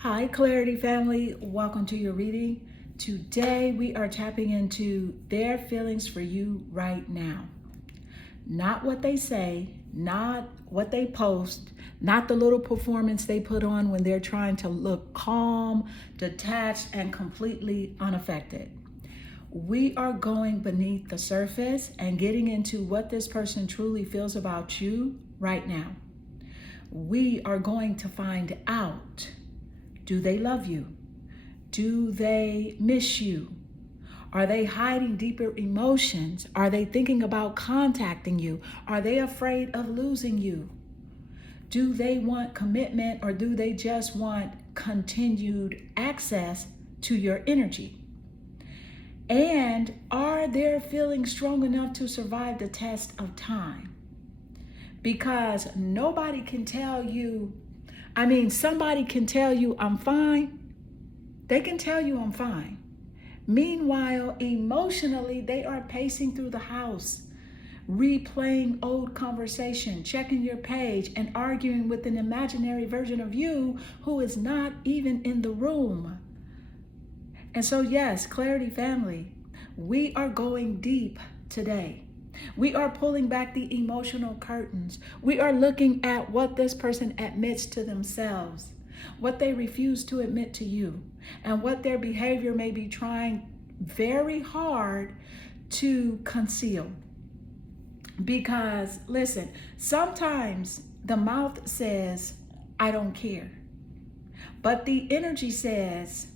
Hi, Clarity family. Welcome to your reading. Today, we are tapping into their feelings for you right now. Not what they say, not what they post, not the little performance they put on when they're trying to look calm, detached, and completely unaffected. We are going beneath the surface and getting into what this person truly feels about you right now. We are going to find out. Do they love you? Do they miss you? Are they hiding deeper emotions? Are they thinking about contacting you? Are they afraid of losing you? Do they want commitment or do they just want continued access to your energy? And are their feelings strong enough to survive the test of time? Because nobody can tell you, somebody can tell you I'm fine. They can tell you I'm fine. Meanwhile, emotionally, they are pacing through the house, replaying old conversation, checking your page, and arguing with an imaginary version of you who is not even in the room. And so, yes, Clarity family, we are going deep today. We are pulling back the emotional curtains. We are looking at what this person admits to themselves, what they refuse to admit to you, and what their behavior may be trying very hard to conceal. Because, listen, sometimes the mouth says, I don't care. But the energy says,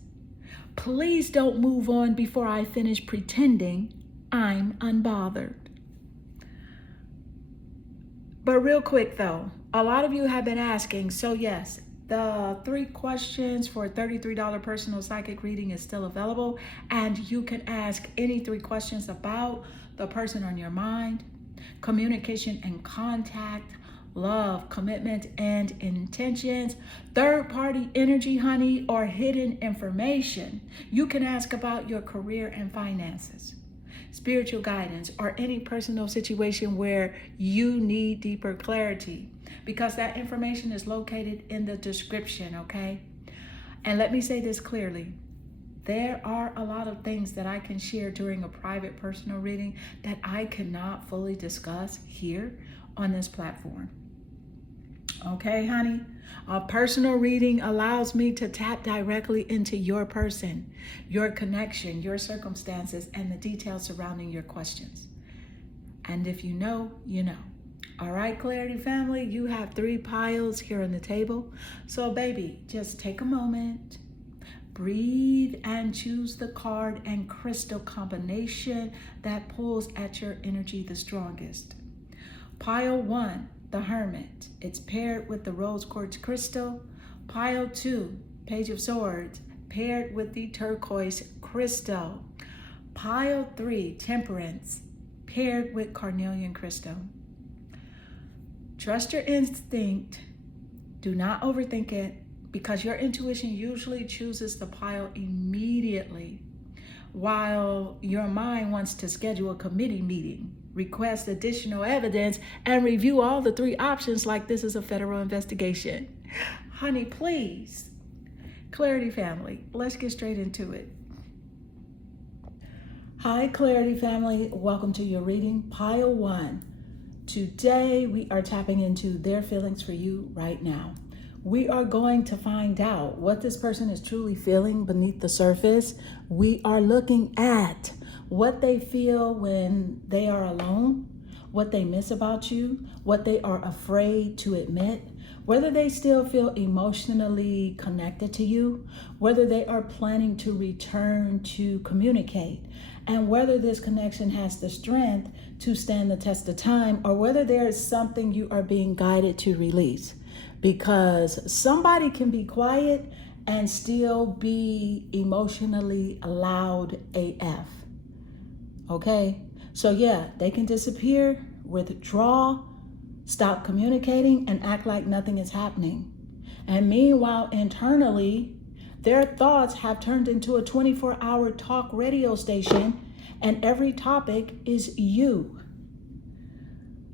please don't move on before I finish pretending I'm unbothered. But real quick though, a lot of you have been asking, so yes, the 3 questions for a $33 personal psychic reading is still available, and you can ask any 3 questions about the person on your mind, communication and contact, love, commitment, and intentions, third-party energy, honey, or hidden information. You can ask about your career and finances, spiritual guidance, or any personal situation where you need deeper clarity, because that information is located in the description, okay? And let me say this clearly. There are a lot of things that I can share during a private personal reading that I cannot fully discuss here on this platform. Okay, honey? A personal reading allows me to tap directly into your person, your connection, your circumstances, and the details surrounding your questions. And if you know, you know. All right, Clarity family, you have 3 piles here on the table. So, baby, just take a moment, breathe, and choose the card and crystal combination that pulls at your energy the strongest. Pile 1, the Hermit. It's paired with the Rose Quartz Crystal. Pile 2, Page of Swords, paired with the Turquoise Crystal. Pile 3, Temperance, paired with Carnelian Crystal. Trust your instinct. Do not overthink it, because your intuition usually chooses the pile immediately, while your mind wants to schedule a committee meeting, request additional evidence, and review all the 3 options like this is a federal investigation. Honey, please. Clarity family, let's get straight into it. Hi, Clarity family. Welcome to your reading, Pile 1. Today, we are tapping into their feelings for you right now. We are going to find out what this person is truly feeling beneath the surface. We are looking at what they feel when they are alone, what they miss about you, what they are afraid to admit, whether they still feel emotionally connected to you, whether they are planning to return to communicate, and whether this connection has the strength to stand the test of time, or whether there is something you are being guided to release. Because somebody can be quiet and still be emotionally loud AF. Okay? So yeah, they can disappear, withdraw, stop communicating, and act like nothing is happening. And meanwhile, internally, their thoughts have turned into a 24-hour talk radio station, and every topic is you.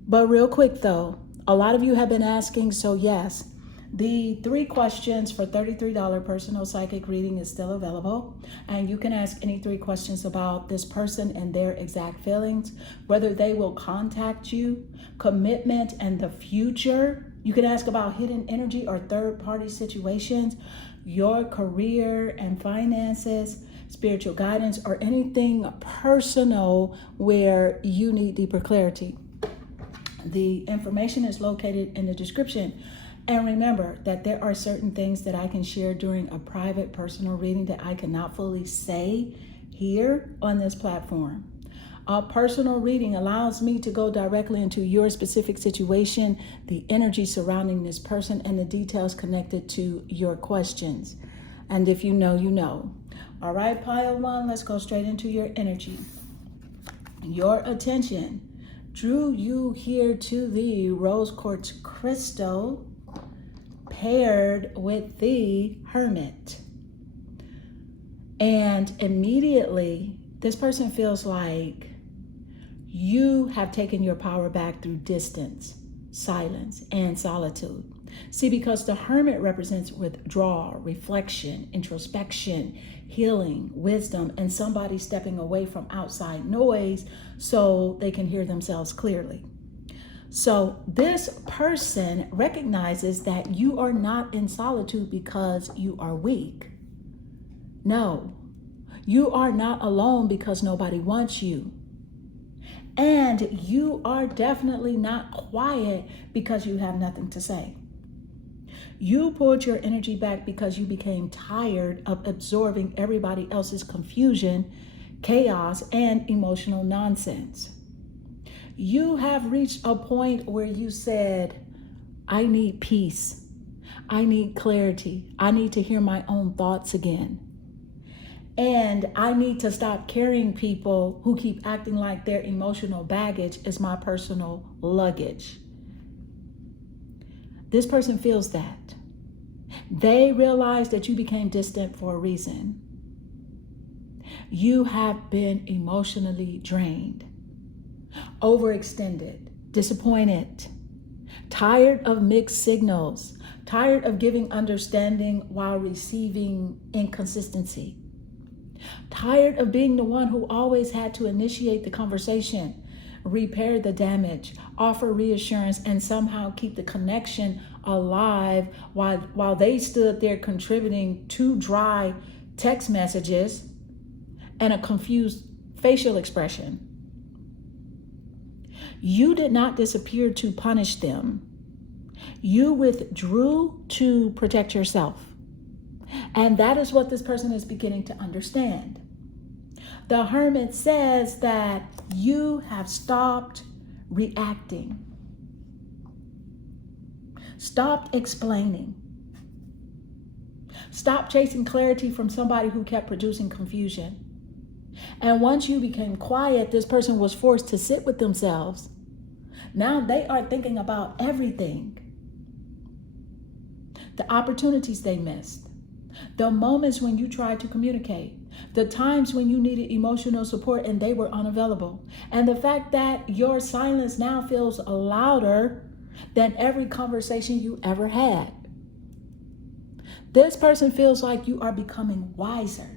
But real quick though, a lot of you have been asking, so yes, The 3 questions for $33 personal psychic reading is still available. And you can ask any 3 questions about this person and their exact feelings, whether they will contact you, commitment and the future. You can ask about hidden energy or third-party situations, your career and finances, spiritual guidance, or anything personal where you need deeper clarity. The information is located in the description. And remember that there are certain things that I can share during a private personal reading that I cannot fully say here on this platform. A personal reading allows me to go directly into your specific situation, the energy surrounding this person, and the details connected to your questions. And if you know, you know. All right, pile 1, let's go straight into your energy. Your attention drew you here to the rose quartz crystal paired with the Hermit. And immediately, this person feels like you have taken your power back through distance, silence, and solitude. See, because the Hermit represents withdrawal, reflection, introspection, healing, wisdom, and somebody stepping away from outside noise so they can hear themselves clearly. So this person recognizes that you are not in solitude because you are weak. No, you are not alone because nobody wants you. And you are definitely not quiet because you have nothing to say. You pulled your energy back because you became tired of absorbing everybody else's confusion, chaos, and emotional nonsense. You have reached a point where you said, I need peace. I need clarity. I need to hear my own thoughts again. And I need to stop carrying people who keep acting like their emotional baggage is my personal luggage. This person feels that. They realize that you became distant for a reason. You have been emotionally drained, overextended, disappointed, tired of mixed signals, tired of giving understanding while receiving inconsistency. Tired of being the one who always had to initiate the conversation, repair the damage, offer reassurance, and somehow keep the connection alive while they stood there contributing 2 dry text messages and a confused facial expression. You did not disappear to punish them. You withdrew to protect yourself. And that is what this person is beginning to understand. The Hermit says that you have stopped reacting, stopped explaining, stopped chasing clarity from somebody who kept producing confusion. And once you became quiet, this person was forced to sit with themselves. Now they are thinking about everything. The opportunities they missed, the moments when you tried to communicate, the times when you needed emotional support and they were unavailable, and the fact that your silence now feels louder than every conversation you ever had. This person feels like you are becoming wiser,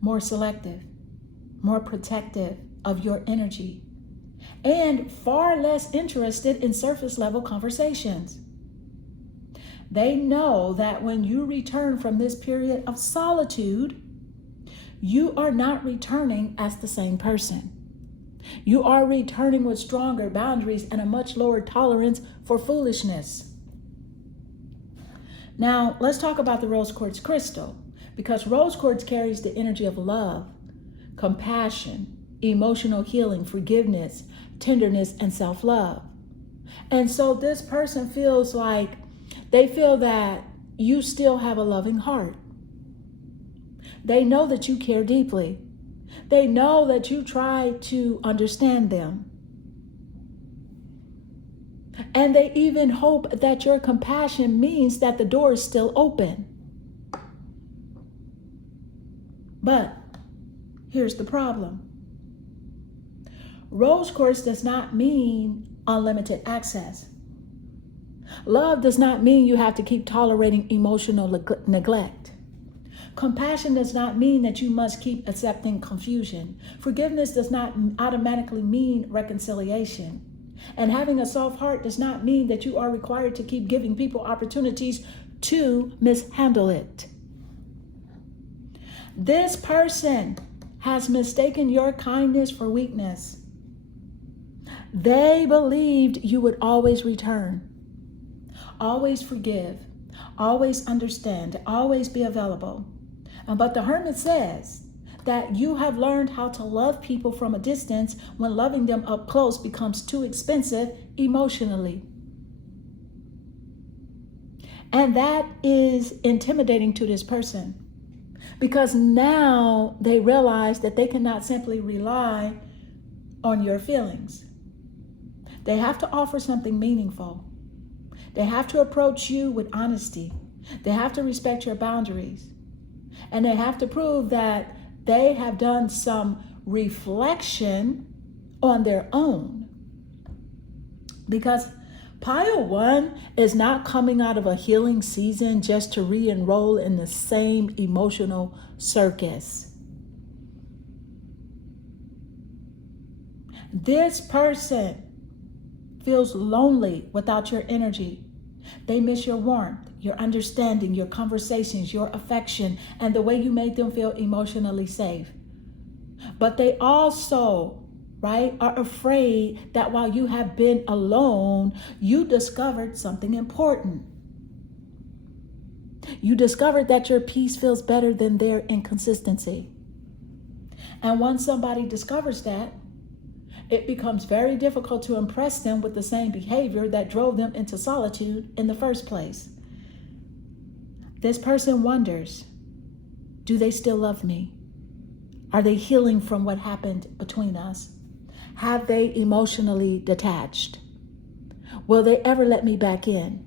more selective, more protective of your energy, and far less interested in surface level conversations. They know that when you return from this period of solitude, you are not returning as the same person. You are returning with stronger boundaries and a much lower tolerance for foolishness. Now, let's talk about the rose quartz crystal, because rose quartz carries the energy of love, compassion, emotional healing, forgiveness, tenderness, and self-love. And so this person feels like they feel that you still have a loving heart. They know that you care deeply. They know that you try to understand them. And they even hope that your compassion means that the door is still open. But here's the problem. Rose quartz does not mean unlimited access. Love does not mean you have to keep tolerating emotional neglect. Compassion does not mean that you must keep accepting confusion. Forgiveness does not automatically mean reconciliation. And having a soft heart does not mean that you are required to keep giving people opportunities to mishandle it. This person has mistaken your kindness for weakness. They believed you would always return, always forgive, always understand, always be available. But the hermit says that you have learned how to love people from a distance when loving them up close becomes too expensive emotionally. And that is intimidating to this person, because now they realize that they cannot simply rely on your feelings. They have to offer something meaningful. They have to approach you with honesty. They have to respect your boundaries. And they have to prove that they have done some reflection on their own. Because Pile 1 is not coming out of a healing season just to re-enroll in the same emotional circus. This person feels lonely without your energy. They miss your warmth, your understanding, your conversations, your affection, and the way you made them feel emotionally safe. But they also, are afraid that while you have been alone, you discovered something important. You discovered that your peace feels better than their inconsistency. And once somebody discovers that, it becomes very difficult to impress them with the same behavior that drove them into solitude in the first place. This person wonders, do they still love me? Are they healing from what happened between us? Have they emotionally detached? Will they ever let me back in?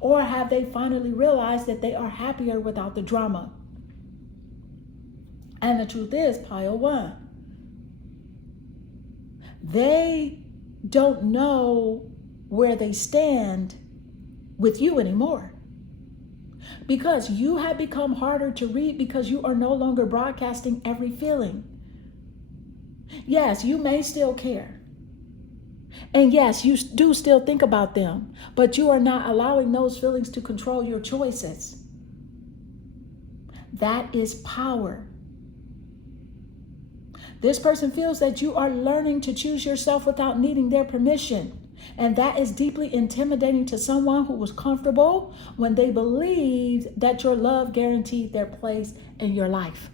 Or have they finally realized that they are happier without the drama? And the truth is, Pile 1, they don't know where they stand with you anymore, because you have become harder to read because you are no longer broadcasting every feeling. Yes, you may still care. And yes, you do still think about them, but you are not allowing those feelings to control your choices. That is power. This person feels that you are learning to choose yourself without needing their permission. And that is deeply intimidating to someone who was comfortable when they believed that your love guaranteed their place in your life.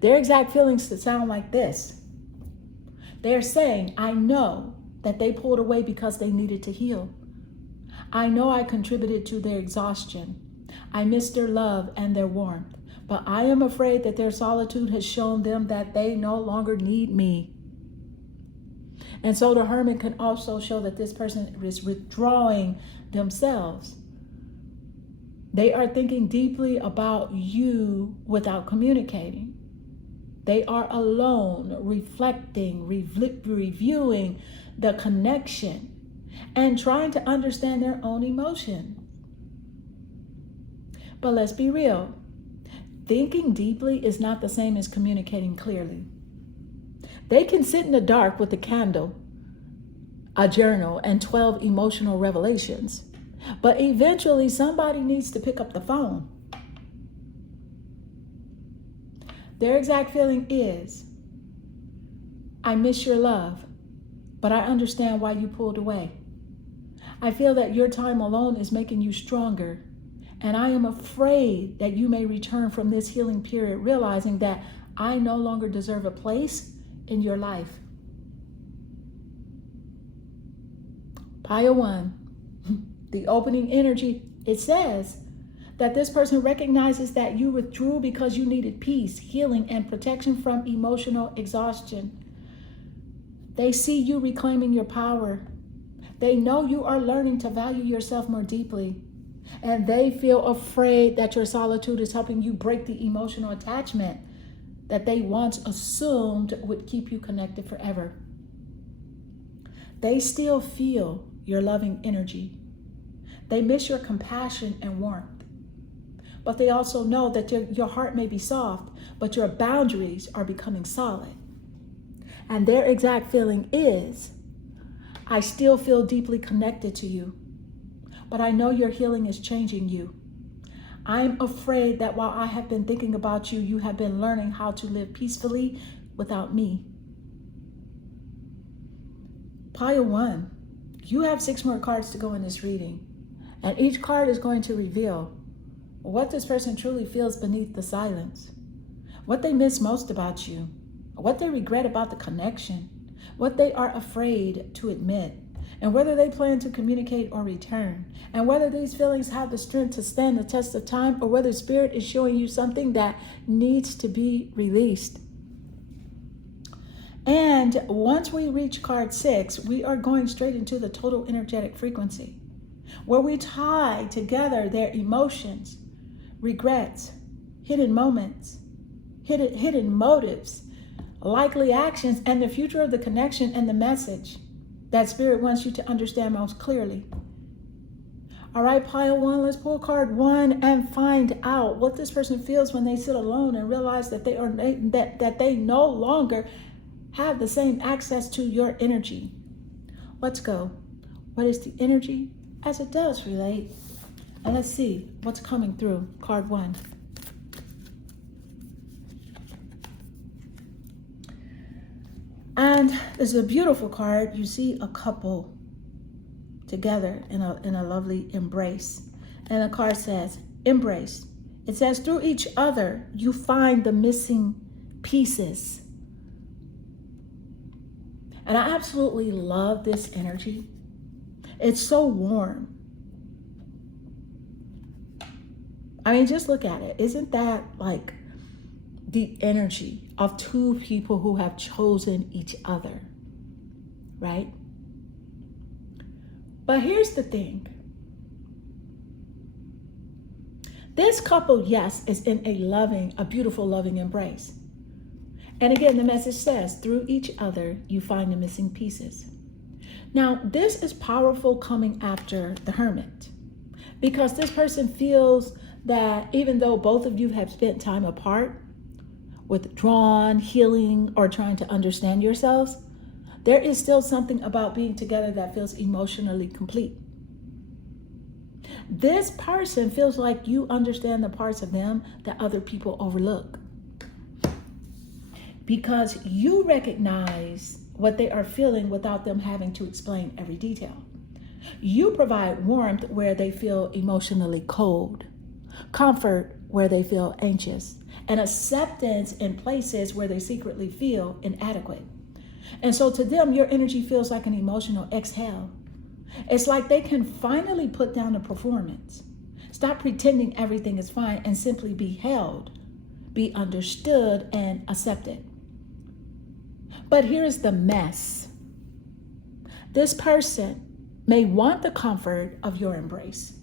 Their exact feelings sound like this. They're saying, I know that they pulled away because they needed to heal. I know I contributed to their exhaustion. I miss their love and their warmth. But I am afraid that their solitude has shown them that they no longer need me. And so the hermit can also show that this person is withdrawing themselves. They are thinking deeply about you without communicating. They are alone, reflecting, reviewing the connection, and trying to understand their own emotion. But let's be real. Thinking deeply is not the same as communicating clearly. They can sit in the dark with a candle, a journal, and 12 emotional revelations. But eventually somebody needs to pick up the phone. Their exact feeling is, I miss your love, but I understand why you pulled away. I feel that your time alone is making you stronger. And I am afraid that you may return from this healing period realizing that I no longer deserve a place in your life. Pile 1, the opening energy, it says that this person recognizes that you withdrew because you needed peace, healing, and protection from emotional exhaustion. They see you reclaiming your power. They know you are learning to value yourself more deeply. And they feel afraid that your solitude is helping you break the emotional attachment that they once assumed would keep you connected forever. They still feel your loving energy. They miss your compassion and warmth. But they also know that your heart may be soft, but your boundaries are becoming solid. And their exact feeling is, I still feel deeply connected to you, but I know your healing is changing you. I'm afraid that while I have been thinking about you, you have been learning how to live peacefully without me. Pile 1, you have 6 more cards to go in this reading, and each card is going to reveal what this person truly feels beneath the silence, what they miss most about you, what they regret about the connection, what they are afraid to admit, and whether they plan to communicate or return, and whether these feelings have the strength to stand the test of time, or whether Spirit is showing you something that needs to be released. And once we reach card 6, we are going straight into the total energetic frequency, where we tie together their emotions, regrets, hidden moments, hidden motives, likely actions, and the future of the connection and the message that Spirit wants you to understand most clearly. All right, pile 1, let's pull card 1 and find out what this person feels when they sit alone and realize that they no longer have the same access to your energy. Let's go. What is the energy as it does relate? And let's see what's coming through card 1. And this is a beautiful card. You see a couple together in a lovely embrace. And the card says, embrace. It says, through each other, you find the missing pieces. And I absolutely love this energy. It's so warm. I mean, just look at it. Isn't that like the energy of 2 people who have chosen each other, right? But here's the thing. This couple, yes, is in a beautiful, loving embrace. And again, the message says, through each other, you find the missing pieces. Now, this is powerful coming after the Hermit, because this person feels that even though both of you have spent time apart, withdrawn, healing, or trying to understand yourselves, there is still something about being together that feels emotionally complete. This person feels like you understand the parts of them that other people overlook, because you recognize what they are feeling without them having to explain every detail. You provide warmth where they feel emotionally cold, comfort where they feel anxious, and acceptance in places where they secretly feel inadequate. And so to them, your energy feels like an emotional exhale. It's like they can finally put down the performance, stop pretending everything is fine, and simply be held, be understood, and accepted. But here's the mess. This person may want the comfort of your embrace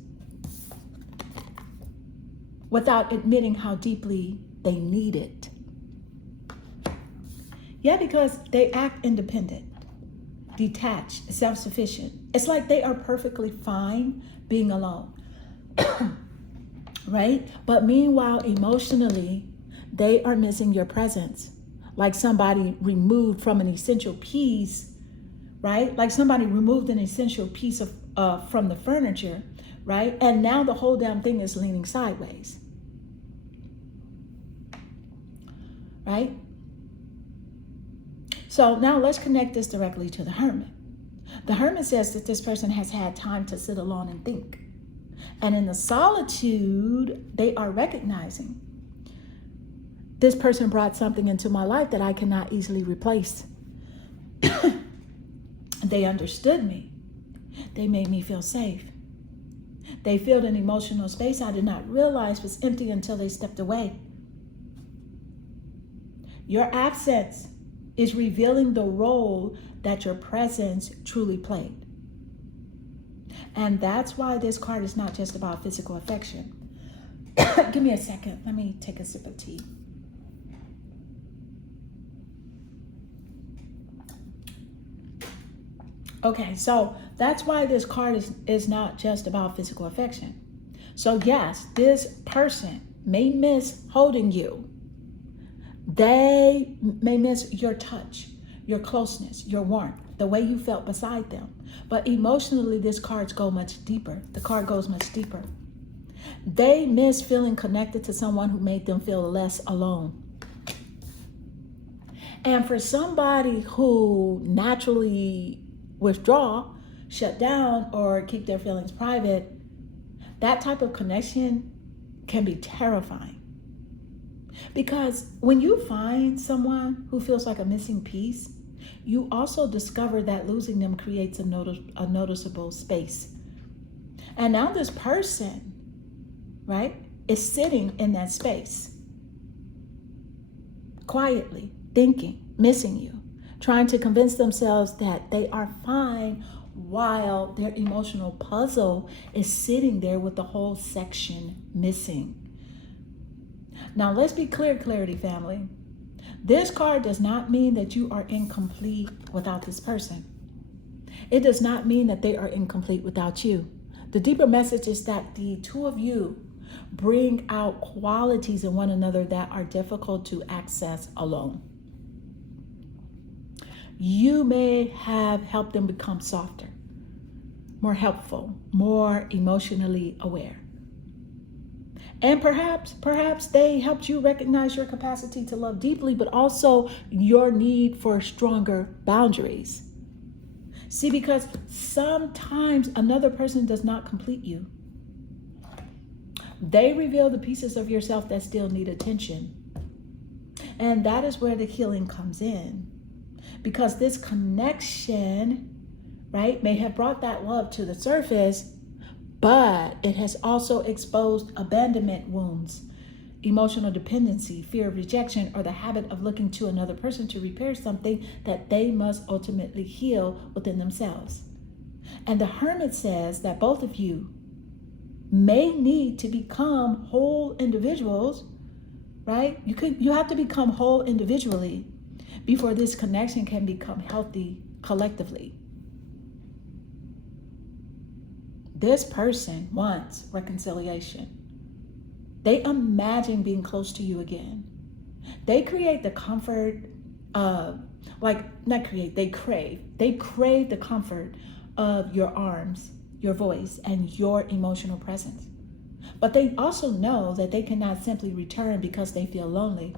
without admitting how deeply they need it. Yeah, because they act independent, detached, self-sufficient. It's like they are perfectly fine being alone, right? But meanwhile, emotionally, they are missing your presence, like somebody removed from an essential piece, right? Like somebody removed an essential piece of from the furniture, right? And now the whole damn thing is leaning sideways, right? So now let's connect this directly to the Hermit. The Hermit says that this person has had time to sit alone and think. And in the solitude, they are recognizing, this person brought something into my life that I cannot easily replace. They understood me. They made me feel safe. They filled an emotional space I did not realize was empty until they stepped away. Your absence is revealing the role that your presence truly played. And that's why this card is not just about physical affection. Give me a second. Let me take a sip of tea. Okay, so that's why this card is not just about physical affection. So yes, this person may miss holding you. They may miss your touch, your closeness, your warmth, the way you felt beside them. But emotionally, this card goes much deeper. The card goes much deeper. They miss feeling connected to someone who made them feel less alone. And for somebody who naturally withdraw, shut down, or keep their feelings private, that type of connection can be terrifying. Because when you find someone who feels like a missing piece, you also discover that losing them creates a noticeable space. And now this person, right, is sitting in that space, quietly thinking, missing you, trying to convince themselves that they are fine while their emotional puzzle is sitting there with the whole section missing. Now, let's be clear, Clarity family. This card does not mean that you are incomplete without this person. It does not mean that they are incomplete without you. The deeper message is that the two of you bring out qualities in one another that are difficult to access alone. You may have helped them become softer, more helpful, more emotionally aware. And perhaps they helped you recognize your capacity to love deeply, but also your need for stronger boundaries. See, because sometimes another person does not complete you. They reveal the pieces of yourself that still need attention. And that is where the healing comes in. Because this connection, right, may have brought that love to the surface, but it has also exposed abandonment wounds, emotional dependency, fear of rejection, or the habit of looking to another person to repair something that they must ultimately heal within themselves. And the Hermit says that both of you may need to become whole individuals, right? You have to become whole individually before this connection can become healthy collectively. This person wants reconciliation. They imagine being close to you again. They create the comfort they crave the comfort of your arms, your voice, and your emotional presence. But they also know that they cannot simply return because they feel lonely.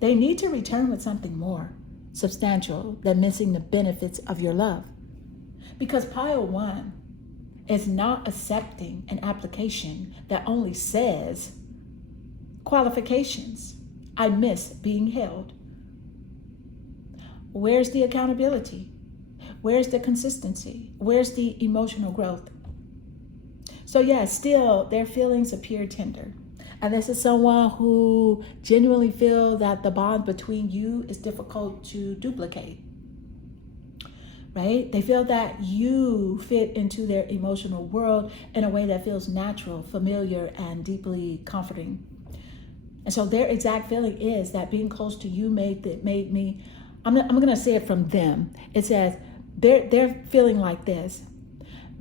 They need to return with something more substantial than missing the benefits of your love. Because pile one is not accepting an application that only says qualifications. I miss being held. Where's the accountability? Where's the consistency? Where's the emotional growth? So yeah, still their feelings appear tender. And this is someone who genuinely feel that the bond between you is difficult to duplicate. Right? They feel that you fit into their emotional world in a way that feels natural, familiar, and deeply comforting. And so their exact feeling is that being close to you made me, I'm going to say it from them. It says, they're feeling like this.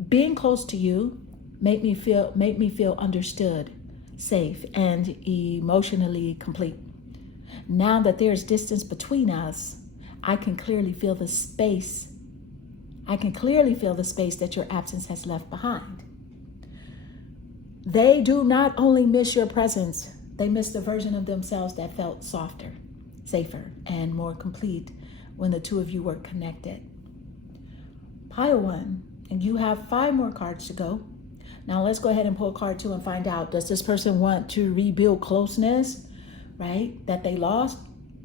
Being close to you made me feel understood, safe, and emotionally complete. Now that there's distance between us, I can clearly feel the space that your absence has left behind. They do not only miss your presence, they miss the version of themselves that felt softer, safer, and more complete when the two of you were connected. Pile one, and you have 5 more cards to go. Now let's go ahead and pull card 2 and find out, does this person want to rebuild closeness, right, that they lost?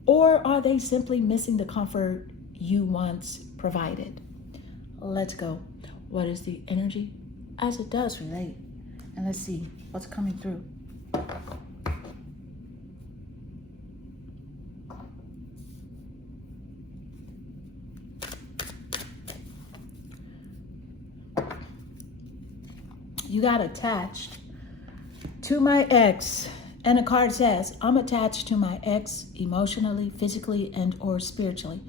Or are they simply missing the comfort you once provided? Let's go. What is the energy as it does relate? And let's see what's coming through. You got attached to my ex, and a card says, I'm attached to my ex emotionally, physically, and or spiritually,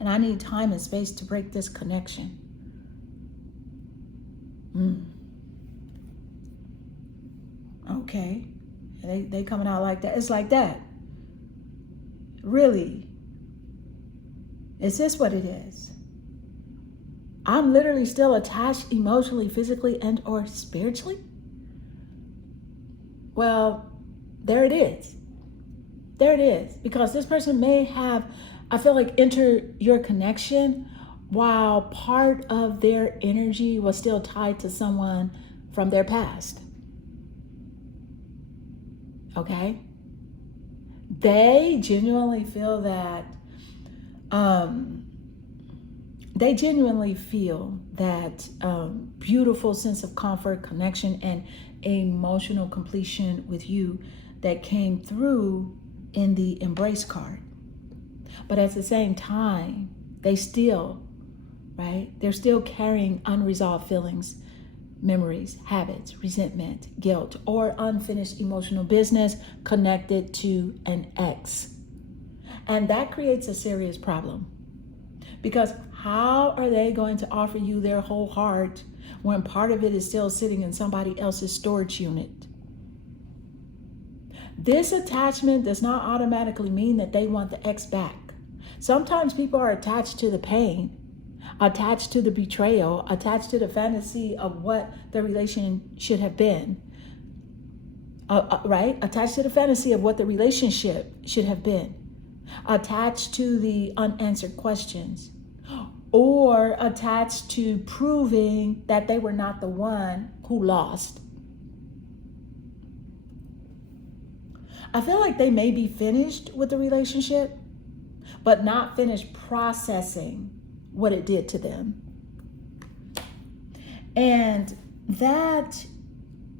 and I need time and space to break this connection. Okay. They coming out like that. It's like that. Really? Is this what it is? I'm literally still attached emotionally, physically, and or spiritually? Well, there it is. There it is. Because this person may have, I feel like, entered your connection while part of their energy was still tied to someone from their past. Okay? They genuinely feel that beautiful sense of comfort, connection, and emotional completion with you that came through in the embrace card. But at the same time, they're still carrying unresolved feelings, memories, habits, resentment, guilt, or unfinished emotional business connected to an ex. And that creates a serious problem. Because how are they going to offer you their whole heart when part of it is still sitting in somebody else's storage unit? This attachment does not automatically mean that they want the ex back. Sometimes people are attached to the pain, attached to the betrayal, attached to the fantasy of what the relation should have been. Right? Attached to the fantasy of what the relationship should have been. Attached to the unanswered questions. Or attached to proving that they were not the one who lost. I feel like they may be finished with the relationship, but not finished processing what it did to them. And that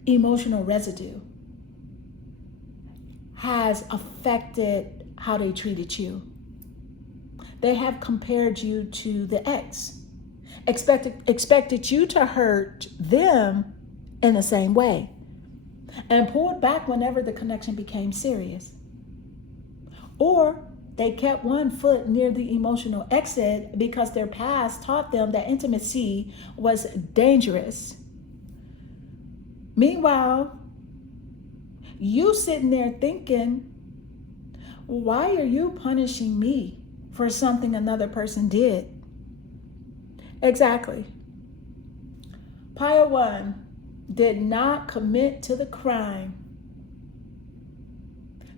emotional residue has affected how they treated you. They have compared you to the ex, expected you to hurt them in the same way, and pulled back whenever the connection became serious. Or they kept one foot near the emotional exit because their past taught them that intimacy was dangerous. Meanwhile, you sitting there thinking, why are you punishing me for something another person did? Exactly. Pile 1 did not commit to the crime.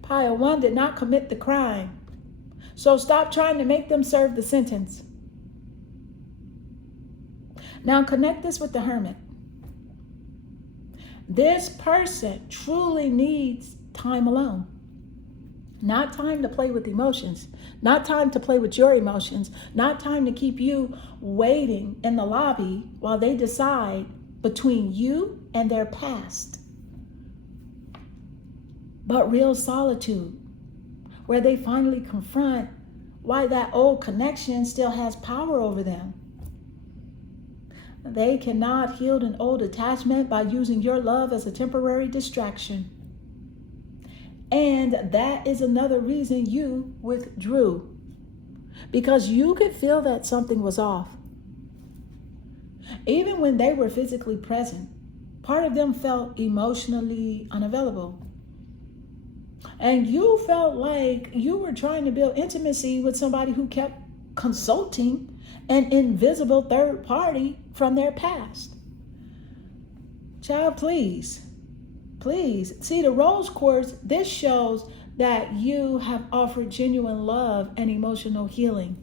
Pile 1 did not commit the crime. So stop trying to make them serve the sentence. Now connect this with the Hermit. This person truly needs time alone. Not time to play with emotions. Not time to play with your emotions. Not time to keep you waiting in the lobby while they decide between you and their past. But real solitude, where they finally confront why that old connection still has power over them. They cannot heal an old attachment by using your love as a temporary distraction. And that is another reason you withdrew. Because you could feel that something was off. Even when they were physically present, part of them felt emotionally unavailable. And you felt like you were trying to build intimacy with somebody who kept consulting an invisible third party from their past. Child, please. See, the Rose Quartz, this shows that you have offered genuine love and emotional healing.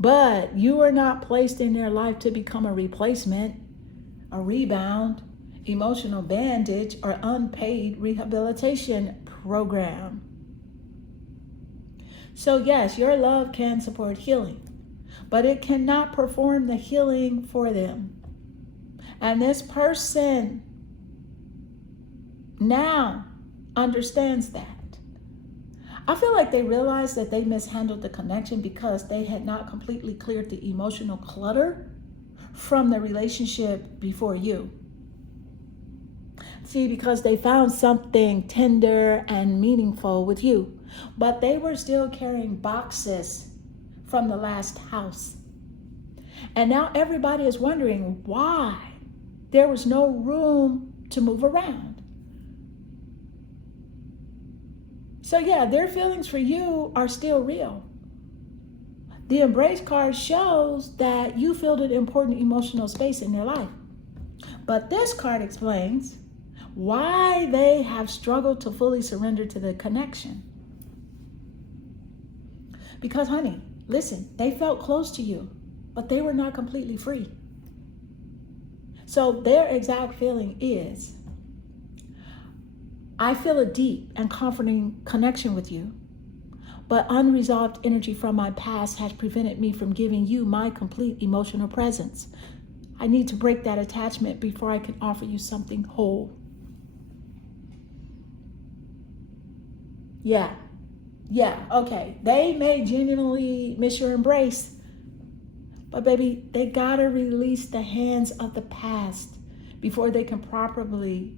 But you are not placed in their life to become a replacement, a rebound, emotional bandage, or unpaid rehabilitation program. So yes, your love can support healing, but it cannot perform the healing for them. And this person now understands that. I feel like they realized that they mishandled the connection because they had not completely cleared the emotional clutter from the relationship before you. See, because they found something tender and meaningful with you, but they were still carrying boxes from the last house. And now everybody is wondering why. there was no room to move around. So yeah, their feelings for you are still real. The embrace card shows that you filled an important emotional space in their life. But this card explains why they have struggled to fully surrender to the connection. Because, honey, listen, they felt close to you, but they were not completely free. So their exact feeling is, I feel a deep and comforting connection with you, but unresolved energy from my past has prevented me from giving you my complete emotional presence. I need to break that attachment before I can offer you something whole. Yeah, okay. They may genuinely miss your embrace, but baby, they gotta release the hands of the past before they can properly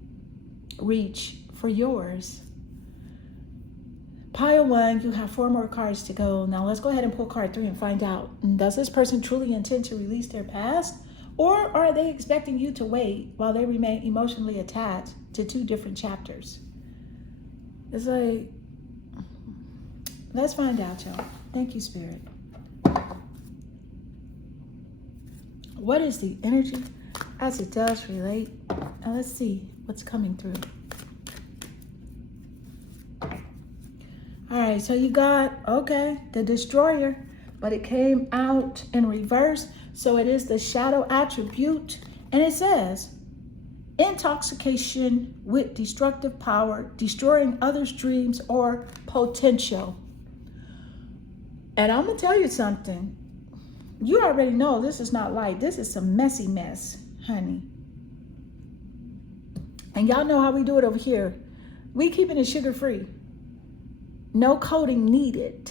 reach for yours. Pile 1, you have 4 more cards to go. Now let's go ahead and pull card 3 and find out, does this person truly intend to release their past? Or are they expecting you to wait while they remain emotionally attached to 2 different chapters? It's like, let's find out, y'all. Thank you, Spirit. What is the energy as it does relate? Now let's see what's coming through. All right, so you got, okay, the Destroyer, but it came out in reverse. So it is the shadow attribute. And it says, intoxication with destructive power, destroying others' dreams or potential. And I'm going to tell you something. You already know this is not light. This is some messy mess, honey. And y'all know how we do it over here. We keeping it sugar-free. No coating needed.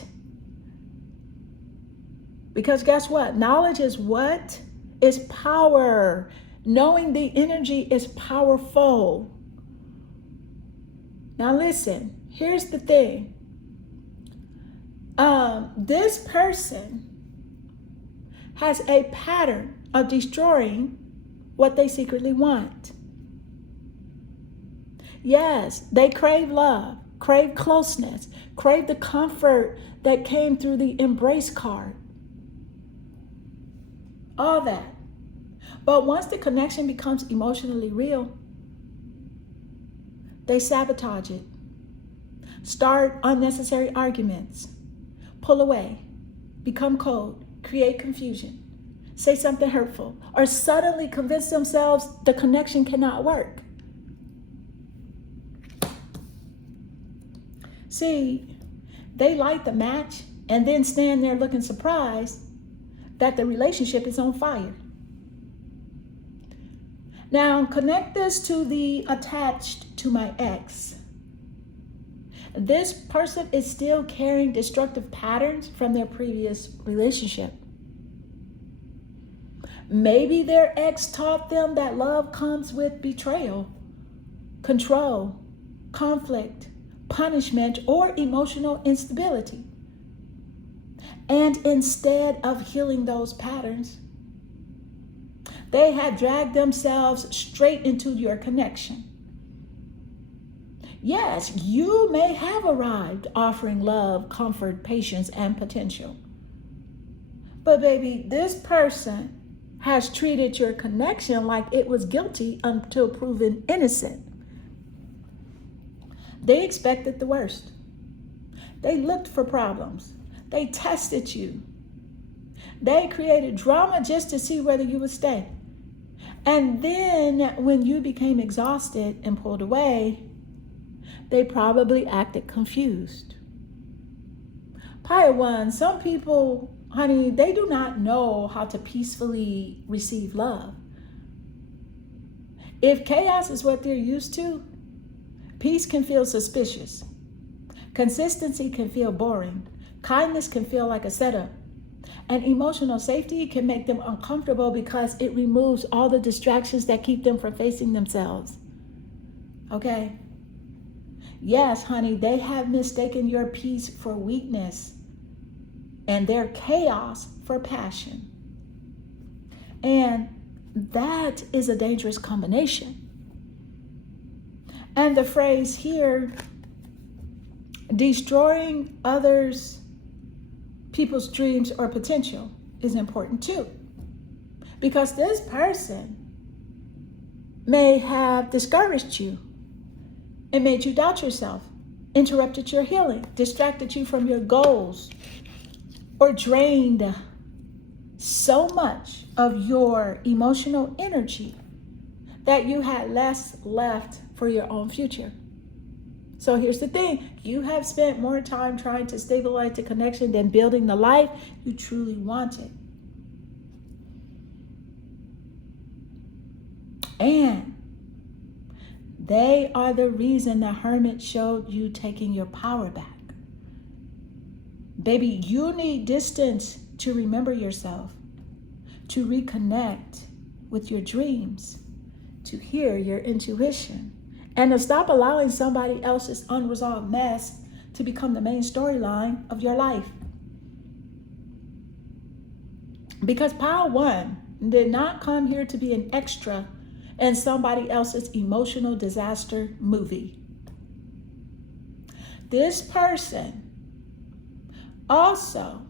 Because guess what? Knowledge is what? Is power. Knowing the energy is powerful. Now listen, here's the thing. This person has a pattern of destroying what they secretly want. Yes, they crave love, crave closeness, crave the comfort that came through the embrace card. All that. But once the connection becomes emotionally real, they sabotage it, start unnecessary arguments, pull away, become cold, create confusion, say something hurtful, or suddenly convince themselves the connection cannot work. See, they light the match and then stand there looking surprised that the relationship is on fire. Now, connect this to the attached to my ex. This person is still carrying destructive patterns from their previous relationship. Maybe their ex taught them that love comes with betrayal, control, conflict, punishment, or emotional instability. And instead of healing those patterns, they had dragged themselves straight into your connection. Yes, you may have arrived offering love, comfort, patience, and potential. But baby, this person has treated your connection like it was guilty until proven innocent. They expected the worst. They looked for problems. They tested you. They created drama just to see whether you would stay. And then when you became exhausted and pulled away, they probably acted confused. Pile 1, some people, honey, they do not know how to peacefully receive love. If chaos is what they're used to, peace can feel suspicious. Consistency can feel boring. Kindness can feel like a setup. And emotional safety can make them uncomfortable because it removes all the distractions that keep them from facing themselves. Okay? Yes, honey, they have mistaken your peace for weakness and their chaos for passion. And that is a dangerous combination. And the phrase here, destroying others, people's dreams or potential, is important too. Because this person may have discouraged you and made you doubt yourself, interrupted your healing, distracted you from your goals, or drained so much of your emotional energy that you had less left for your own future. So here's the thing. You have spent more time trying to stabilize the connection than building the life you truly wanted. And they are the reason the hermit showed you taking your power back. Baby, you need distance to remember yourself, to reconnect with your dreams, to hear your intuition, and to stop allowing somebody else's unresolved mess to become the main storyline of your life. Because Pile 1 did not come here to be an extra in somebody else's emotional disaster movie. This person also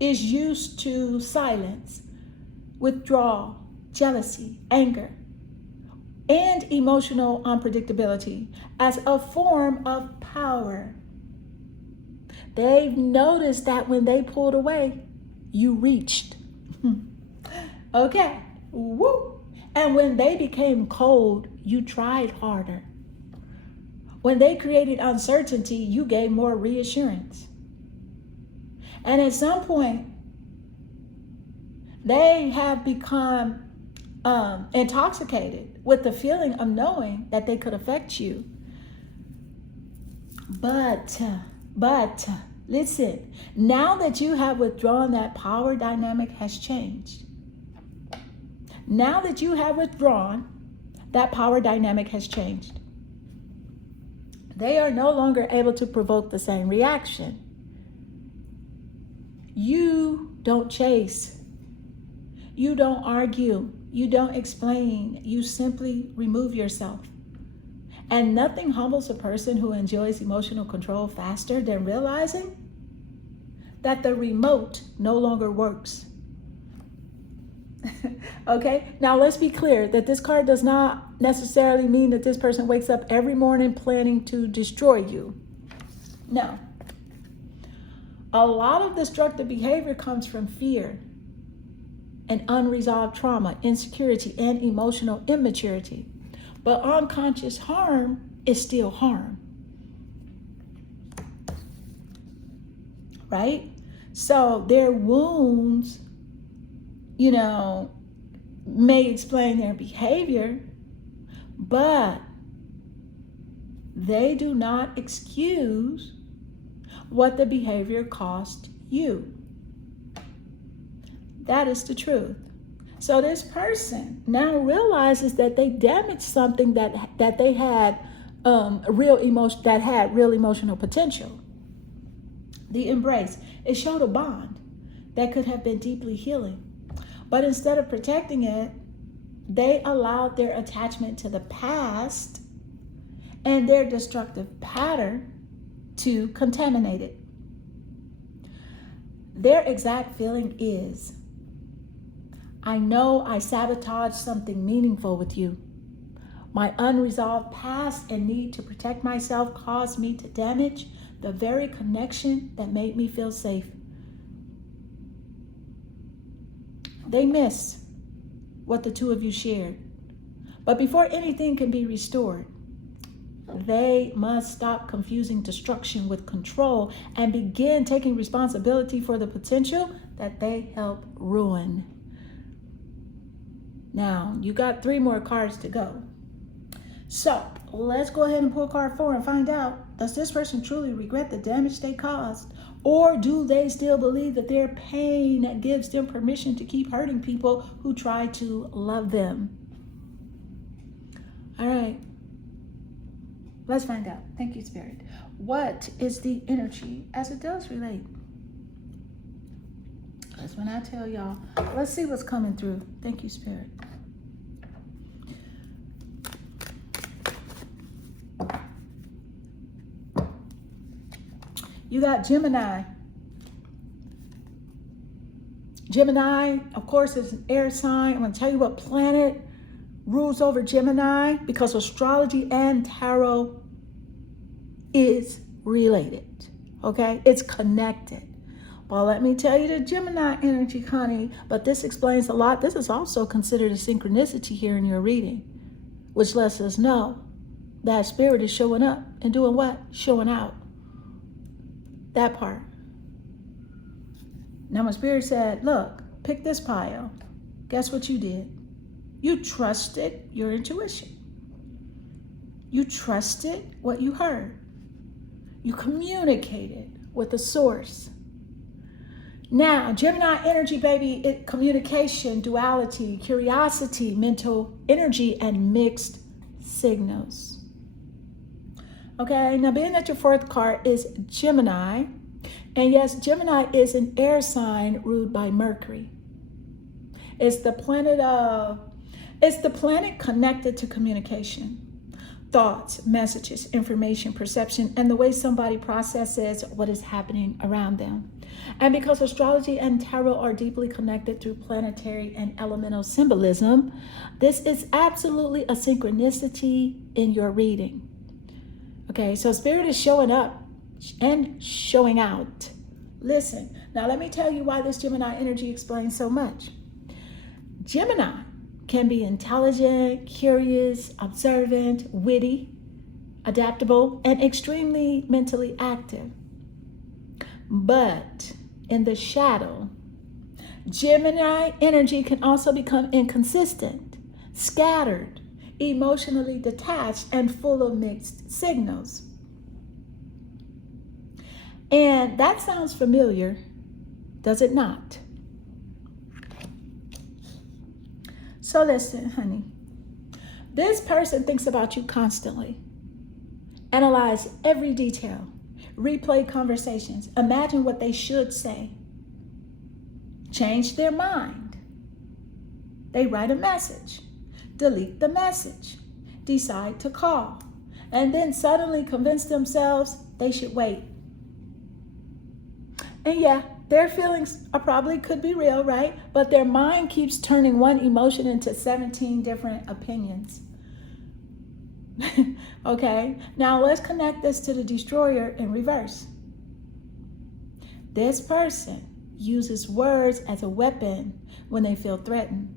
is used to silence, withdrawal, jealousy, anger, and emotional unpredictability as a form of power. They've noticed that when they pulled away, you reached. Okay, woo. And when they became cold, you tried harder. When they created uncertainty, you gave more reassurance. And at some point, they have become intoxicated with the feeling of knowing that they could affect you. But listen, now that you have withdrawn, that power dynamic has changed. Now that you have withdrawn, that power dynamic has changed. They are no longer able to provoke the same reaction. You don't chase. You don't argue. You don't explain. You simply remove yourself. And nothing humbles a person who enjoys emotional control faster than realizing that the remote no longer works. Okay, now let's be clear that this card does not necessarily mean that this person wakes up every morning planning to destroy you. No. A lot of destructive behavior comes from fear and unresolved trauma, insecurity, and emotional immaturity. But unconscious harm is still harm. Right? So their wounds, may explain their behavior, but they do not excuse what the behavior cost you. That is the truth. So this person now realizes that they damaged something that they had real emotional potential. The embrace, it showed a bond that could have been deeply healing. But instead of protecting it, they allowed their attachment to the past and their destructive pattern to contaminate it. Their exact feeling is, I know I sabotaged something meaningful with you. My unresolved past and need to protect myself caused me to damage the very connection that made me feel safe. They miss what the two of you shared. But before anything can be restored, they must stop confusing destruction with control and begin taking responsibility for the potential that they help ruin. Now, you got 3 more cards to go. So let's go ahead and pull card 4 and find out, does this person truly regret the damage they caused? Or do they still believe that their pain gives them permission to keep hurting people who try to love them? All right, let's find out. Thank you, Spirit. What is the energy as it does relate That's when I tell y'all, let's see what's coming through. Thank you, Spirit. You got Gemini. Gemini, of course, is an air sign. I'm going to tell you what planet rules over Gemini, because astrology and tarot is related. Okay? It's connected. Well, let me tell you the Gemini energy, honey. But this explains a lot. This is also considered a synchronicity here in your reading, which lets us know that Spirit is showing up and doing what? Showing out. That part. Now my Spirit said, look, pick this pile. Guess what you did? You trusted your intuition. You trusted what you heard. You communicated with the source. Now, Gemini energy, baby, communication, duality, curiosity, mental energy, and mixed signals. Okay, now being that your fourth card is Gemini, and yes, Gemini is an air sign ruled by Mercury. It's the planet connected to communication, thoughts, messages, information, perception, and the way somebody processes what is happening around them. And because astrology and tarot are deeply connected through planetary and elemental symbolism, this is absolutely a synchronicity in your reading. Okay, so Spirit is showing up and showing out. Listen, now let me tell you why this Gemini energy explains so much. Gemini can be intelligent, curious, observant, witty, adaptable, and extremely mentally active. But in the shadow, Gemini energy can also become inconsistent, scattered, emotionally detached, and full of mixed signals. And that sounds familiar, does it not? So listen, honey. This person thinks about you constantly. Analyze every detail. Replay conversations. Imagine what they should say. Change their mind. They write a message. Delete the message. Decide to call. And then suddenly convince themselves they should wait. And yeah, their feelings probably could be real, right? But their mind keeps turning one emotion into 17 different opinions. Okay, now let's connect this to the destroyer in reverse. This person uses words as a weapon when they feel threatened.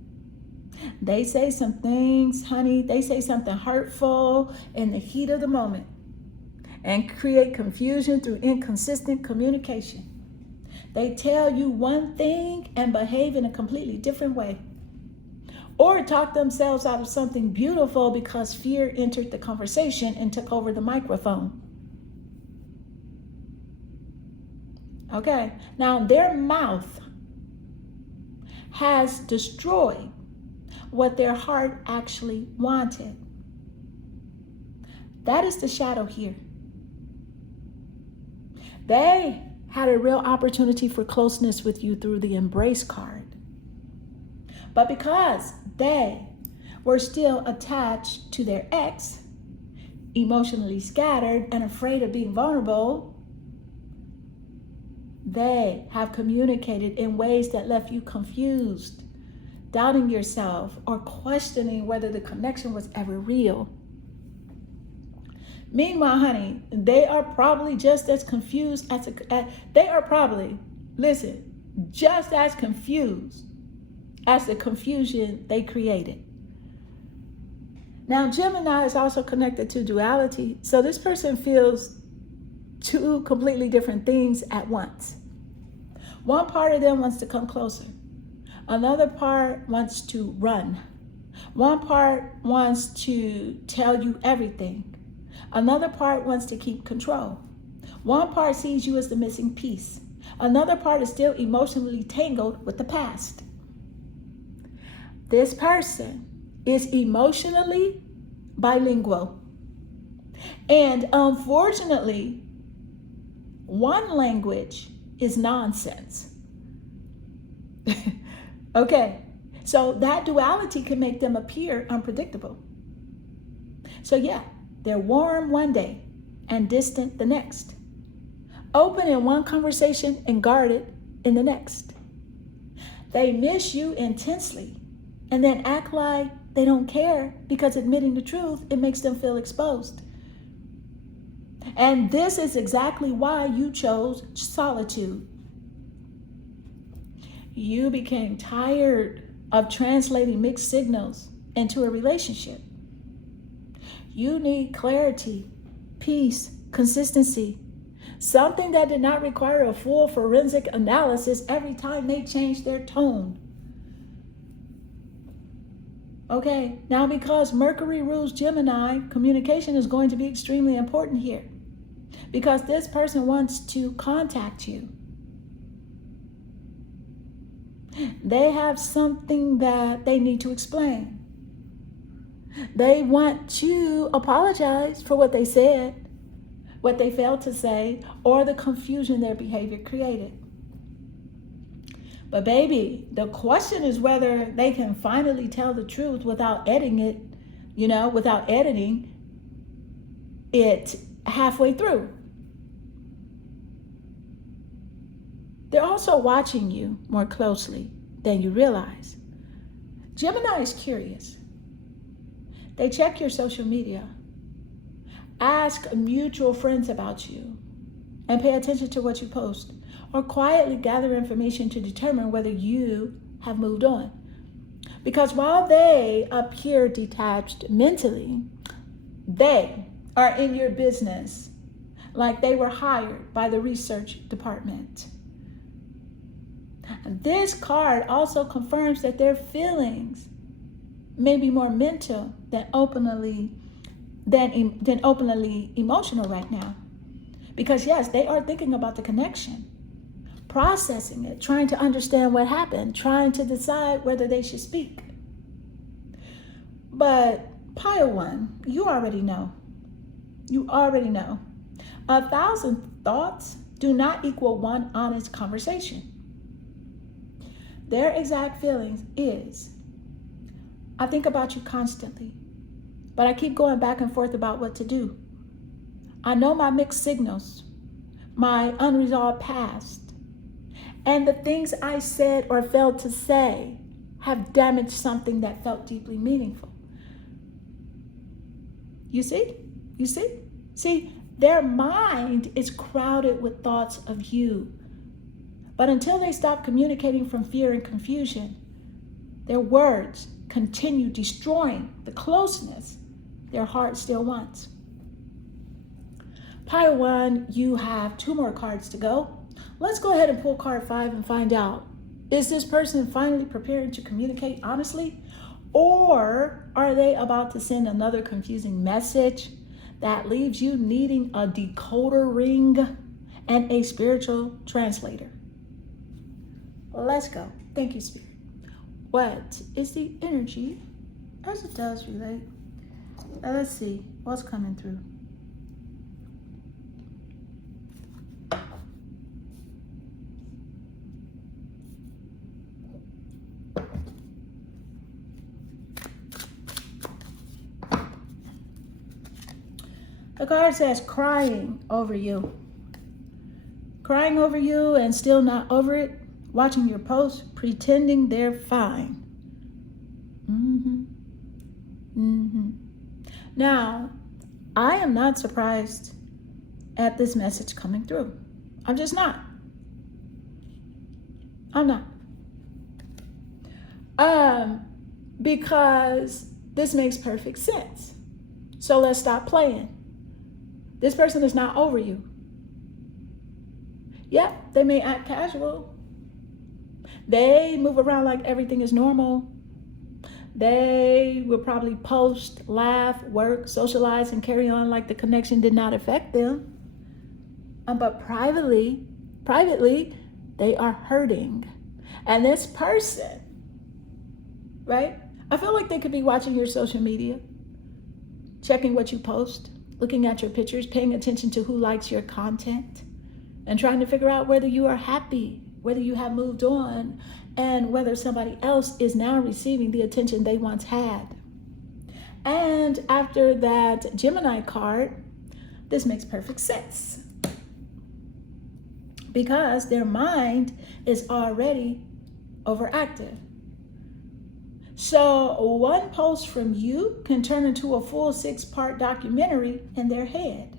They say some things, honey, they say something hurtful in the heat of the moment and create confusion through inconsistent communication. They tell you one thing and behave in a completely different way. Or talk themselves out of something beautiful because fear entered the conversation and took over the microphone. Okay, now their mouth has destroyed what their heart actually wanted. That is the shadow here. They had a real opportunity for closeness with you through the embrace card. But because they were still attached to their ex, emotionally scattered and afraid of being vulnerable, they have communicated in ways that left you confused, doubting yourself, or questioning whether the connection was ever real. Meanwhile, honey, they are probably just as confused just as confused as the confusion they created. Now, Gemini is also connected to duality, so this person feels two completely different things at once. One part of them wants to come closer. Another part wants to run. One part wants to tell you everything. Another part wants to keep control. One part sees you as the missing piece. Another part is still emotionally tangled with the past. This person is emotionally bilingual. And unfortunately, one language is nonsense. Okay, so that duality can make them appear unpredictable. So yeah, they're warm one day and distant the next, open in one conversation and guarded in the next. They miss you intensely and then act like they don't care because admitting the truth, it makes them feel exposed. And this is exactly why you chose solitude. You became tired of translating mixed signals into a relationship. You need clarity, peace, consistency, something that did not require a full forensic analysis every time they changed their tone. Okay, now because Mercury rules Gemini, communication is going to be extremely important here because this person wants to contact you. They have something that they need to explain. They want to apologize for what they said, what they failed to say, or the confusion their behavior created. But baby, the question is whether they can finally tell the truth without editing it, without editing it halfway through. They're also watching you more closely than you realize. Gemini is curious. They check your social media, ask mutual friends about you, and pay attention to what you post, or quietly gather information to determine whether you have moved on. Because while they appear detached mentally, they are in your business like they were hired by the research department. This card also confirms that their feelings may be more mental than openly emotional right now. Because yes, they are thinking about the connection, processing it, trying to understand what happened, trying to decide whether they should speak. But Pile 1, you already know. You already know. 1,000 thoughts do not equal one honest conversation. Their exact feelings is, I think about you constantly, but I keep going back and forth about what to do. I know my mixed signals, my unresolved past, and the things I said or failed to say have damaged something that felt deeply meaningful. You see? You see? See, their mind is crowded with thoughts of you. But until they stop communicating from fear and confusion, their words continue destroying the closeness their heart still wants. Pile 1, you have 2 more cards to go. Let's go ahead and pull card 5 and find out, is this person finally preparing to communicate honestly? Or are they about to send another confusing message that leaves you needing a decoder ring and a spiritual translator? Let's go. Thank you, Spirit. What is the energy as it does relate? Let's see what's coming through. The card says crying over you. Crying over you and still not over it. Watching your posts, pretending they're fine. Now, I am not surprised at this message coming through. I'm just not. I'm not. Because this makes perfect sense. So let's stop playing. This person is not over you. Yep, they may act casual. They move around like everything is normal. They will probably post, laugh, work, socialize, and carry on like the connection did not affect them. But privately, they are hurting. And this person, right? I feel like they could be watching your social media, checking what you post, looking at your pictures, paying attention to who likes your content, and trying to figure out whether you are happy, whether you have moved on, and whether somebody else is now receiving the attention they once had. And after that Gemini card, this makes perfect sense because their mind is already overactive. So one post from you can turn into a full 6-part documentary in their head.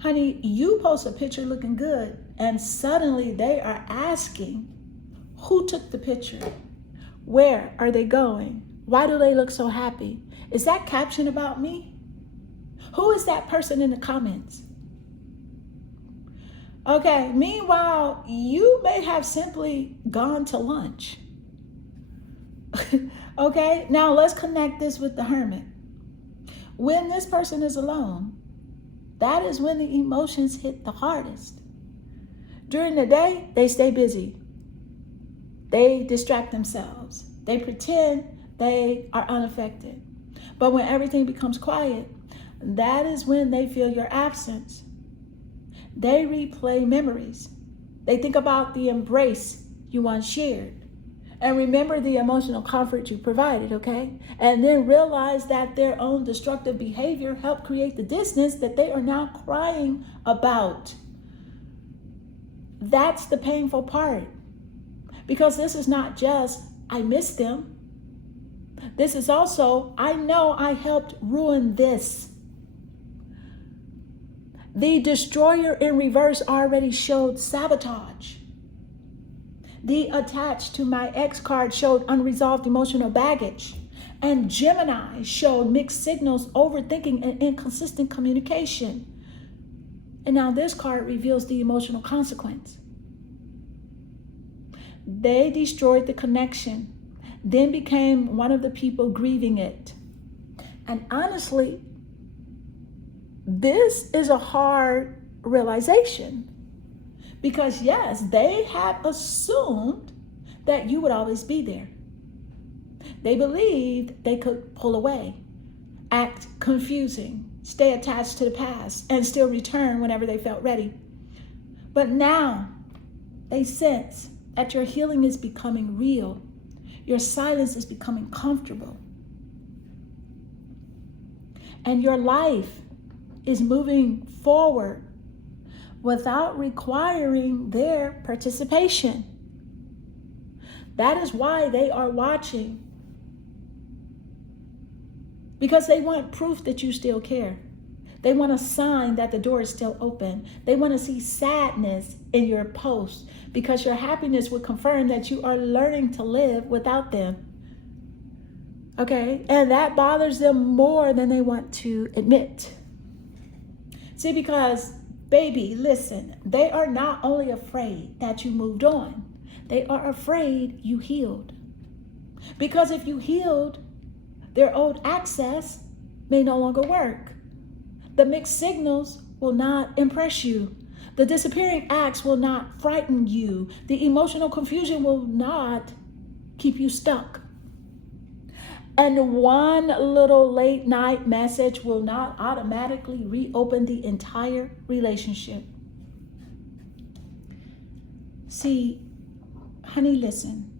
Honey, you post a picture looking good and suddenly they are asking, who took the picture? Where are they going? Why do they look so happy? Is that caption about me? Who is that person in the comments? Okay, meanwhile, you may have simply gone to lunch. Okay, now let's connect this with the Hermit. When this person is alone, that is when the emotions hit the hardest. During the day, they stay busy. They distract themselves. They pretend they are unaffected. But when everything becomes quiet, that is when they feel your absence. They replay memories. They think about the embrace you once shared. And remember the emotional comfort you provided, okay? And then realize that their own destructive behavior helped create the distance that they are now crying about. That's the painful part. Because this is not just, I miss them. This is also, I know I helped ruin this. The destroyer in reverse already showed sabotage. The attached to my ex card showed unresolved emotional baggage. And Gemini showed mixed signals, overthinking, and inconsistent communication. And now this card reveals the emotional consequence. They destroyed the connection, then became one of the people grieving it. And honestly, this is a hard realization. Because yes, they had assumed that you would always be there. They believed they could pull away, act confusing, stay attached to the past, and still return whenever they felt ready. But now they sense that your healing is becoming real. Your silence is becoming comfortable. And your life is moving forward without requiring their participation. That is why they are watching. Because they want proof that you still care. They want a sign that the door is still open. They want to see sadness in your post because your happiness would confirm that you are learning to live without them. Okay? And that bothers them more than they want to admit. See, because baby, listen, they are not only afraid that you moved on, they are afraid you healed. Because if you healed, their old access may no longer work. The mixed signals will not impress you. The disappearing acts will not frighten you. The emotional confusion will not keep you stuck. And one little late night message will not automatically reopen the entire relationship. See, honey, listen.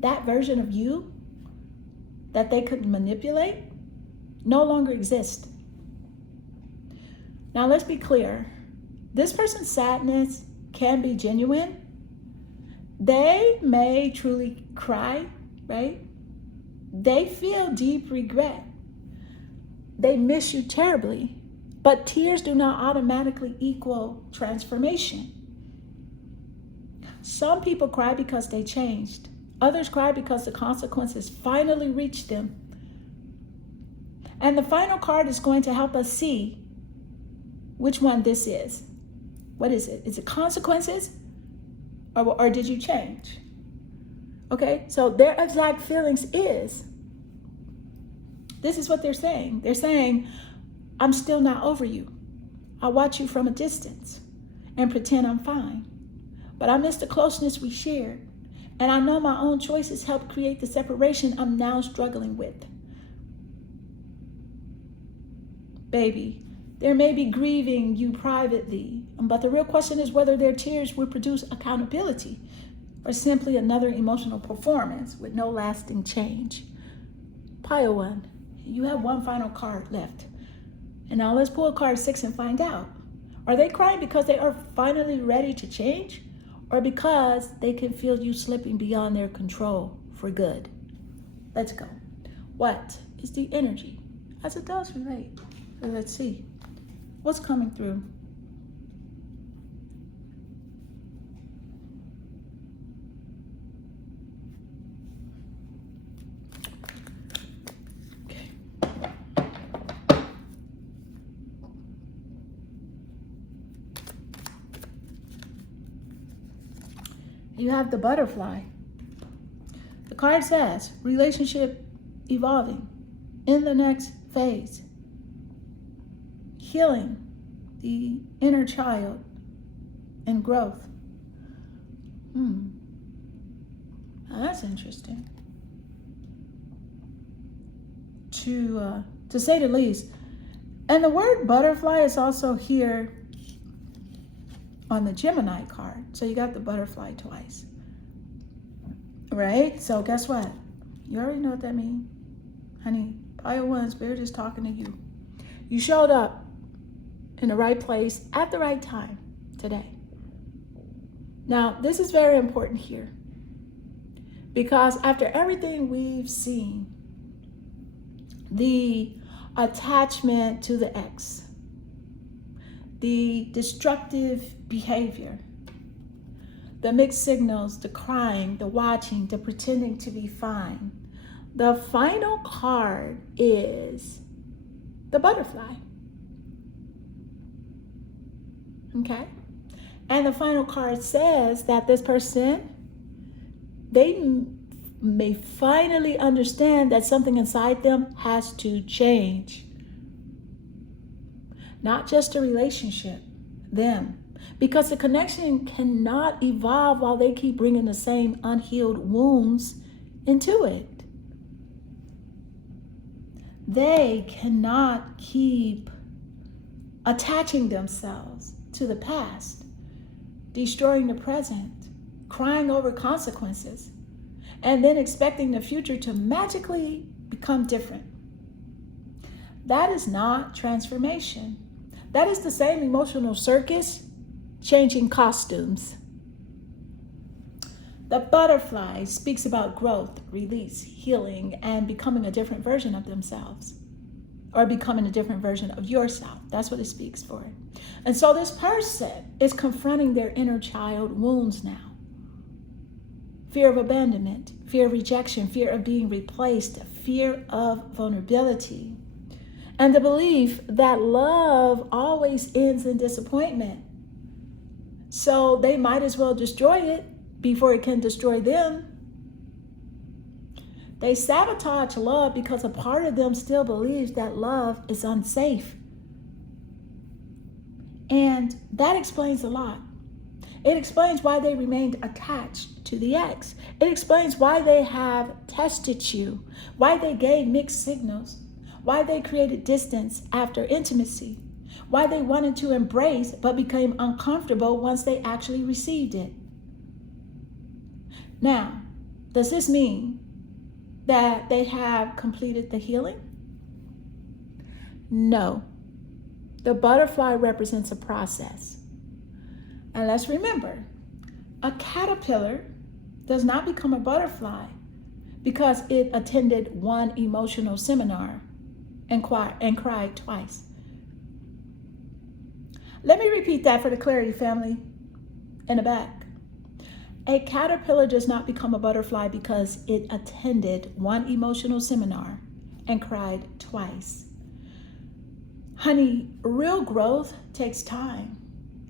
That version of you that they could manipulate no longer exists. Now, let's be clear. This person's sadness can be genuine. They may truly cry, right? They feel deep regret. They miss you terribly. But tears do not automatically equal transformation. Some people cry because they changed. Others cry because the consequences finally reached them. And the final card is going to help us see which one this is. What is it? Is it consequences? Or did you change? Okay, so their exact feelings is, this is what they're saying. They're saying, I'm still not over you. I watch you from a distance and pretend I'm fine. But I miss the closeness we shared. And I know my own choices helped create the separation I'm now struggling with. Baby, they may be grieving you privately, but the real question is whether their tears will produce accountability. or simply another emotional performance with no lasting change. Pile 1, you have one final card left. And now let's pull card 6 and find out. Are they crying because they are finally ready to change, or because they can feel you slipping beyond their control for good? Let's go. What is the energy as it does relate? Let's see. What's coming through? Okay. You have the butterfly. The card says relationship evolving in the next phase. Healing the inner child and growth. Now that's interesting. To say the least. And the word butterfly is also here on the Gemini card. So you got the butterfly twice. Right? So guess what? You already know what that means. Honey, Pile 1, Spirit is talking to you. You showed up in the right place at the right time today. Now, this is very important here, because after everything we've seen, the attachment to the ex, the destructive behavior, the mixed signals, the crying, the watching, the pretending to be fine, the final card is the butterfly. Okay? And the final card says that this person, they may finally understand that something inside them has to change. Not just a relationship, them. Because the connection cannot evolve while they keep bringing the same unhealed wounds into it. They cannot keep attaching themselves to the past, destroying the present, crying over consequences, and then expecting the future to magically become different. That is not transformation. That is the same emotional circus, changing costumes. The butterfly speaks about growth, release, healing, and becoming a different version of themselves, or becoming a different version of yourself. That's what it speaks for. And so this person is confronting their inner child wounds now. Fear of abandonment, fear of rejection, fear of being replaced, fear of vulnerability, and the belief that love always ends in disappointment. So they might as well destroy it before it can destroy them. They sabotage love because a part of them still believes that love is unsafe. And that explains a lot. It explains why they remained attached to the ex. It explains why they have tested you, why they gave mixed signals, why they created distance after intimacy, why they wanted to embrace but became uncomfortable once they actually received it. Now, does this mean that they have completed the healing? No. The butterfly represents a process. And let's remember, a caterpillar does not become a butterfly because it attended one emotional seminar and cried twice. Let me repeat that for the clarity, family, in the back. A caterpillar does not become a butterfly because it attended one emotional seminar and cried twice. Honey, real growth takes time.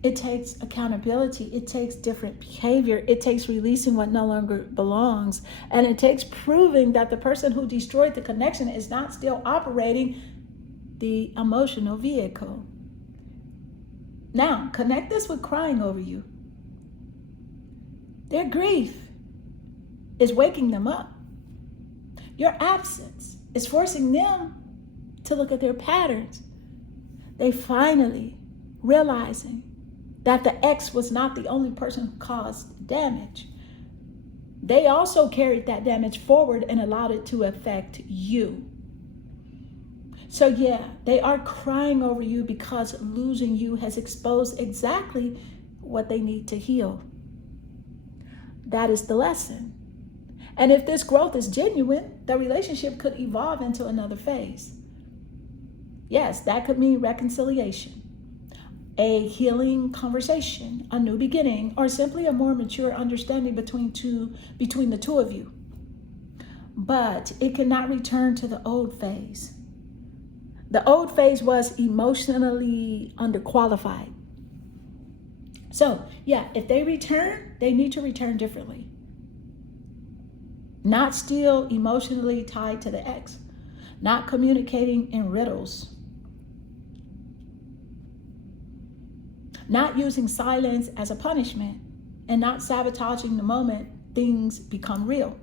It takes accountability. It takes different behavior. It takes releasing what no longer belongs. And it takes proving that the person who destroyed the connection is not still operating the emotional vehicle. Now, connect this with crying over you. Their grief is waking them up. Your absence is forcing them to look at their patterns. They finally realizing that the ex was not the only person who caused damage. They also carried that damage forward and allowed it to affect you. So yeah, they are crying over you because losing you has exposed exactly what they need to heal. That is the lesson. And if this growth is genuine, the relationship could evolve into another phase. Yes, that could mean reconciliation, a healing conversation, a new beginning, or simply a more mature understanding between the two of you. But it cannot return to the old phase. The old phase was emotionally underqualified. So, yeah, if they return, they need to return differently. Not still emotionally tied to the ex, not communicating in riddles, not using silence as a punishment, and not sabotaging the moment things become real,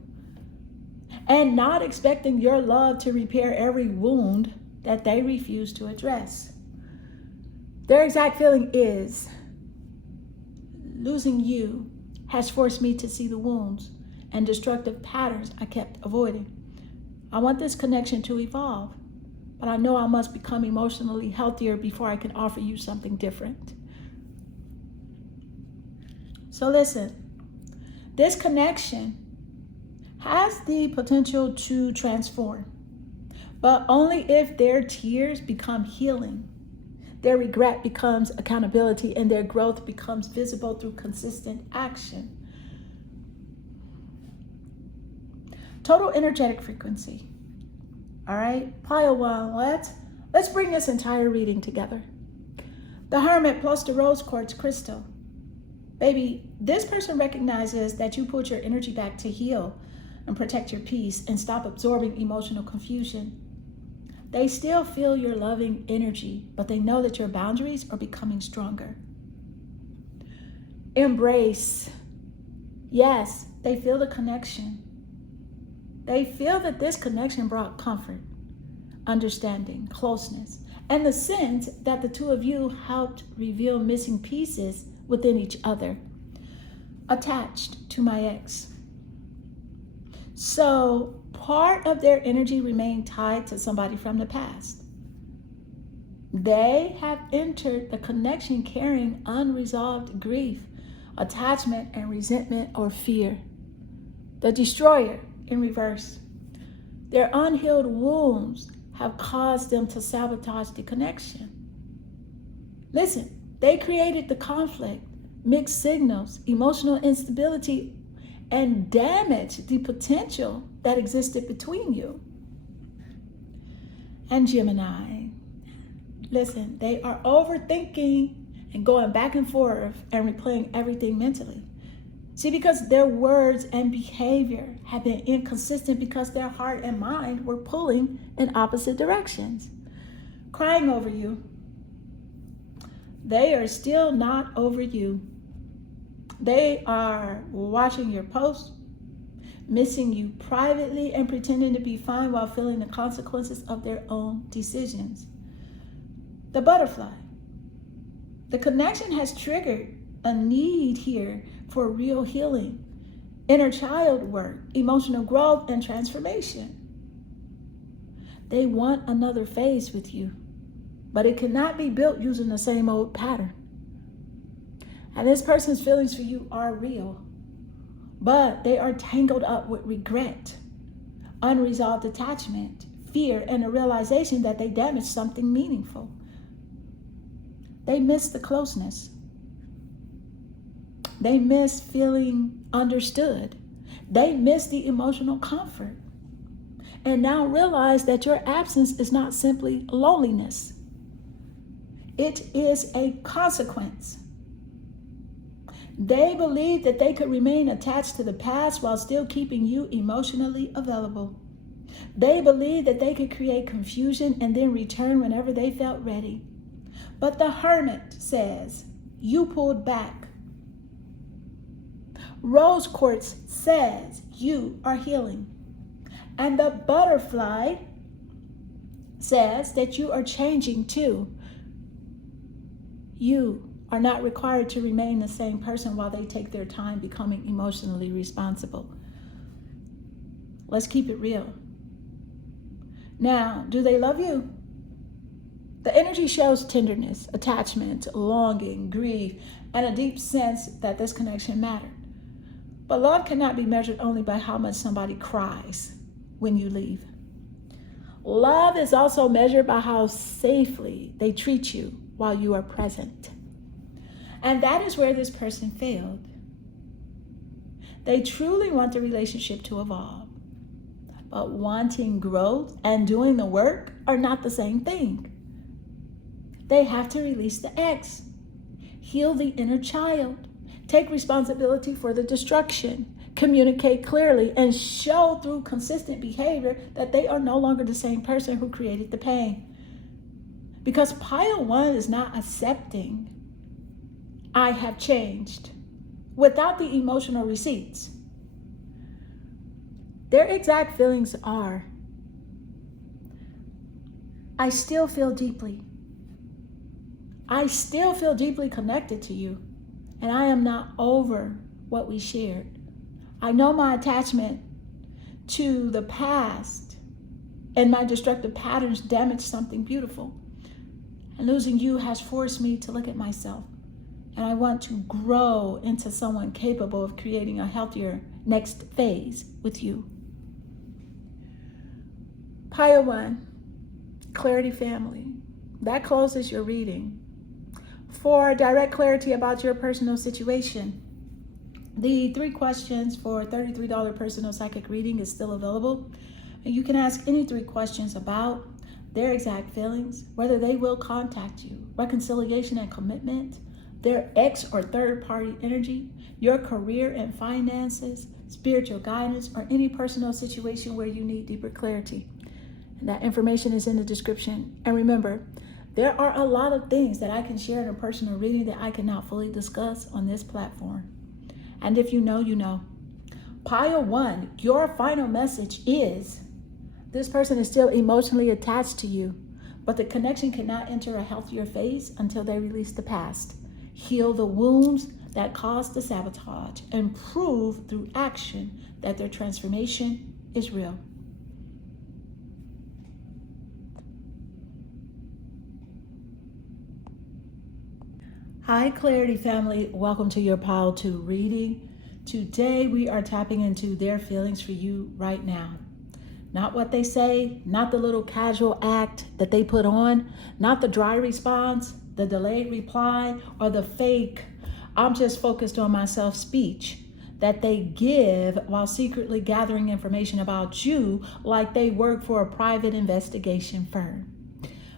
and not expecting your love to repair every wound that they refuse to address. Their exact feeling is, losing you has forced me to see the wounds and destructive patterns I kept avoiding. I want this connection to evolve, but I know I must become emotionally healthier before I can offer you something different. So listen, this connection has the potential to transform, but only if their tears become healing, their regret becomes accountability, and their growth becomes visible through consistent action. Total energetic frequency. All right, pile one. Let's bring this entire reading together. The Hermit plus the rose quartz crystal. Baby, this person recognizes that you put your energy back to heal and protect your peace and stop absorbing emotional confusion. They still feel your loving energy, but they know that your boundaries are becoming stronger. Embrace. Yes, they feel the connection. They feel that this connection brought comfort, understanding, closeness, and the sense that the two of you helped reveal missing pieces within each other. Attached to my ex. So part of their energy remained tied to somebody from the past. They have entered the connection carrying unresolved grief, attachment, and resentment or fear. The destroyer in reverse. Their unhealed wounds have caused them to sabotage the connection. Listen, they created the conflict, mixed signals, emotional instability, and damaged the potential that existed between you. And Gemini, listen, they are overthinking and going back and forth and replaying everything mentally. See, because their words and behavior have been inconsistent because their heart and mind were pulling in opposite directions. Crying over you. They are still not over you. They are watching your posts, missing you privately, and pretending to be fine while feeling the consequences of their own decisions. The butterfly. The connection has triggered a need here for real healing, inner child work, emotional growth, and transformation. They want another phase with you, but it cannot be built using the same old pattern. And this person's feelings for you are real, but they are tangled up with regret, unresolved attachment, fear, and the realization that they damaged something meaningful. They miss the closeness. They miss feeling understood. They miss the emotional comfort. And now realize that your absence is not simply loneliness. It is a consequence. They believe that they could remain attached to the past while still keeping you emotionally available. They believe that they could create confusion and then return whenever they felt ready. But the Hermit says, you pulled back. Rose quartz says, you are healing. And the butterfly says that you are changing too. You are not required to remain the same person while they take their time becoming emotionally responsible. Let's keep it real. Now, do they love you? The energy shows tenderness, attachment, longing, grief, and a deep sense that this connection mattered. But love cannot be measured only by how much somebody cries when you leave. Love is also measured by how safely they treat you while you are present. And that is where this person failed. They truly want the relationship to evolve. But wanting growth and doing the work are not the same thing. They have to release the ex, heal the inner child, take responsibility for the destruction, communicate clearly, and show through consistent behavior that they are no longer the same person who created the pain. Because pile one is not accepting, I have changed, without the emotional receipts. Their exact feelings are, I still feel deeply. I still feel deeply connected to you, and I am not over what we shared. I know my attachment to the past and my destructive patterns damaged something beautiful. And losing you has forced me to look at myself. And I want to grow into someone capable of creating a healthier next phase with you. Pile 1, Clarity Family. That closes your reading. For direct clarity about your personal situation, the 3 questions for $33 personal psychic reading is still available. And you can ask any 3 questions about their exact feelings, whether they will contact you, reconciliation and commitment, their ex or third party energy, your career and finances, spiritual guidance, or any personal situation where you need deeper clarity. And that information is in the description. And remember, there are a lot of things that I can share in a personal reading that I cannot fully discuss on this platform. And if you know, you know. Pile 1, your final message is, this person is still emotionally attached to you, but the connection cannot enter a healthier phase until they release the past, heal the wounds that caused the sabotage, and prove through action that their transformation is real. Hi, Clarity Family. Welcome to your Pile 2 reading. Today, we are tapping into their feelings for you right now. Not what they say, not the little casual act that they put on, not the dry response, the delayed reply, or the fake, I'm just focused on myself speech that they give while secretly gathering information about you like they work for a private investigation firm.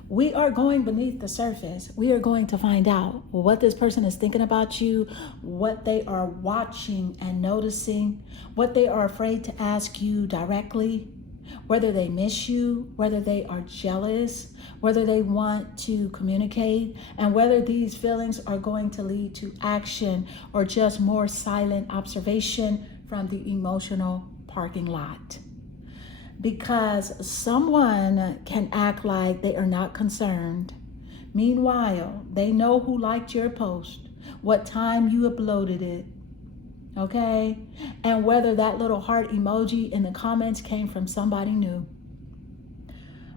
We are going beneath the surface. We are going to find out what this person is thinking about you, what they are watching and noticing, what they are afraid to ask you directly, whether they miss you, whether they are jealous, whether they want to communicate, and whether these feelings are going to lead to action or just more silent observation from the emotional parking lot. Because someone can act like they are not concerned. Meanwhile, they know who liked your post, what time you uploaded it, okay? And whether that little heart emoji in the comments came from somebody new.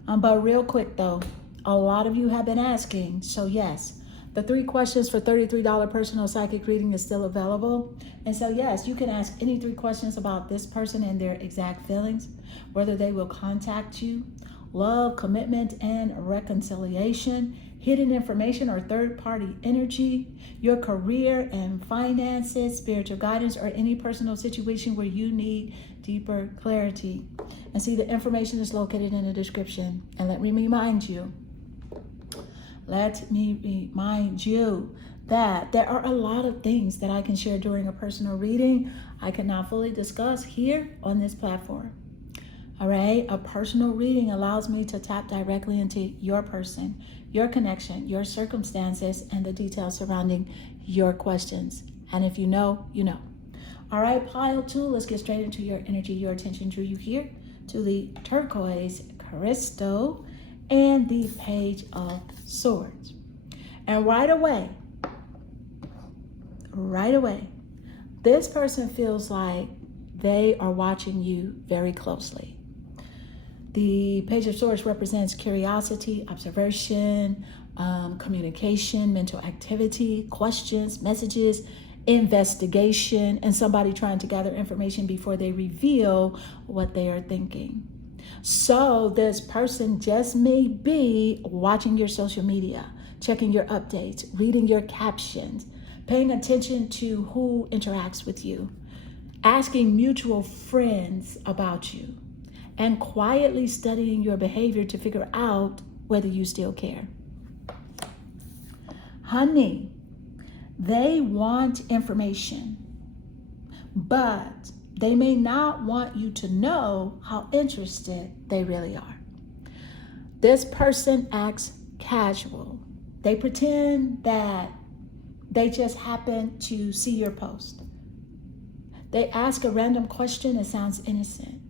But real quick though, a lot of you have been asking, so yes, the 3 questions for $33 personal psychic reading is still available. And so yes, you can ask any 3 questions about this person and their exact feelings, whether they will contact you, love, commitment, and reconciliation, hidden information or third-party energy, your career and finances, spiritual guidance, or any personal situation where you need deeper clarity. And see, the information is located in the description. And let me remind you that there are a lot of things that I can share during a personal reading I cannot fully discuss here on this platform. All right, a personal reading allows me to tap directly into your person, your connection, your circumstances, and the details surrounding your questions. And if you know, you know. All right, Pile 2, let's get straight into your energy. Your attention drew you here to the turquoise crystal and the Page of Swords. And right away, this person feels like they are watching you very closely. The Page of Swords represents curiosity, observation, communication, mental activity, questions, messages, investigation, and somebody trying to gather information before they reveal what they are thinking. So this person just may be watching your social media, checking your updates, reading your captions, paying attention to who interacts with you, asking mutual friends about you, and quietly studying your behavior to figure out whether you still care. Honey, they want information, but they may not want you to know how interested they really are. This person acts casual. They pretend that they just happen to see your post. They ask a random question that sounds innocent,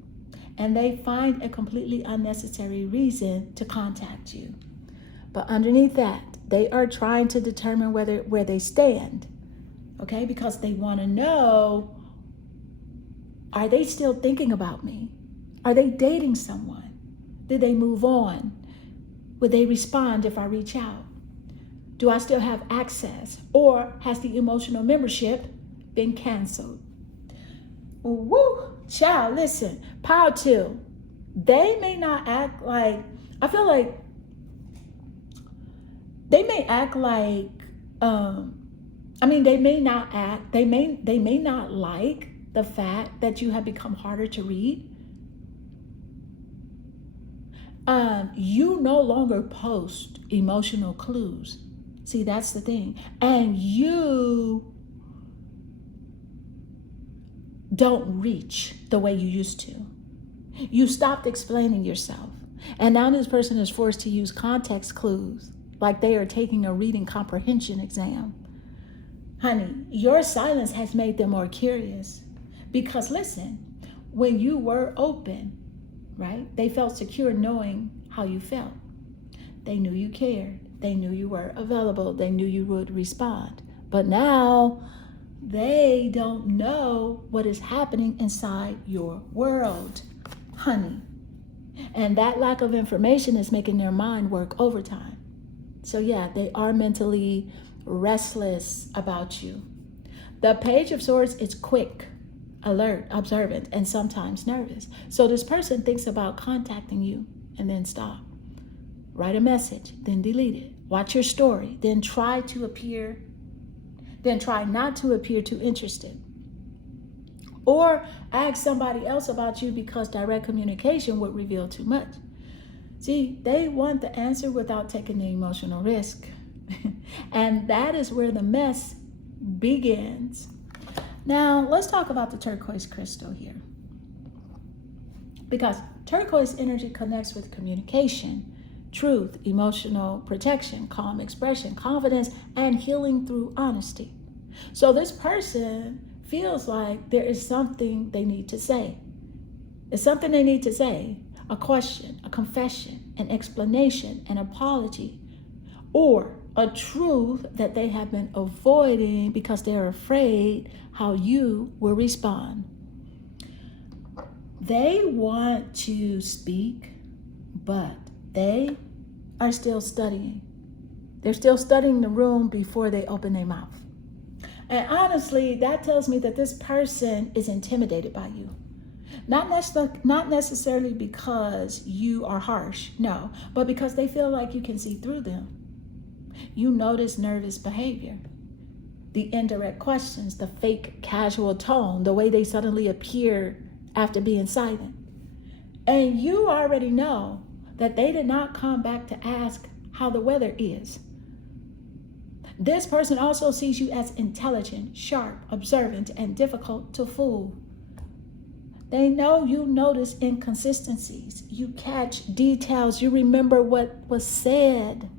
and they find a completely unnecessary reason to contact you. But underneath that, they are trying to determine where they stand, okay? Because they want to know, are they still thinking about me? Are they dating someone? Did they move on? Would they respond if I reach out? Do I still have access? Or has the emotional membership been canceled? Woo, child, listen, power two. They may not act like, I feel like they may act like, they may not act, they may not like the fact that you have become harder to read. You no longer post emotional clues. See, that's the thing. And you don't reach the way you used to. You stopped explaining yourself. And now this person is forced to use context clues like they are taking a reading comprehension exam. Honey, your silence has made them more curious. Because listen, when you were open, right, they felt secure knowing how you felt. They knew you cared. They knew you were available. They knew you would respond. But now they don't know what is happening inside your world, honey. And that lack of information is making their mind work overtime. So yeah, they are mentally restless about you. The Page of Swords is quick, alert, observant, and sometimes nervous. So this person thinks about contacting you and then stop. Write a message, then delete it. Watch your story, then try not to appear too interested. Or ask somebody else about you because direct communication would reveal too much. See, they want the answer without taking the emotional risk. And that is where the mess begins. Now, let's talk about the turquoise crystal here. Because turquoise energy connects with communication, truth, emotional protection, calm expression, confidence, and healing through honesty. So this person feels like there is something they need to say. It's something they need to say, a question, a confession, an explanation, an apology, or a truth that they have been avoiding because they're afraid how you will respond. They want to speak, but they are still studying. They're still studying the room before they open their mouth. And honestly, that tells me that this person is intimidated by you. Not necessarily because you are harsh, no, but because they feel like you can see through them. You notice nervous behavior, the indirect questions, the fake casual tone, the way they suddenly appear after being silent. And you already know that they did not come back to ask how the weather is. This person also sees you as intelligent, sharp, observant, and difficult to fool. They know you notice inconsistencies, you catch details, you remember what was said,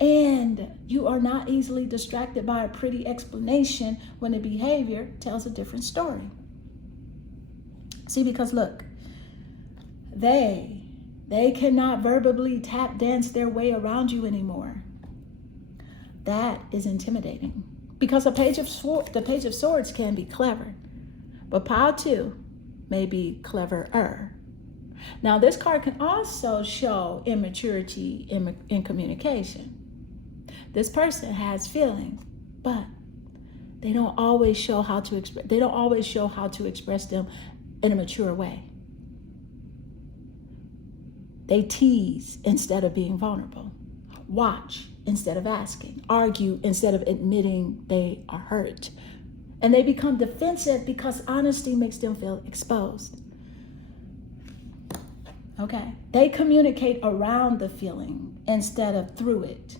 and you are not easily distracted by a pretty explanation when the behavior tells a different story. See, because look, they cannot verbally tap dance their way around you anymore. That is intimidating because the Page of Swords can be clever, But pile 2 may be cleverer. Now, this card can also show immaturity in communication. This person has feelings, but they don't always show how to express them in a mature way. They tease instead of being vulnerable, watch instead of asking, argue instead of admitting they are hurt. And they become defensive because honesty makes them feel exposed. Okay. They communicate around the feeling instead of through it.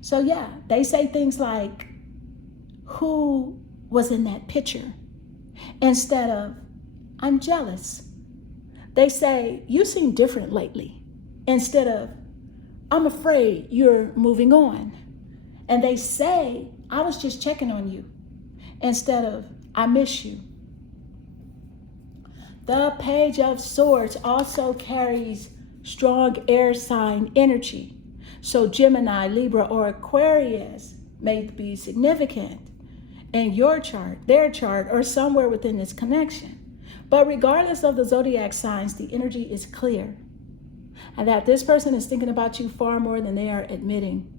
So yeah, they say things like, who was in that picture? Instead of, I'm jealous. They say, you seem different lately. Instead of, I'm afraid you're moving on. And they say, I was just checking on you. Instead of, I miss you. The Page of Swords also carries strong air sign energy. So Gemini, Libra, or Aquarius may be significant in your chart, their chart, or somewhere within this connection. But regardless of the zodiac signs, the energy is clear. And that this person is thinking about you far more than they are admitting.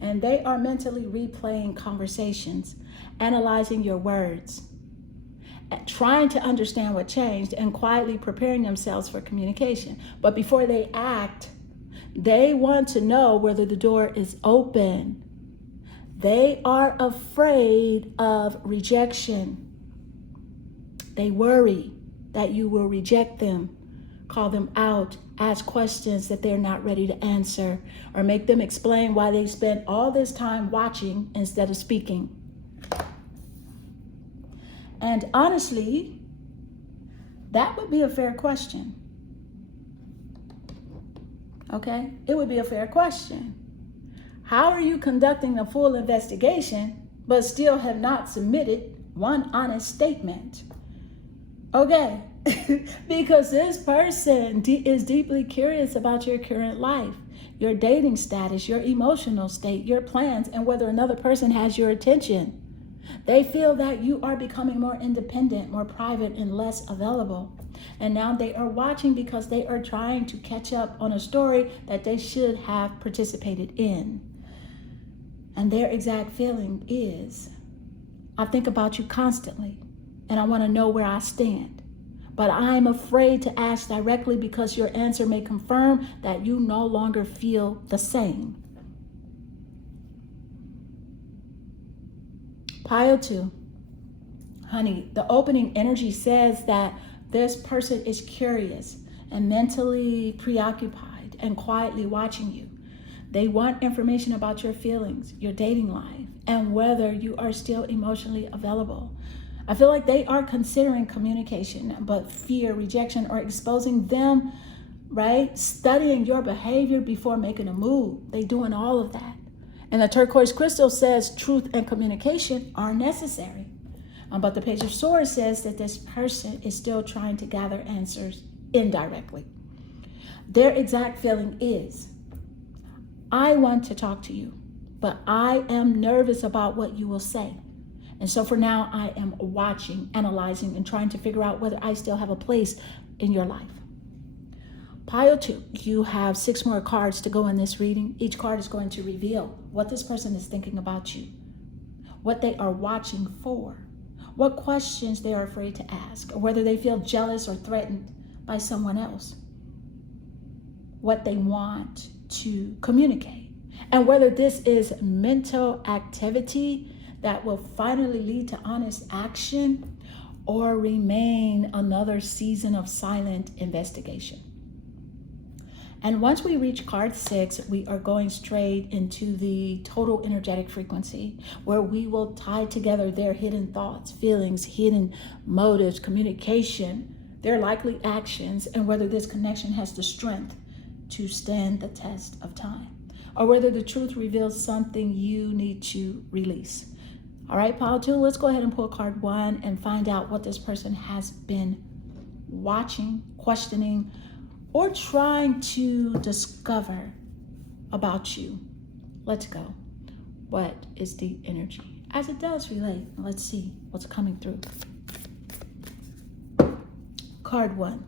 And they are mentally replaying conversations, analyzing your words, trying to understand what changed, and quietly preparing themselves for communication. But before they act, they want to know whether the door is open. They are afraid of rejection. They worry that you will reject them, call them out, ask questions that they're not ready to answer, or make them explain why they spent all this time watching instead of speaking. And honestly, that would be a fair question. Okay? It would be a fair question. How are you conducting a full investigation but still have not submitted one honest statement? Okay? Because this person is deeply curious about your current life, your dating status, your emotional state, your plans, and whether another person has your attention. They feel that you are becoming more independent, more private, and less available. And now they are watching because they are trying to catch up on a story that they should have participated in. And their exact feeling is, I think about you constantly, and I want to know where I stand. But I'm afraid to ask directly because your answer may confirm that you no longer feel the same. Pile 2. Honey, the opening energy says that this person is curious and mentally preoccupied and quietly watching you. They want information about your feelings, your dating life, and whether you are still emotionally available. I feel like they are considering communication, but fear, rejection, or exposing them, right? Studying your behavior before making a move. They're doing all of that. And the turquoise crystal says truth and communication are necessary. But the Page of Swords says that this person is still trying to gather answers indirectly. Their exact feeling is, I want to talk to you, but I am nervous about what you will say. And so for now, I am watching, analyzing, and trying to figure out whether I still have a place in your life. Pile 2, you have 6 more cards to go in this reading. Each card is going to reveal what this person is thinking about you, what they are watching for, what questions they are afraid to ask, or whether they feel jealous or threatened by someone else, what they want to communicate, and whether this is mental activity that will finally lead to honest action or remain another season of silent investigation. And once we reach card 6, we are going straight into the total energetic frequency, where we will tie together their hidden thoughts, feelings, hidden motives, communication, their likely actions, and whether this connection has the strength to stand the test of time, or whether the truth reveals something you need to release. All right, pile 2, let's go ahead and pull card 1 and find out what this person has been watching, questioning, or trying to discover about you. Let's go. What is the energy? as it does relate. Let's see what's coming through. Card 1.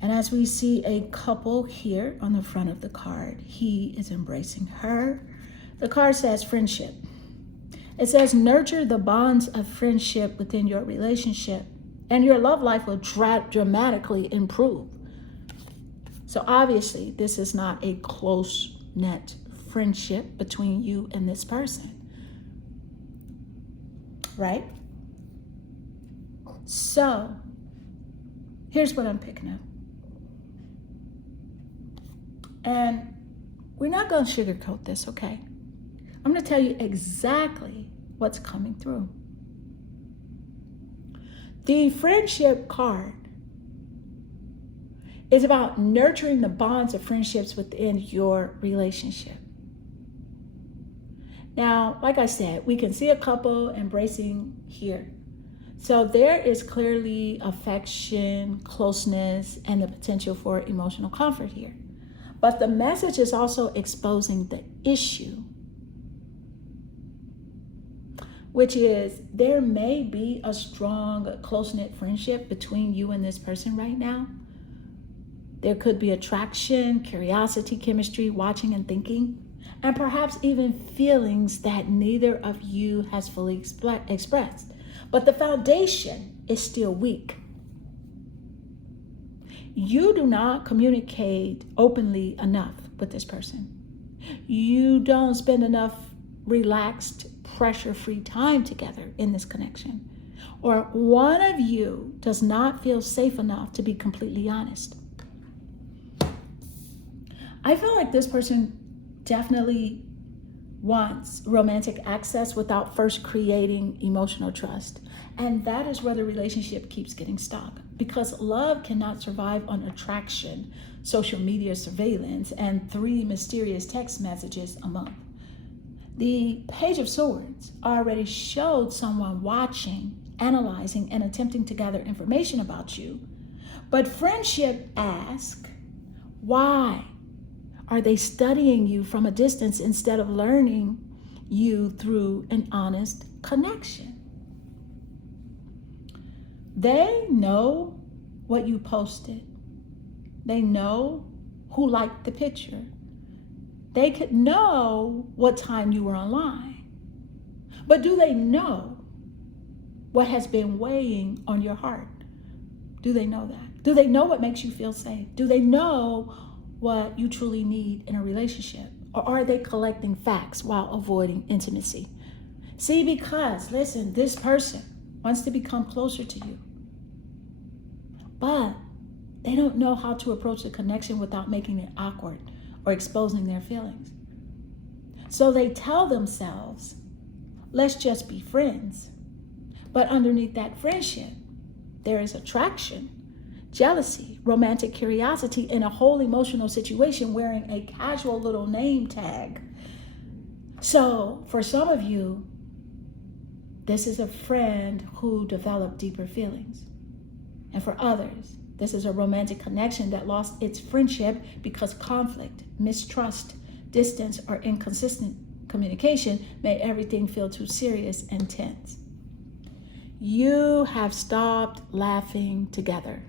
And as we see a couple here on the front of the card, he is embracing her. The card says friendship. It says nurture the bonds of friendship within your relationship, and your love life will dramatically improve. So obviously, this is not a close-knit friendship between you and this person, right? So here's what I'm picking up. And we're not going to sugarcoat this, okay? I'm going to tell you exactly what's coming through. The friendship card is about nurturing the bonds of friendships within your relationship. Now, like I said, we can see a couple embracing here. So there is clearly affection, closeness, and the potential for emotional comfort here. But the message is also exposing the issue, which is there may be a strong, close-knit friendship between you and this person right now. There could be attraction, curiosity, chemistry, watching and thinking, and perhaps even feelings that neither of you has fully expressed. But the foundation is still weak. You do not communicate openly enough with this person. You don't spend enough relaxed, pressure-free time together in this connection. Or one of you does not feel safe enough to be completely honest. I feel like this person definitely wants romantic access without first creating emotional trust. And that is where the relationship keeps getting stuck, because love cannot survive on attraction, social media surveillance, and 3 mysterious text messages a month. The Page of Swords already showed someone watching, analyzing, and attempting to gather information about you. But friendship asks, why are they studying you from a distance instead of learning you through an honest connection? They know what you posted. They know who liked the picture. They could know what time you were online. But do they know what has been weighing on your heart? Do they know that? Do they know what makes you feel safe? Do they know what you truly need in a relationship? Or are they collecting facts while avoiding intimacy? See, because, listen, this person wants to become closer to you, but they don't know how to approach the connection without making it awkward or exposing their feelings. So they tell themselves, let's just be friends. But underneath that friendship, there is attraction, jealousy, romantic curiosity, and a whole emotional situation wearing a casual little name tag. So for some of you, this is a friend who developed deeper feelings. And for others, this is a romantic connection that lost its friendship because conflict, mistrust, distance, or inconsistent communication made everything feel too serious and tense. You have stopped laughing together.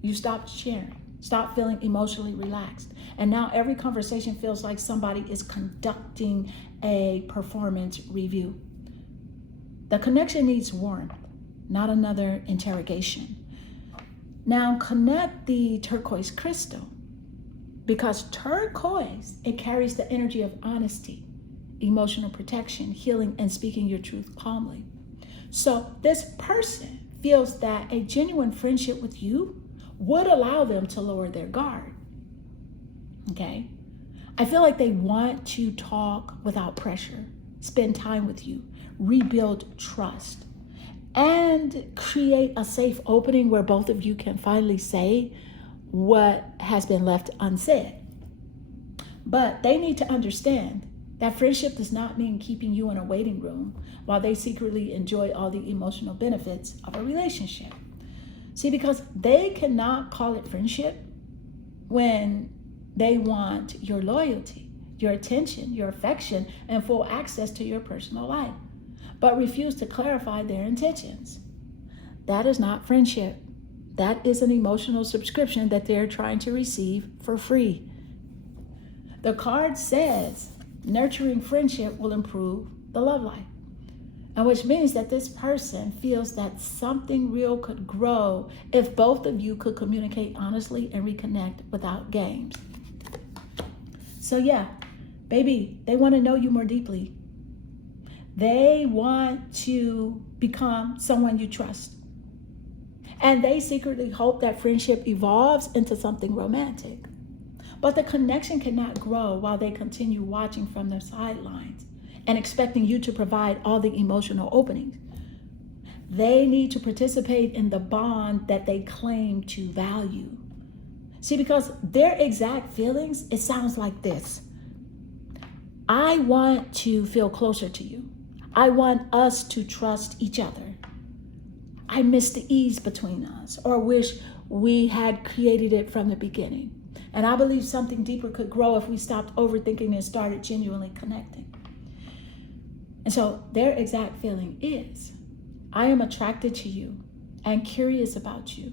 You stopped sharing, stopped feeling emotionally relaxed. And now every conversation feels like somebody is conducting a performance review. The connection needs warmth, not another interrogation. Now connect the turquoise crystal, because turquoise, it carries the energy of honesty, emotional protection, healing, and speaking your truth calmly. So this person feels that a genuine friendship with you would allow them to lower their guard. Okay? I feel like they want to talk without pressure, spend time with you, rebuild trust, and create a safe opening where both of you can finally say what has been left unsaid. But they need to understand that friendship does not mean keeping you in a waiting room while they secretly enjoy all the emotional benefits of a relationship. See, because they cannot call it friendship when They want your loyalty, your attention, your affection, and full access to your personal life, but refuse to clarify their intentions. That is not friendship. That is an emotional subscription that they're trying to receive for free. The card says nurturing friendship will improve the love life, and which means that this person feels that something real could grow if both of you could communicate honestly and reconnect without games. So yeah, baby, they want to know you more deeply. They want to become someone you trust. And they secretly hope that friendship evolves into something romantic. But the connection cannot grow while they continue watching from the sidelines and expecting you to provide all the emotional openings. They need to participate in the bond that they claim to value. See, because their exact feelings, it sounds like this. I want to feel closer to you. I want us to trust each other. I miss the ease between us, or wish we had created it from the beginning. And I believe something deeper could grow if we stopped overthinking and started genuinely connecting. And so their exact feeling is, I am attracted to you and curious about you,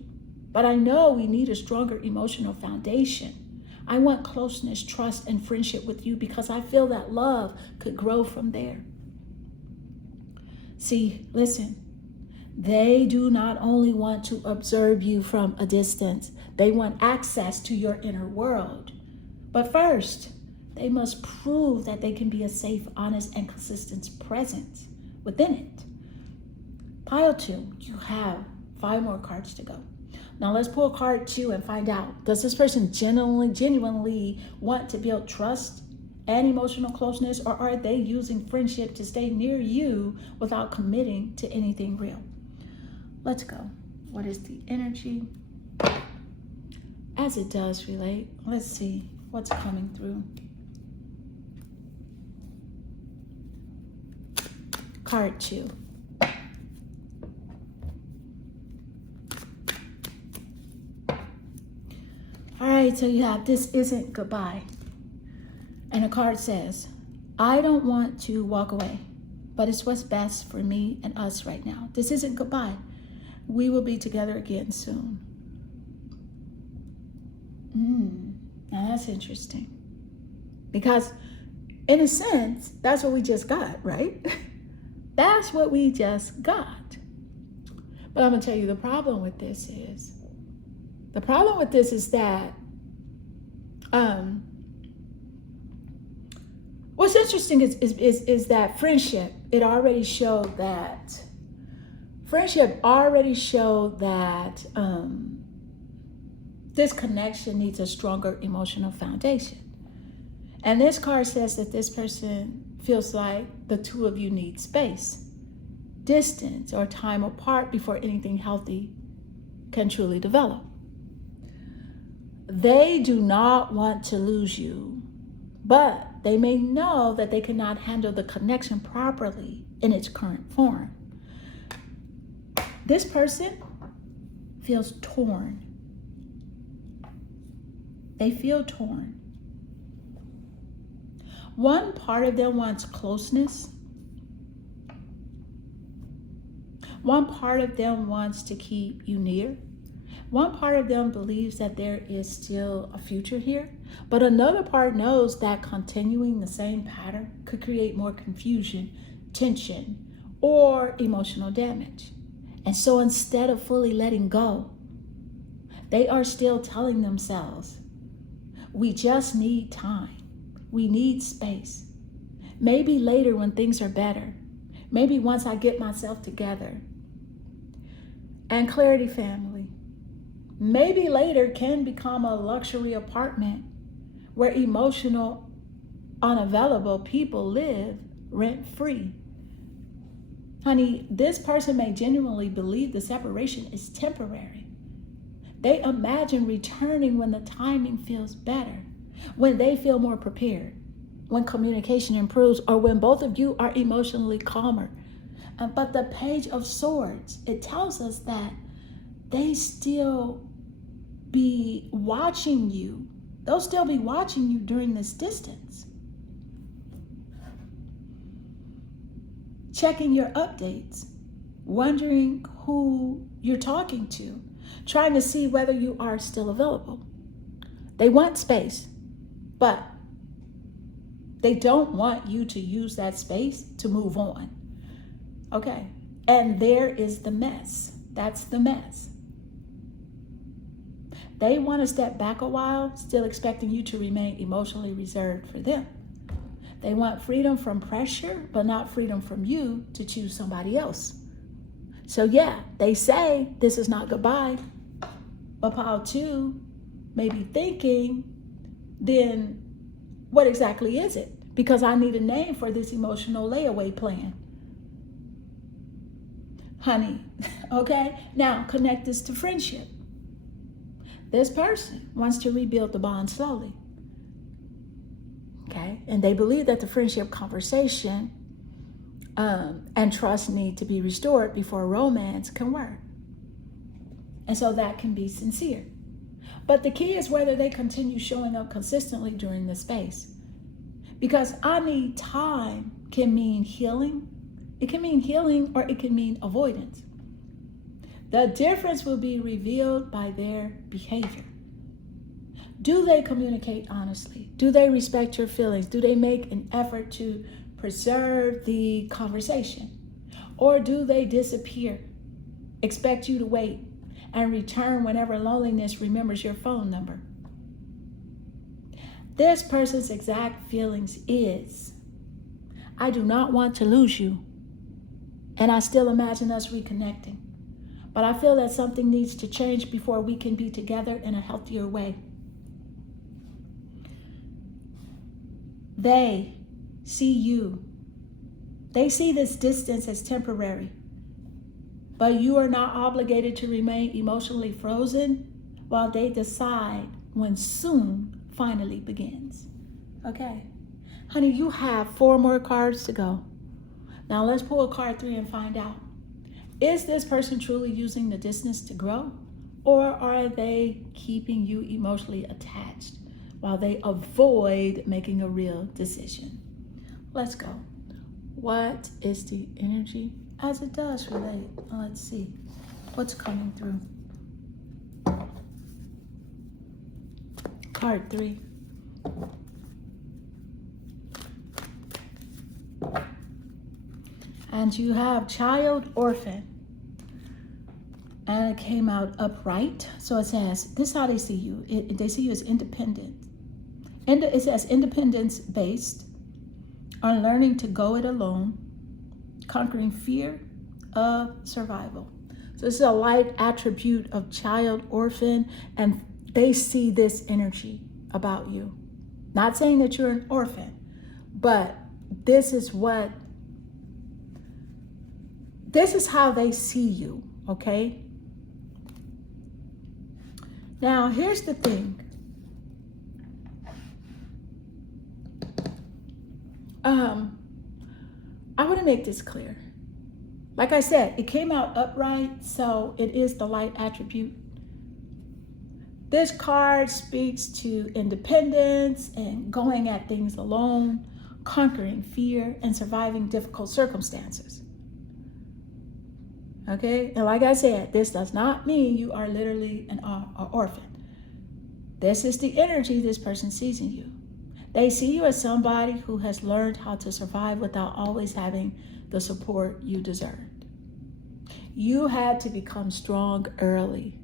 but I know we need a stronger emotional foundation. I want closeness, trust, and friendship with you because I feel that love could grow from there. See, listen, they do not only want to observe you from a distance, they want access to your inner world. But first, they must prove that they can be a safe, honest, and consistent presence within it. Pile 2, you have 5 more cards to go. Now let's pull card 2 and find out, does this person genuinely want to build trust and emotional closeness, or are they using friendship to stay near you without committing to anything real? Let's go. What is the energy? As it does relate, let's see what's coming through. Card 2. All right, so you have this isn't goodbye. And the card says, I don't want to walk away, but it's what's best for me and us right now. This isn't goodbye. We will be together again soon. Now that's interesting. Because in a sense, that's what we just got, right? That's what we just got. But I'm going to tell you the problem with this is that what's interesting is that friendship already showed that this connection needs a stronger emotional foundation. And this card says that this person feels like the two of you need space, distance, or time apart before anything healthy can truly develop. They do not want to lose you, but they may know that they cannot handle the connection properly in its current form. This person feels torn. They feel torn. One part of them wants closeness. One part of them wants to keep you near. One part of them believes that there is still a future here, but another part knows that continuing the same pattern could create more confusion, tension, or emotional damage. And so instead of fully letting go, they are still telling themselves, we just need time. We need space. Maybe later when things are better. Maybe once I get myself together. And clarity, family. Maybe later can become a luxury apartment where emotional, unavailable people live rent-free. Honey, this person may genuinely believe the separation is temporary. They imagine returning when the timing feels better, when they feel more prepared, when communication improves, or when both of you are emotionally calmer. But the Page of Swords, it tells us that they still be watching you They'll still be watching you during this distance, checking your updates, wondering who you're talking to, trying to see whether you are still available. They want space, but they don't want you to use that space to move on. Okay. And there is the mess. That's the mess. They want to step back a while, still expecting you to remain emotionally reserved for them. They want freedom from pressure, but not freedom from you to choose somebody else. So yeah, they say this is not goodbye, but pile two may be thinking, then what exactly is it? Because I need a name for this emotional layaway plan. Honey, okay? Now connect this to friendship. This person wants to rebuild the bond slowly. Okay? And they believe that the friendship conversation and trust need to be restored before romance can work. And so that can be sincere. But the key is whether they continue showing up consistently during the space. Because I need time can mean healing. It can mean healing or it can mean avoidance. The difference will be revealed by their behavior. Do they communicate honestly? Do they respect your feelings? Do they make an effort to preserve the conversation? Or do they disappear, expect you to wait, and return whenever loneliness remembers your phone number? This person's exact feelings is, I do not want to lose you, and I still imagine us reconnecting. But I feel that something needs to change before we can be together in a healthier way. They see you. They see this distance as temporary. But you are not obligated to remain emotionally frozen while they decide when soon finally begins. Okay. Honey, you have 4 more cards to go. Now let's pull card 3 and find out. Is this person truly using the distance to grow? Or are they keeping you emotionally attached while they avoid making a real decision? Let's go. What is the energy as it does relate? Let's see what's coming through. Card 3. And you have child orphan. And it came out upright. So it says, this is how they see you. They see you as independent. And it says independence-based, on learning to go it alone, conquering fear of survival. So this is a light attribute of child orphan, and they see this energy about you. Not saying that you're an orphan, but this is how they see you, okay? Now, here's the thing. I want to make this clear. Like I said, it came out upright, so it is the light attribute. This card speaks to independence and going at things alone, conquering fear, and surviving difficult circumstances. Okay? And like I said, this does not mean you are literally an orphan. This is the energy this person sees in you. They see you as somebody who has learned how to survive without always having the support you deserved. You had to become strong early,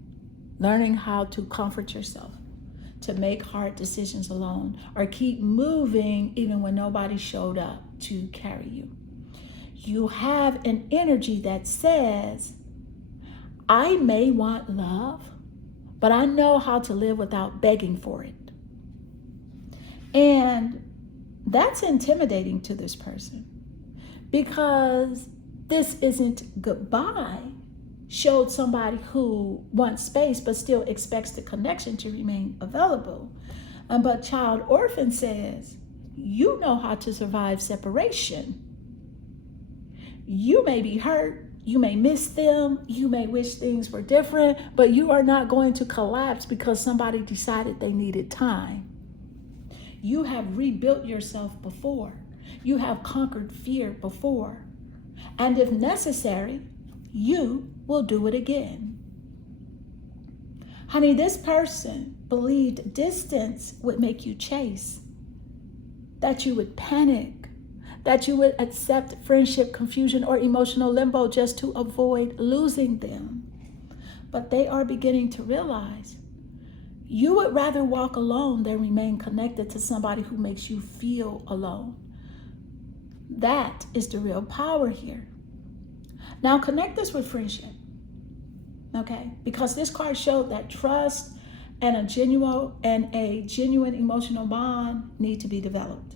learning how to comfort yourself, to make hard decisions alone, or keep moving even when nobody showed up to carry you. You have an energy that says, I may want love, but I know how to live without begging for it. And that's intimidating to this person, because this isn't goodbye showed somebody who wants space but still expects the connection to remain available. But child orphan says, you know how to survive separation. You may be hurt, You may miss them. You may wish things were different, but you are not going to collapse because somebody decided they needed time. You have rebuilt yourself before. You have conquered fear before. And if necessary, you will do it again. Honey, this person believed distance would make you chase, that you would panic, that you would accept friendship, confusion, or emotional limbo just to avoid losing them. But they are beginning to realize you would rather walk alone than remain connected to somebody who makes you feel alone. That is the real power here. Now connect this with friendship, okay? Because this card showed that trust and a genuine emotional bond need to be developed.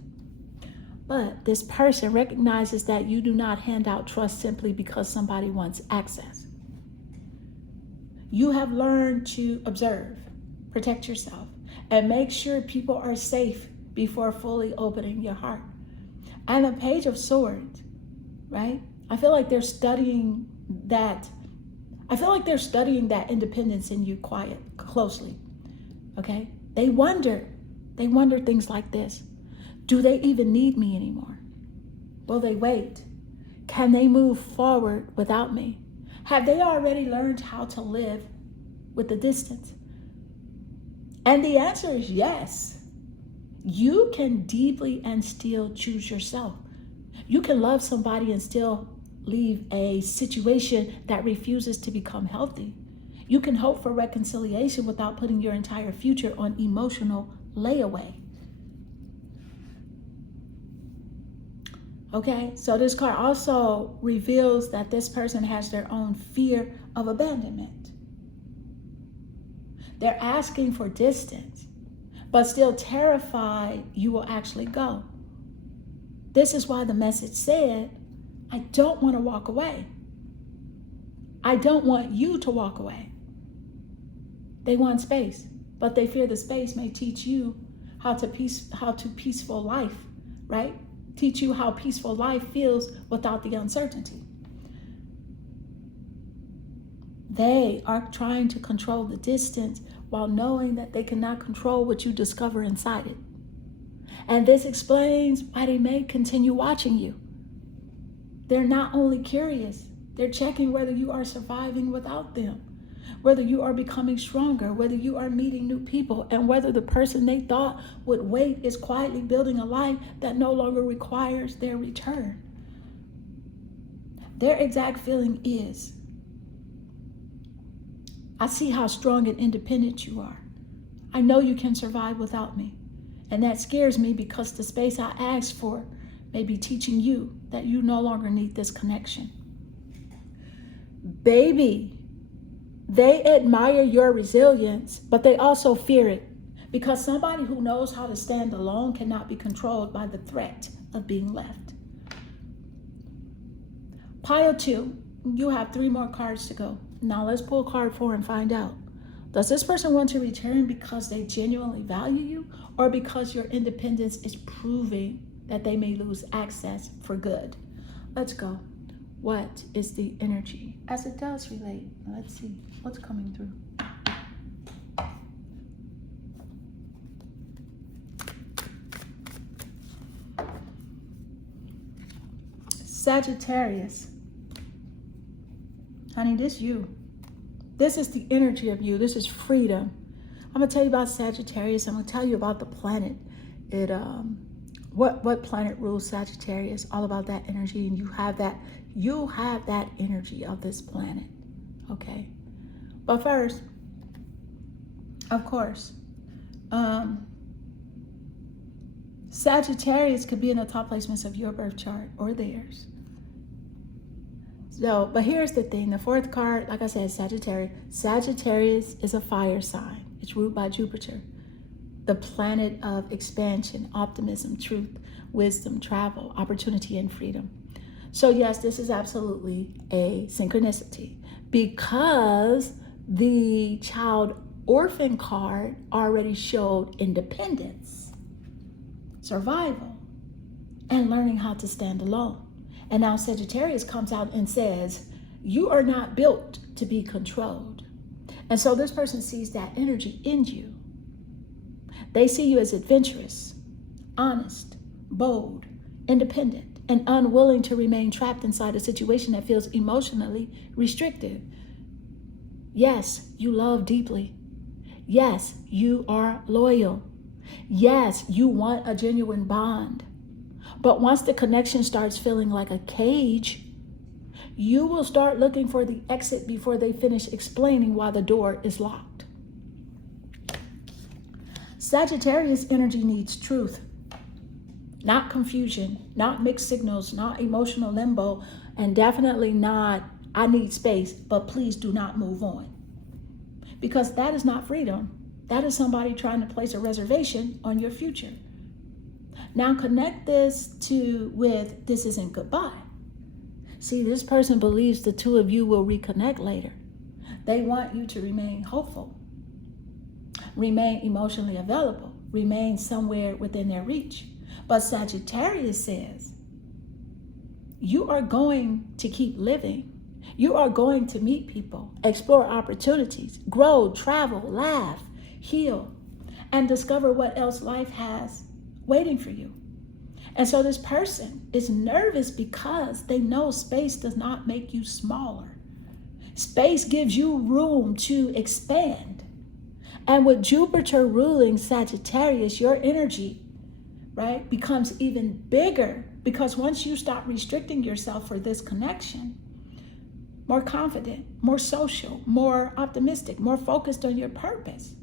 But this person recognizes that you do not hand out trust simply because somebody wants access. You have learned to observe, protect yourself, and make sure people are safe before fully opening your heart. And the Page of Swords, right? I feel like they're studying that. I feel like they're studying that independence in you closely, okay? They wonder things like this. Do they even need me anymore? Will they wait? Can they move forward without me? Have they already learned how to live with the distance? And the answer is yes. You can deeply and still choose yourself. You can love somebody and still leave a situation that refuses to become healthy. You can hope for reconciliation without putting your entire future on emotional layaway. Okay, so this card also reveals that this person has their own fear of abandonment. They're asking for distance, but still terrified you will actually go. This is why the message said, I don't want to walk away. I don't want you to walk away. They want space, but they fear the space may teach you how to peaceful life, right? Teach you how peaceful life feels without the uncertainty. They are trying to control the distance while knowing that they cannot control what you discover inside it. And this explains why they may continue watching you. They're not only curious, they're checking whether you are surviving without them, whether you are becoming stronger, whether you are meeting new people, and whether the person they thought would wait is quietly building a life that no longer requires their return. Their exact feeling is, I see how strong and independent you are. I know you can survive without me. And that scares me because the space I asked for may be teaching you that you no longer need this connection. Baby, they admire your resilience, but they also fear it because somebody who knows how to stand alone cannot be controlled by the threat of being left. Pile 2, you have 3 more cards to go. Now let's pull card 4 and find out. Does this person want to return because they genuinely value you or because your independence is proving that they may lose access for good? Let's go. What is the energy as it does relate? Let's see what's coming through. Sagittarius. Honey, this you. This is the energy of you. This is freedom. I'm going to tell you about Sagittarius. I'm going to tell you about the planet. What planet rules Sagittarius? All about that energy, and you have that energy of this planet. Okay. But first, of course, Sagittarius could be in the top placements of your birth chart or theirs. So, but here's the thing. The 4th card, like I said, Sagittarius. Sagittarius is a fire sign. It's ruled by Jupiter, the planet of expansion, optimism, truth, wisdom, travel, opportunity, and freedom. So yes, this is absolutely a synchronicity because the child orphan card already showed independence, survival, and learning how to stand alone. And now Sagittarius comes out and says, You are not built to be controlled. And so this person sees that energy in you. They see you as adventurous, honest, bold, independent, and unwilling to remain trapped inside a situation that feels emotionally restrictive. Yes, you love deeply. Yes, you are loyal. Yes, you want a genuine bond. But once the connection starts feeling like a cage, you will start looking for the exit before they finish explaining why the door is locked. Sagittarius energy needs truth, not confusion, not mixed signals, not emotional limbo, and definitely not, I need space, but please do not move on. Because that is not freedom. That is somebody trying to place a reservation on your future. Now connect this with this isn't goodbye. See, this person believes the two of you will reconnect later. They want you to remain hopeful, remain emotionally available, remain somewhere within their reach. But Sagittarius says, you are going to keep living. You are going to meet people, explore opportunities, grow, travel, laugh, heal, and discover what else life has waiting for you. And so this person is nervous because they know space does not make you smaller. Space gives you room to expand. And with Jupiter ruling Sagittarius, your energy, right, becomes even bigger, because once you stop restricting yourself for this connection, more confident, more social, more optimistic, more focused on your purpose,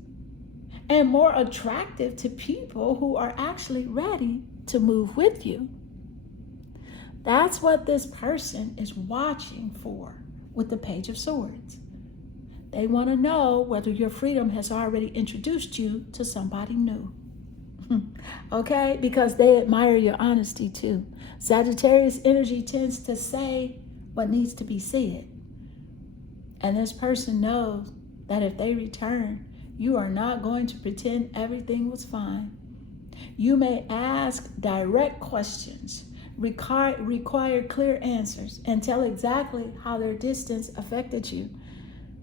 and more attractive to people who are actually ready to move with you. That's what this person is watching for with the Page of Swords. They want to know whether your freedom has already introduced you to somebody new. Okay? Because they admire your honesty too. Sagittarius energy tends to say what needs to be said. And this person knows that if they return, you are not going to pretend everything was fine. You may ask direct questions, require clear answers, and tell exactly how their distance affected you.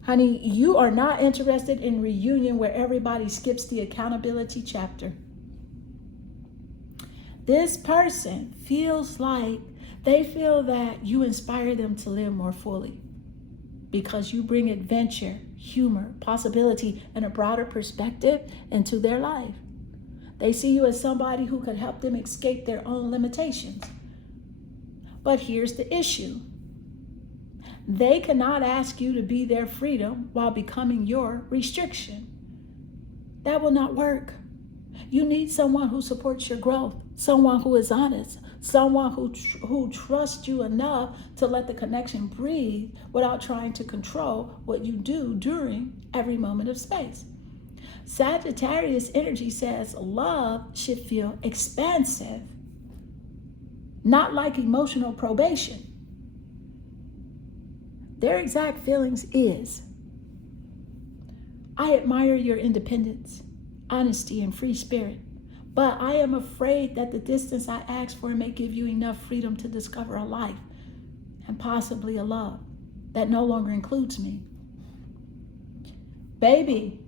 Honey, you are not interested in reunion where everybody skips the accountability chapter. This person feels like they feel that you inspire them to live more fully because you bring adventure, humor, possibility, and a broader perspective into their life. They see you as somebody who could help them escape their own limitations. But here's the issue. They cannot ask you to be their freedom while becoming your restriction. That will not work. You need someone who supports your growth, someone who is honest, someone who trusts you enough to let the connection breathe without trying to control what you do during every moment of space. Sagittarius energy says love should feel expansive, not like emotional probation. Their exact feelings is, I admire your independence, honesty, and free spirit, but I am afraid that the distance I ask for may give you enough freedom to discover a life and possibly a love that no longer includes me. Baby,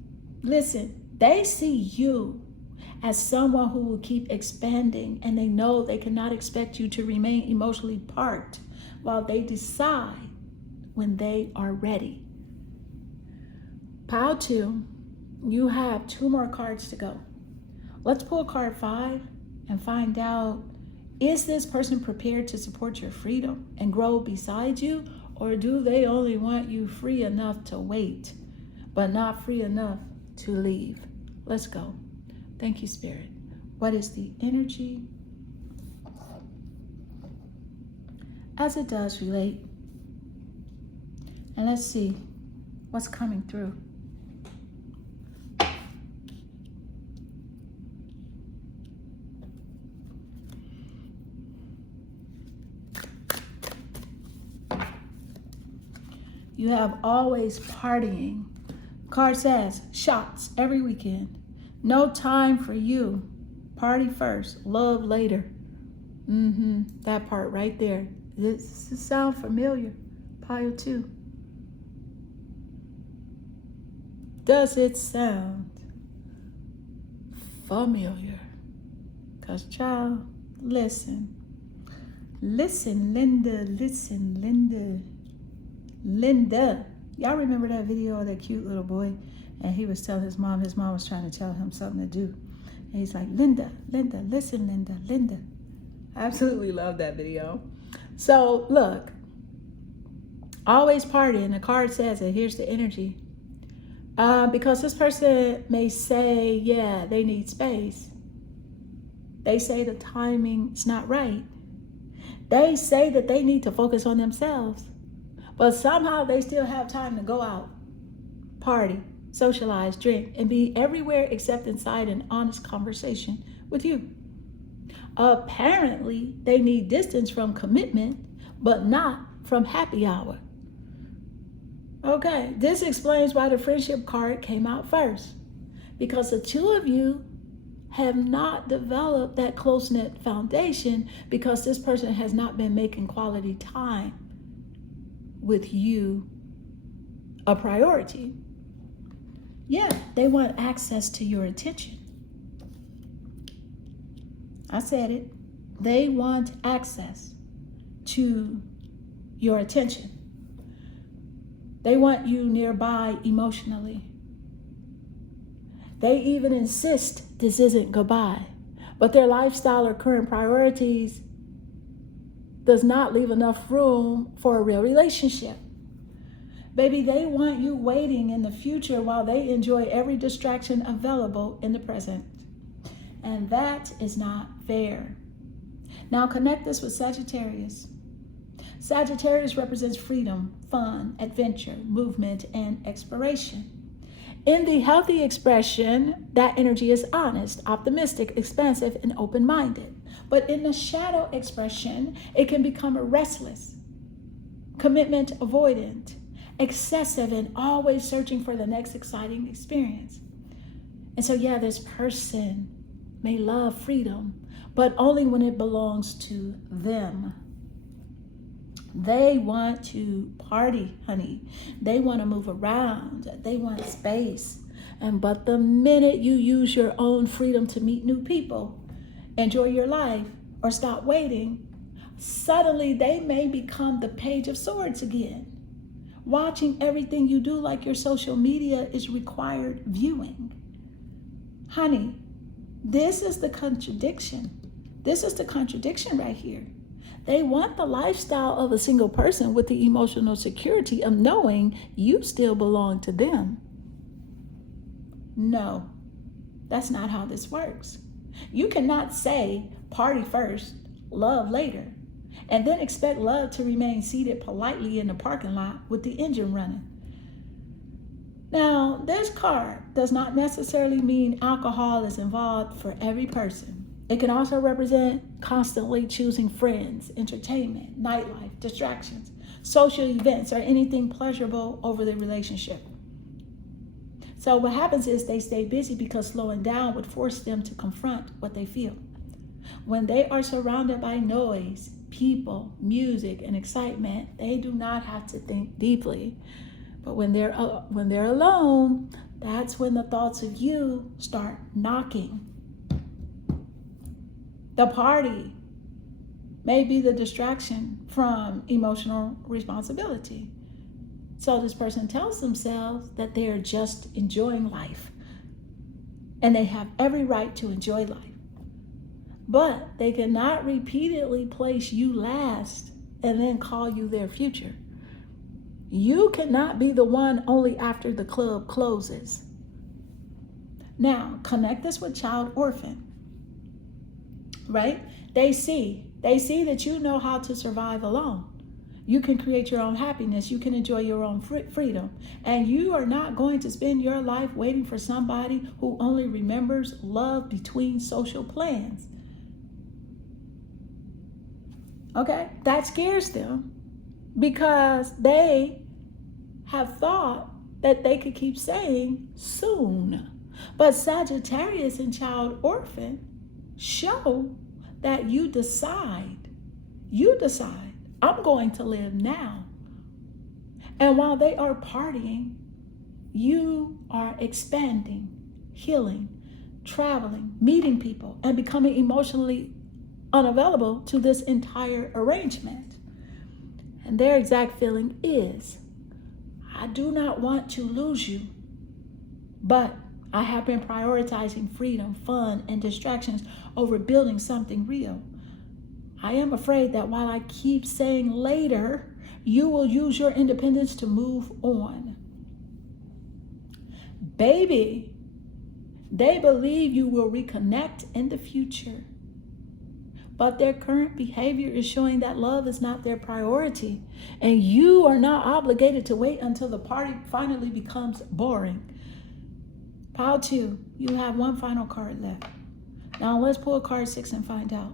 listen, they see you as someone who will keep expanding, and they know they cannot expect you to remain emotionally parked while they decide when they are ready. Pile 2, you have 2 more cards to go. Let's pull card 5 and find out, is this person prepared to support your freedom and grow beside you, or do they only want you free enough to wait, but not free enough to leave? Let's go. Thank you, Spirit. What is the energy as it does relate? And let's see what's coming through. You have always partying. Card says, shots every weekend. No time for you. Party first, love later. That part right there. Does this sound familiar? Pile 2. Does it sound familiar? Because, child, listen. Listen, Linda. Listen, Linda. Linda. Y'all remember that video of that cute little boy? And he was telling his mom was trying to tell him something to do. And he's like, Linda, Linda, listen, Linda, Linda. I absolutely love that video. So, look. Always party, and the card says it. Here's the energy. Because this person may say, yeah, they need space. They say the timing's not right. They say that they need to focus on themselves. But somehow they still have time to go out, party, socialize, drink, and be everywhere except inside an honest conversation with you. Apparently, they need distance from commitment, but not from happy hour. Okay, this explains why the friendship card came out first. Because the two of you have not developed that close-knit foundation because this person has not been making quality time with you a priority. Yeah, they want access to your attention. I said it. They want access to your attention. They want you nearby emotionally. They even insist this isn't goodbye, but their lifestyle or current priorities does not leave enough room for a real relationship. Baby, they want you waiting in the future while they enjoy every distraction available in the present. And that is not fair. Now connect this with Sagittarius. Sagittarius represents freedom, fun, adventure, movement, and exploration. In the healthy expression, that energy is honest, optimistic, expansive, and open-minded. But in the shadow expression, it can become restless, commitment avoidant, excessive, and always searching for the next exciting experience. And so, yeah, this person may love freedom, but only when it belongs to them. They want to party, honey. They want to move around. They want space. But the minute you use your own freedom to meet new people, enjoy your life, or stop waiting, suddenly they may become the Page of Swords again. Watching everything you do like your social media is required viewing. Honey, this is the contradiction. This is the contradiction right here. They want the lifestyle of a single person with the emotional security of knowing you still belong to them. No, that's not how this works. You cannot say party first, love later, and then expect love to remain seated politely in the parking lot with the engine running. Now, this card does not necessarily mean alcohol is involved for every person. It can also represent constantly choosing friends, entertainment, nightlife, distractions, social events, or anything pleasurable over the relationship. So what happens is they stay busy because slowing down would force them to confront what they feel. When they are surrounded by noise, people, music, and excitement, they do not have to think deeply. But when they're alone, that's when the thoughts of you start knocking. The party may be the distraction from emotional responsibility. So this person tells themselves that they are just enjoying life and they have every right to enjoy life. But they cannot repeatedly place you last and then call you their future. You cannot be the one only after the club closes. Now, connect this with child orphan. Right? They see that you know how to survive alone. You can create your own happiness. You can enjoy your own freedom. And you are not going to spend your life waiting for somebody who only remembers love between social plans. Okay? That scares them because they have thought that they could keep saying soon. But Sagittarius and child orphan show that you decide, I'm going to live now. And while they are partying, you are expanding, healing, traveling, meeting people, and becoming emotionally unavailable to this entire arrangement. And their exact feeling is, I do not want to lose you, but I have been prioritizing freedom, fun, and distractions over building something real. I am afraid that while I keep saying later, you will use your independence to move on. Baby, they believe you will reconnect in the future, but their current behavior is showing that love is not their priority, and you are not obligated to wait until the party finally becomes boring. Pile 2, you have one final card left. Now let's pull card 6 and find out.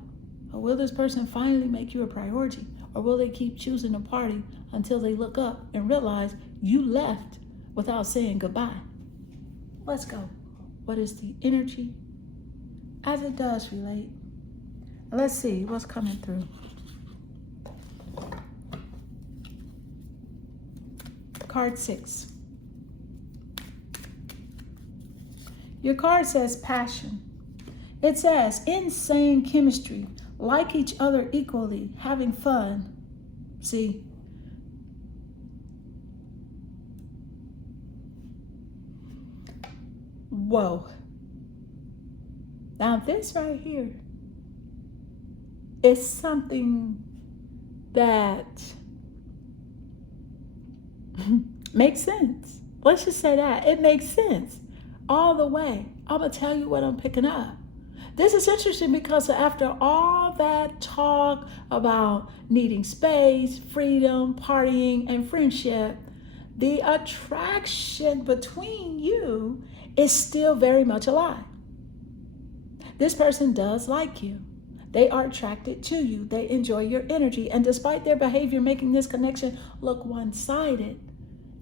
Will this person finally make you a priority, or will they keep choosing to party until they look up and realize you left without saying goodbye? Let's go. What is the energy as it does relate? Let's see what's coming through. Card 6. Your card says passion. It says insane chemistry, like each other equally, having fun. See? Whoa. Now this right here is something that makes sense. Let's just say that. It makes sense all the way. I'm going to tell you what I'm picking up. This is interesting because after all that talk about needing space, freedom, partying, and friendship, the attraction between you is still very much alive. This person does like you. They are attracted to you. They enjoy your energy. And despite their behavior making this connection look one-sided,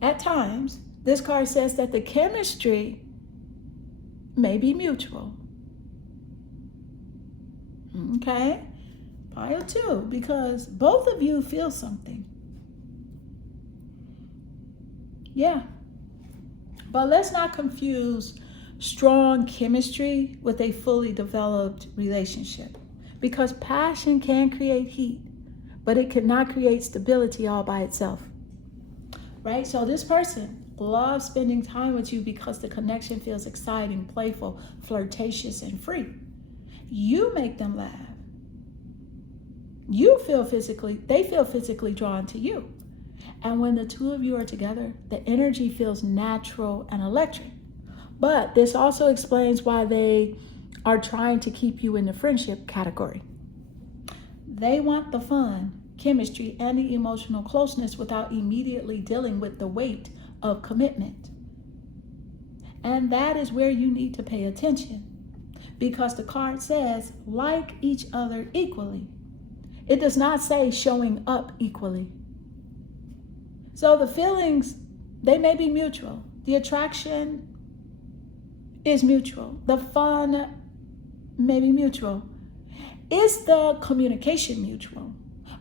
at times, this card says that the chemistry may be mutual. Okay? Pile 2, because both of you feel something. Yeah. But let's not confuse strong chemistry with a fully developed relationship, because passion can create heat, but it cannot create stability all by itself. Right? So this person loves spending time with you because the connection feels exciting, playful, flirtatious, and free. You make them laugh. They feel physically drawn to you. And when the two of you are together, the energy feels natural and electric. But this also explains why they are trying to keep you in the friendship category. They want the fun, chemistry, and the emotional closeness without immediately dealing with the weight of commitment. And that is where you need to pay attention, because the card says like each other equally. It does not say showing up equally. So the feelings, they may be mutual. The attraction is mutual. The fun may be mutual. Is the communication mutual?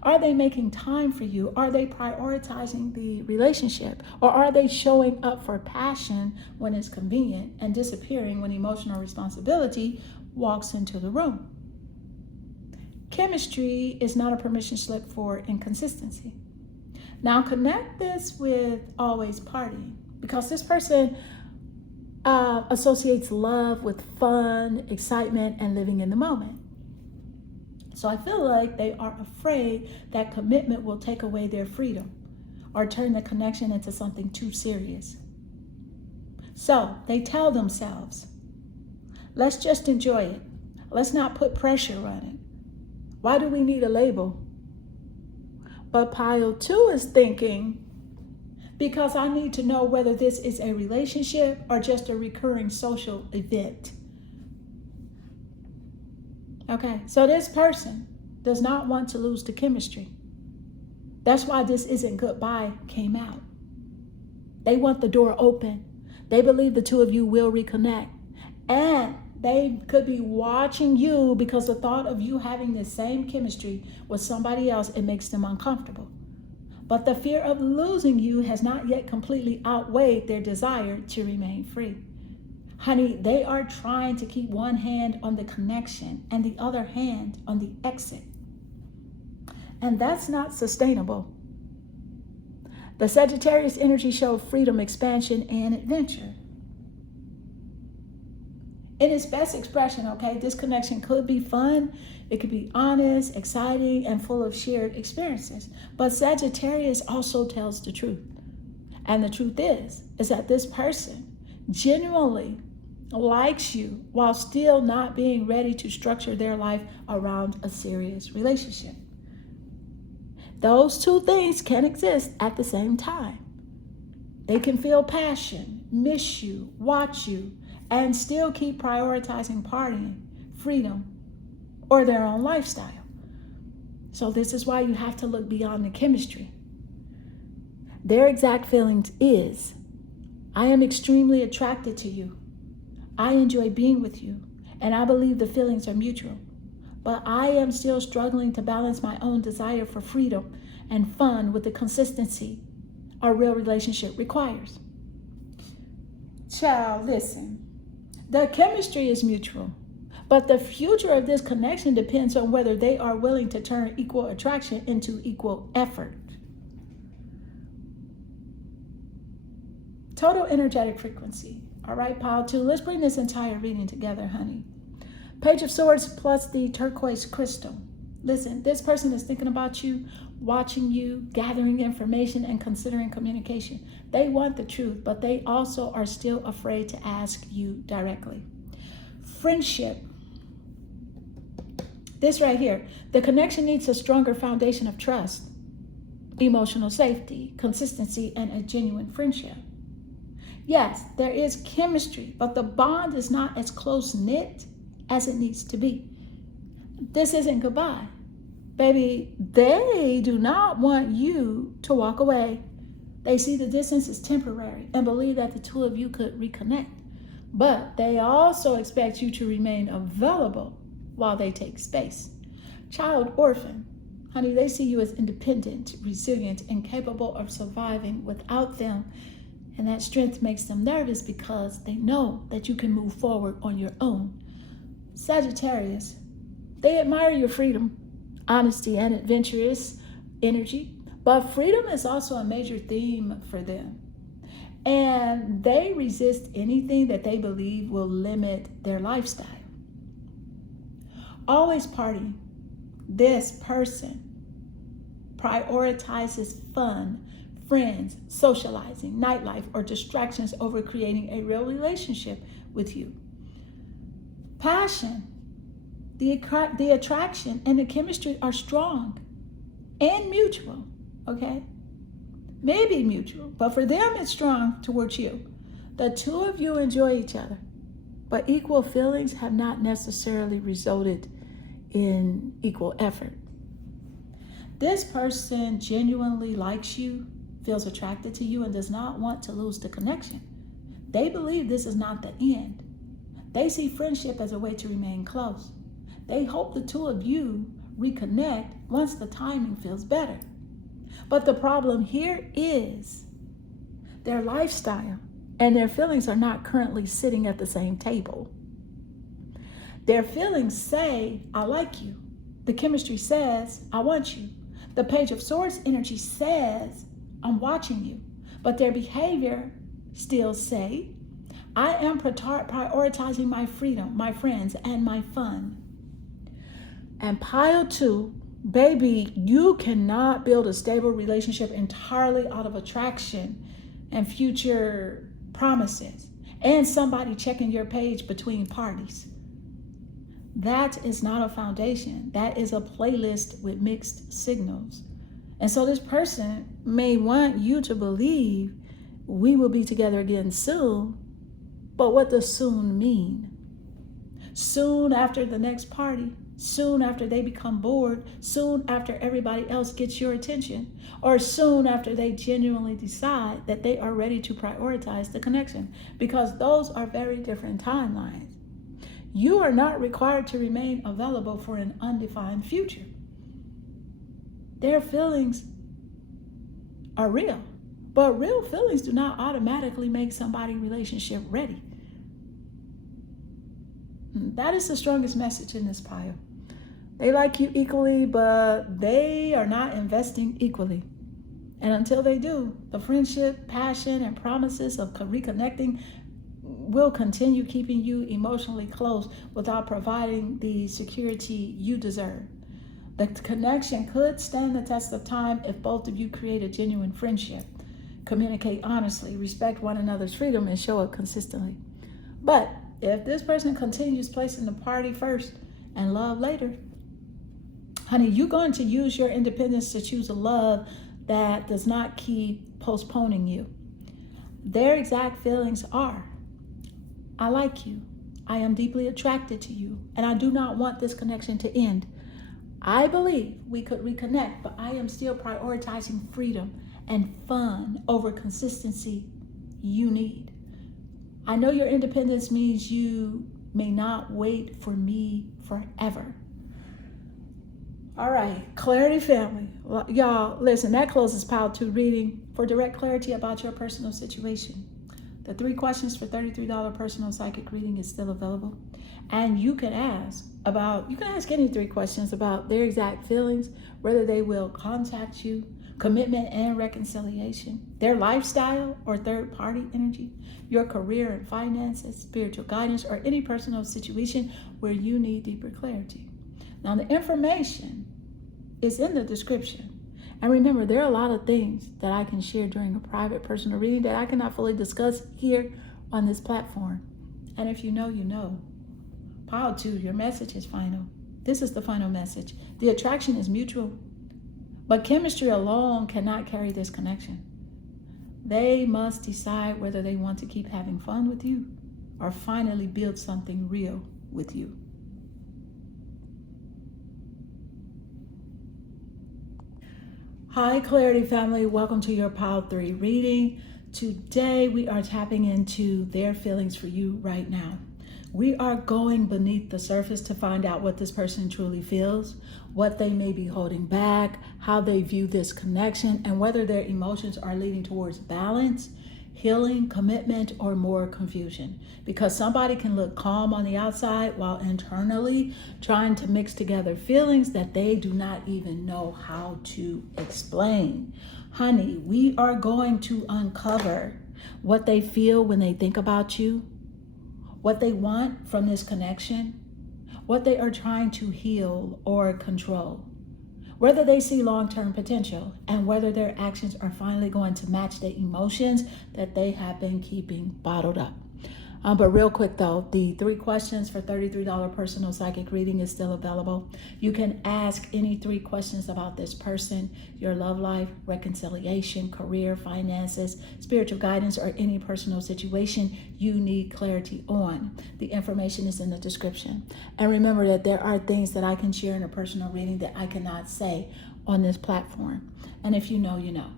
Are they making time for you? Are they prioritizing the relationship? Or are they showing up for passion when it's convenient and disappearing when emotional responsibility walks into the room? Chemistry is not a permission slip for inconsistency. Now connect this with always partying, because this person associates love with fun, excitement, and living in the moment. So I feel like they are afraid that commitment will take away their freedom or turn the connection into something too serious. So they tell themselves, let's just enjoy it. Let's not put pressure on it. Why do we need a label? But pile 2 is thinking, because I need to know whether this is a relationship or just a recurring social event. Okay, so this person does not want to lose the chemistry. That's why this isn't goodbye came out. They want the door open. They believe the two of you will reconnect. And they could be watching you because the thought of you having the same chemistry with somebody else, it makes them uncomfortable. but the fear of losing you has not yet completely outweighed their desire to remain free. Honey, they are trying to keep one hand on the connection and the other hand on the exit. And that's not sustainable. The Sagittarius energy showed freedom, expansion, and adventure. In its best expression, okay, this connection could be fun, it could be honest, exciting, and full of shared experiences. But Sagittarius also tells the truth. And the truth is that this person genuinely likes you while still not being ready to structure their life around a serious relationship. Those two things can exist at the same time. They can feel passion, miss you, watch you, and still keep prioritizing partying, freedom, or their own lifestyle. So this is why you have to look beyond the chemistry. Their exact feelings is, I am extremely attracted to you. I enjoy being with you, and I believe the feelings are mutual. But I am still struggling to balance my own desire for freedom and fun with the consistency a real relationship requires. Child, listen. The chemistry is mutual, but the future of this connection depends on whether they are willing to turn equal attraction into equal effort. Total energetic frequency. All right, pile 2. Let's bring this entire reading together, honey. Page of Swords plus the turquoise crystal. Listen, this person is thinking about you, watching you, gathering information, and considering communication. They want the truth, but they also are still afraid to ask you directly. Friendship. This right here. The connection needs a stronger foundation of trust, emotional safety, consistency, and a genuine friendship. Yes, there is chemistry, but the bond is not as close-knit as it needs to be. This isn't goodbye. Baby, they do not want you to walk away. They see the distance as temporary and believe that the two of you could reconnect. But they also expect you to remain available while they take space. Child orphan. Honey, they see you as independent, resilient, and capable of surviving without them. And that strength makes them nervous because they know that you can move forward on your own. Sagittarius, they admire your freedom, honesty, and adventurous energy, but freedom is also a major theme for them. And they resist anything that they believe will limit their lifestyle. Always partying. This person prioritizes fun, friends, socializing, nightlife, or distractions over creating a real relationship with you. Passion, the attraction, and the chemistry are strong and mutual, okay? Maybe mutual, but for them it's strong towards you. The two of you enjoy each other, but equal feelings have not necessarily resulted in equal effort. This person genuinely likes you, feels attracted to you, and does not want to lose the connection. They believe this is not the end. They see friendship as a way to remain close. They hope the two of you reconnect once the timing feels better. But the problem here is their lifestyle and their feelings are not currently sitting at the same table. Their feelings say, I like you. The chemistry says, I want you. The Page of Swords energy says, I'm watching you. But their behavior still say, I am prioritizing my freedom, my friends, and my fun. And pile 2, baby, you cannot build a stable relationship entirely out of attraction and future promises and somebody checking your page between parties. That is not a foundation. That is a playlist with mixed signals. And so this person may want you to believe we will be together again soon, but what does soon mean? Soon after the next party? Soon after they become bored? Soon after everybody else gets your attention? Or soon after they genuinely decide that they are ready to prioritize the connection? Because those are very different timelines. You are not required to remain available for an undefined future. Their feelings are real. But real feelings do not automatically make somebody relationship ready. That is the strongest message in this pile. They like you equally, but they are not investing equally. And until they do, the friendship, passion, and promises of reconnecting will continue keeping you emotionally close without providing the security you deserve. The connection could stand the test of time if both of you create a genuine friendship, communicate honestly, respect one another's freedom, and show it consistently. But if this person continues placing the party first and love later, honey, you're going to use your independence to choose a love that does not keep postponing you. Their exact feelings are, I like you, I am deeply attracted to you, and I do not want this connection to end. I believe we could reconnect, but I am still prioritizing freedom and fun over consistency you need. I know your independence means you may not wait for me forever. All right, Clarity family. Well, y'all, listen, that closes pile 2 reading. For direct clarity about your personal situation, the 3 questions for $33 personal psychic reading is still available. And you can ask any 3 questions about their exact feelings, whether they will contact you, commitment and reconciliation, their lifestyle or third-party energy, your career and finances, spiritual guidance, or any personal situation where you need deeper clarity. Now, the information is in the description. And remember, there are a lot of things that I can share during a private personal reading that I cannot fully discuss here on this platform. And if you know, you know. Pile 2, your message is final. This is the final message. The attraction is mutual, but chemistry alone cannot carry this connection. They must decide whether they want to keep having fun with you or finally build something real with you. Hi, Clarity family. Welcome to your Pile 3 reading. Today, we are tapping into their feelings for you right now. We are going beneath the surface to find out what this person truly feels, what they may be holding back, how they view this connection, and whether their emotions are leading towards balance, healing, commitment, or more confusion. Because somebody can look calm on the outside while internally trying to mix together feelings that they do not even know how to explain. Honey, we are going to uncover what they feel when they think about you, what they want from this connection, what they are trying to heal or control, whether they see long-term potential, and whether their actions are finally going to match the emotions that they have been keeping bottled up. But real quick though, the 3 questions for $33 personal psychic reading is still available. You can ask any 3 questions about this person, your love life, reconciliation, career, finances, spiritual guidance, or any personal situation you need clarity on. The information is in the description. And remember that there are things that I can share in a personal reading that I cannot say on this platform. And if you know, you know.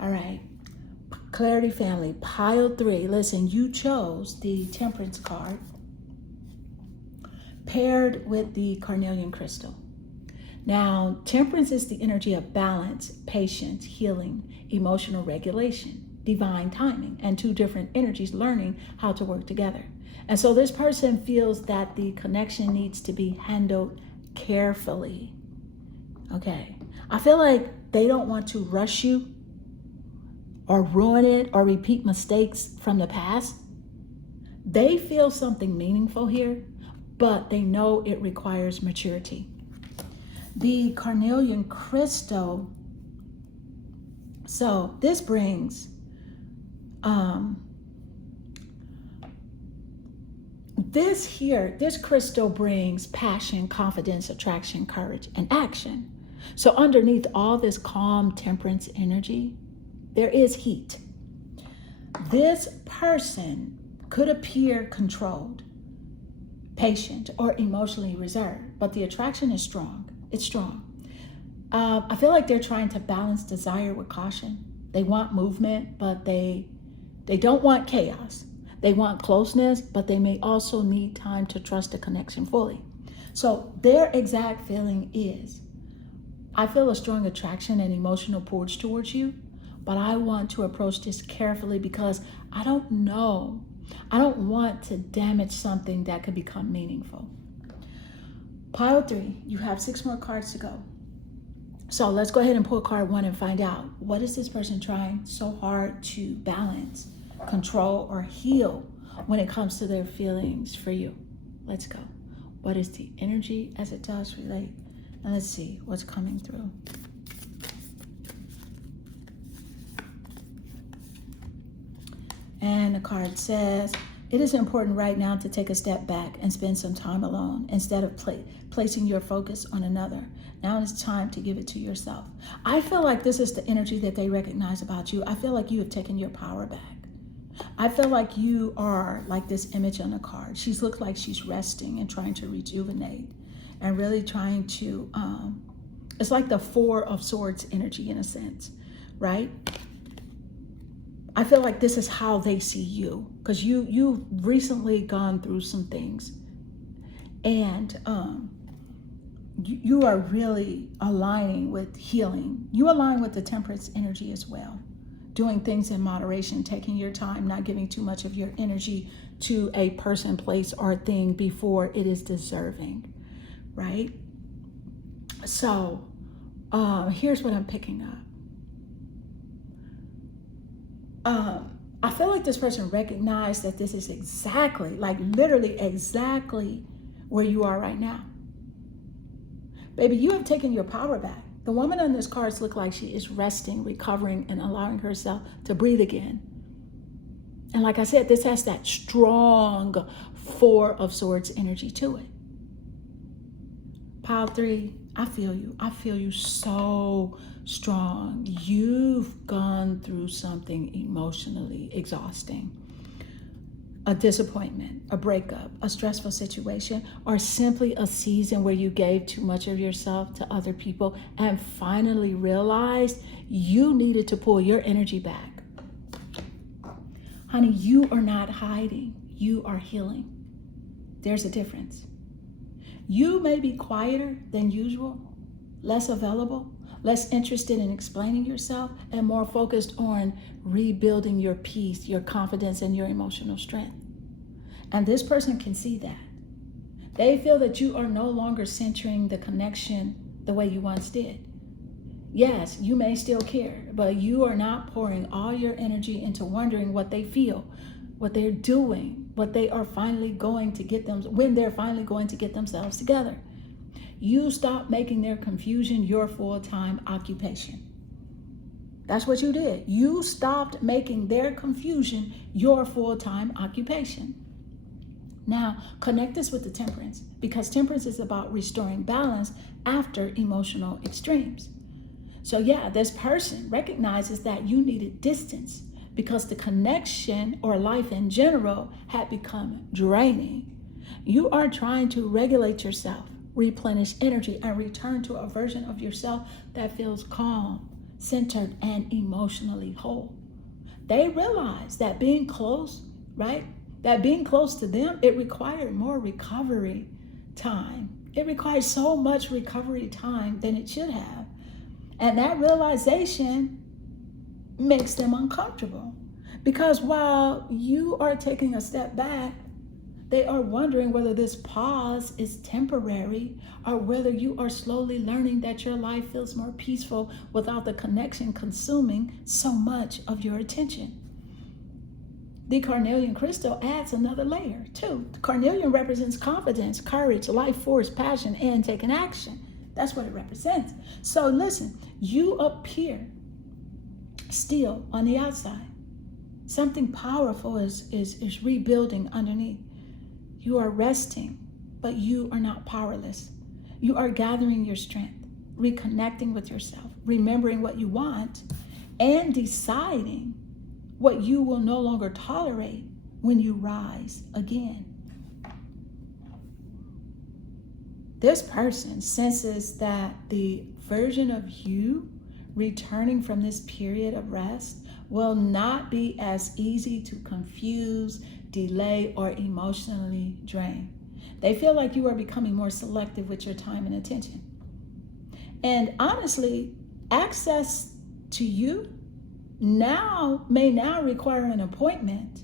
All right. Clarity family, pile 3. Listen, you chose the Temperance card paired with the Carnelian crystal. Now, Temperance is the energy of balance, patience, healing, emotional regulation, divine timing, and 2 different energies learning how to work together. And so this person feels that the connection needs to be handled carefully. Okay. I feel like they don't want to rush you or ruin it or repeat mistakes from the past. They feel something meaningful here, but they know it requires maturity. The Carnelian crystal, so this brings this crystal brings passion, confidence, attraction, courage, and action. So underneath all this calm temperance energy, there is heat. This person could appear controlled, patient, or emotionally reserved, but the attraction is strong. It's strong. I feel like they're trying to balance desire with caution. They want movement, but they don't want chaos. They want closeness, but they may also need time to trust the connection fully. So their exact feeling is, I feel a strong attraction and emotional pull towards you, but I want to approach this carefully because I don't know. I don't want to damage something that could become meaningful. Pile 3, you have 6 more cards to go. So let's go ahead and pull card 1 and find out, what is this person trying so hard to balance, control, or heal when it comes to their feelings for you? Let's go. What is the energy as it does relate? And let's see what's coming through. And the card says, it is important right now to take a step back and spend some time alone instead of placing your focus on another. Now it's time to give it to yourself. I feel like this is the energy that they recognize about you. I feel like you have taken your power back. I feel like you are like this image on the card. She's looked like she's resting and trying to rejuvenate and really trying to, it's like the 4 of Swords energy in a sense, right? I feel like this is how they see you, because you've recently gone through some things, and you are really aligning with healing. You align with the Temperance energy as well, doing things in moderation, taking your time, not giving too much of your energy to a person, place, or thing before it is deserving, right? So here's what I'm picking up. I feel like this person recognized that this is exactly, like literally exactly where you are right now. Baby, you have taken your power back. The woman on this card looks like she is resting, recovering, and allowing herself to breathe again. And like I said, this has that strong 4 of Swords energy to it. Pile 3, I feel you. I feel you so strong. You've gone through something emotionally exhausting. A disappointment, a breakup, a stressful situation, or simply a season where you gave too much of yourself to other people and finally realized you needed to pull your energy back. Honey, you are not hiding. You are healing. There's a difference. You may be quieter than usual, less available, less interested in explaining yourself, and more focused on rebuilding your peace, your confidence, and your emotional strength. And this person can see that. They feel that you are no longer centering the connection the way you once did. Yes, you may still care, but you are not pouring all your energy into wondering what they feel, what they're doing, what they are finally going to get them, when they're finally going to get themselves together. You stop making their confusion your full-time occupation. That's what you did. You stopped making their confusion your full-time occupation. Now, connect this with the Temperance, because Temperance is about restoring balance after emotional extremes. So yeah, this person recognizes that you needed distance because the connection or life in general had become draining. You are trying to regulate yourself, replenish energy, and return to a version of yourself that feels calm, centered, and emotionally whole. They realize that being close, right? That being close to them, it required more recovery time. It requires so much recovery time than it should have. And that realization makes them uncomfortable, because while you are taking a step back, they are wondering whether this pause is temporary or whether you are slowly learning that your life feels more peaceful without the connection consuming so much of your attention. The carnelian crystal adds another layer too. The carnelian represents confidence, courage, life force, passion, and taking action. That's what it represents. So listen, you appear still on the outside. Something powerful is rebuilding underneath. You are resting, but you are not powerless. You are gathering your strength, reconnecting with yourself, remembering what you want, and deciding what you will no longer tolerate when you rise again. This person senses that the version of you returning from this period of rest will not be as easy to confuse, delay, or emotionally drain. They feel like you are becoming more selective with your time and attention. And honestly, access to you may now require an appointment,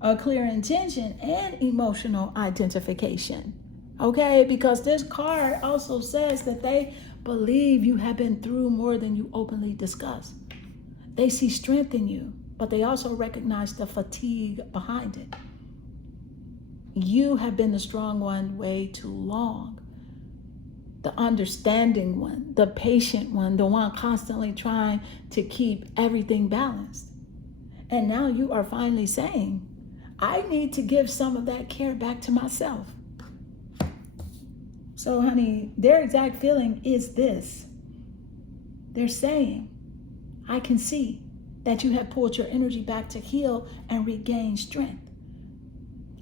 a clear intention, and emotional identification. Okay, because this card also says that they believe you have been through more than you openly discuss. They see strength in you, but they also recognize the fatigue behind it. You have been the strong one way too long, the understanding one, the patient one, the one constantly trying to keep everything balanced. And now you are finally saying, I need to give some of that care back to myself. So, honey, their exact feeling is this. They're saying, I can see that you have pulled your energy back to heal and regain strength.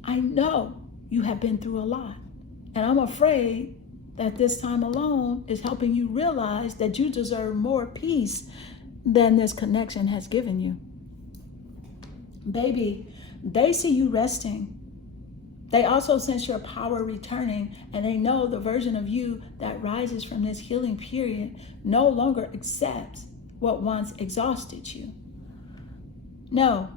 I know you have been through a lot, and I'm afraid that this time alone is helping you realize that you deserve more peace than this connection has given you. Baby, they see you resting. They also sense your power returning, and they know the version of you that rises from this healing period no longer accepts what once exhausted you. No.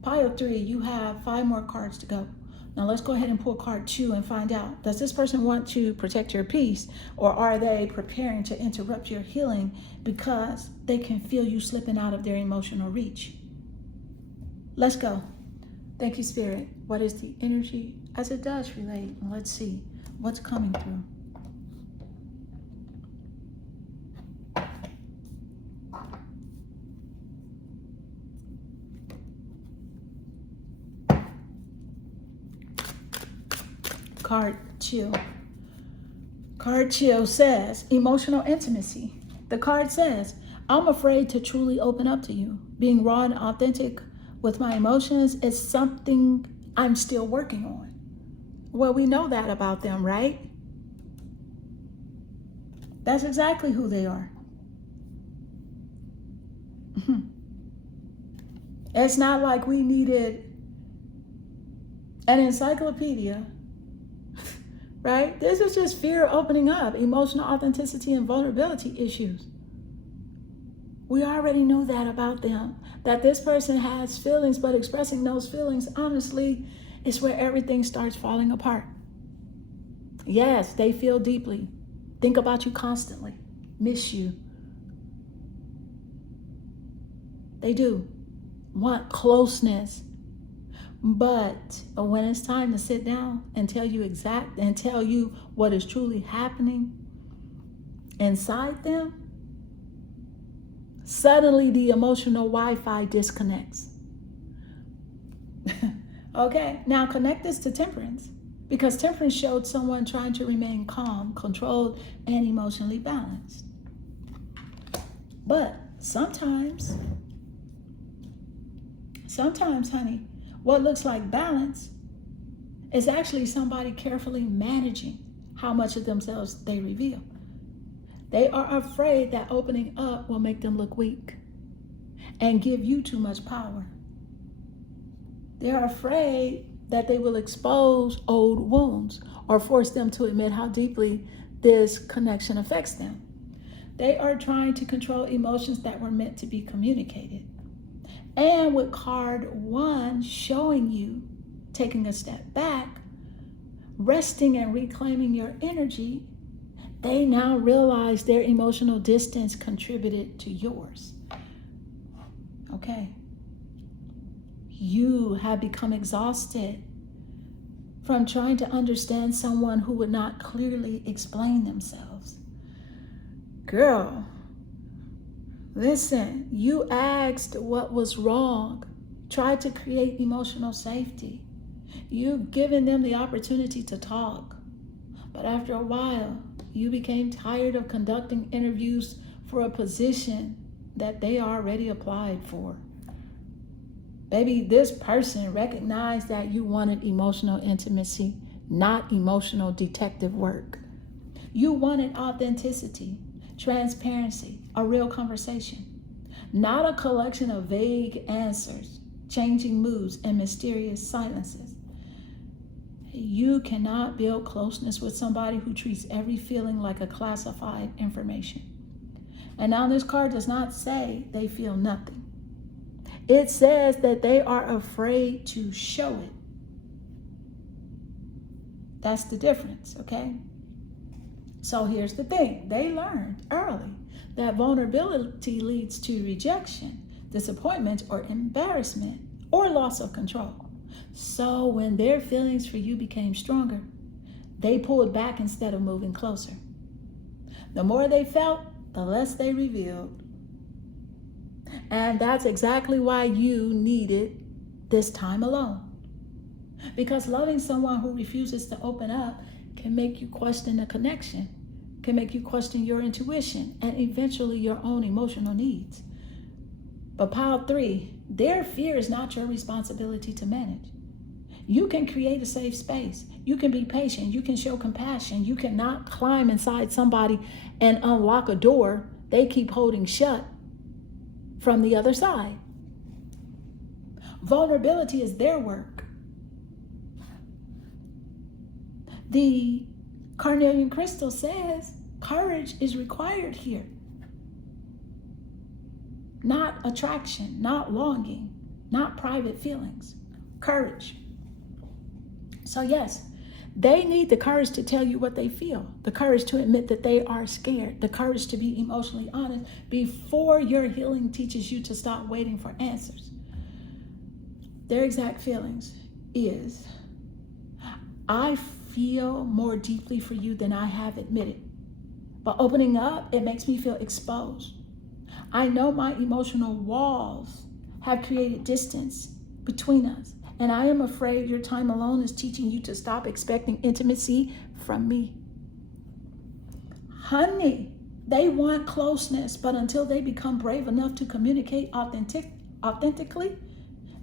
Pile 3, you have 5 more cards to go. Now let's go ahead and pull card 2 and find out, does this person want to protect your peace, or are they preparing to interrupt your healing because they can feel you slipping out of their emotional reach? Let's go. Thank you, Spirit. What is the energy as it does relate? Let's see what's coming through. Card 2. Card 2 says emotional intimacy. The card says, I'm afraid to truly open up to you. Being raw and authentic with my emotions is something I'm still working on. Well, we know that about them, right? That's exactly who they are. It's not like we needed an encyclopedia, right? This is just fear opening up, emotional authenticity and vulnerability issues. We already know that about them, that this person has feelings, but expressing those feelings honestly is where everything starts falling apart. Yes, they feel deeply, think about you constantly, miss you. They do want closeness, but when it's time to sit down and tell you what is truly happening inside them, suddenly the emotional Wi-Fi disconnects. Okay, now connect this to temperance, because temperance showed someone trying to remain calm, controlled, and emotionally balanced. But sometimes, honey, what looks like balance is actually somebody carefully managing how much of themselves they reveal. They are afraid that opening up will make them look weak and give you too much power. They're afraid that they will expose old wounds or force them to admit how deeply this connection affects them. They are trying to control emotions that were meant to be communicated. And with card 1 showing you taking a step back, resting and reclaiming your energy, they now realize their emotional distance contributed to yours. Okay. You have become exhausted from trying to understand someone who would not clearly explain themselves. Girl, listen, you asked what was wrong, tried to create emotional safety. You've given them the opportunity to talk, but after a while, you became tired of conducting interviews for a position that they already applied for. Baby, this person recognized that you wanted emotional intimacy, not emotional detective work. You wanted authenticity, transparency, a real conversation, not a collection of vague answers, changing moods, and mysterious silences. You cannot build closeness with somebody who treats every feeling like a classified information. And now this card does not say they feel nothing. It says that they are afraid to show it. That's the difference, okay? So here's the thing. They learned early that vulnerability leads to rejection, disappointment, or embarrassment, or loss of control. So when their feelings for you became stronger, they pulled back instead of moving closer. The more they felt, the less they revealed. And that's exactly why you needed this time alone. Because loving someone who refuses to open up can make you question the connection, can make you question your intuition, and eventually your own emotional needs. But pile 3, their fear is not your responsibility to manage. You can create a safe space. You can be patient. You can show compassion. You cannot climb inside somebody and unlock a door they keep holding shut from the other side. Vulnerability is their work. The carnelian crystal says courage is required here. Not attraction, not longing, not private feelings. Courage. So yes, they need the courage to tell you what they feel, the courage to admit that they are scared, the courage to be emotionally honest before your healing teaches you to stop waiting for answers. Their exact feelings is, I feel more deeply for you than I have admitted. But opening up, it makes me feel exposed. I know my emotional walls have created distance between us, and I am afraid your time alone is teaching you to stop expecting intimacy from me. Honey, they want closeness, but until they become brave enough to communicate authentically,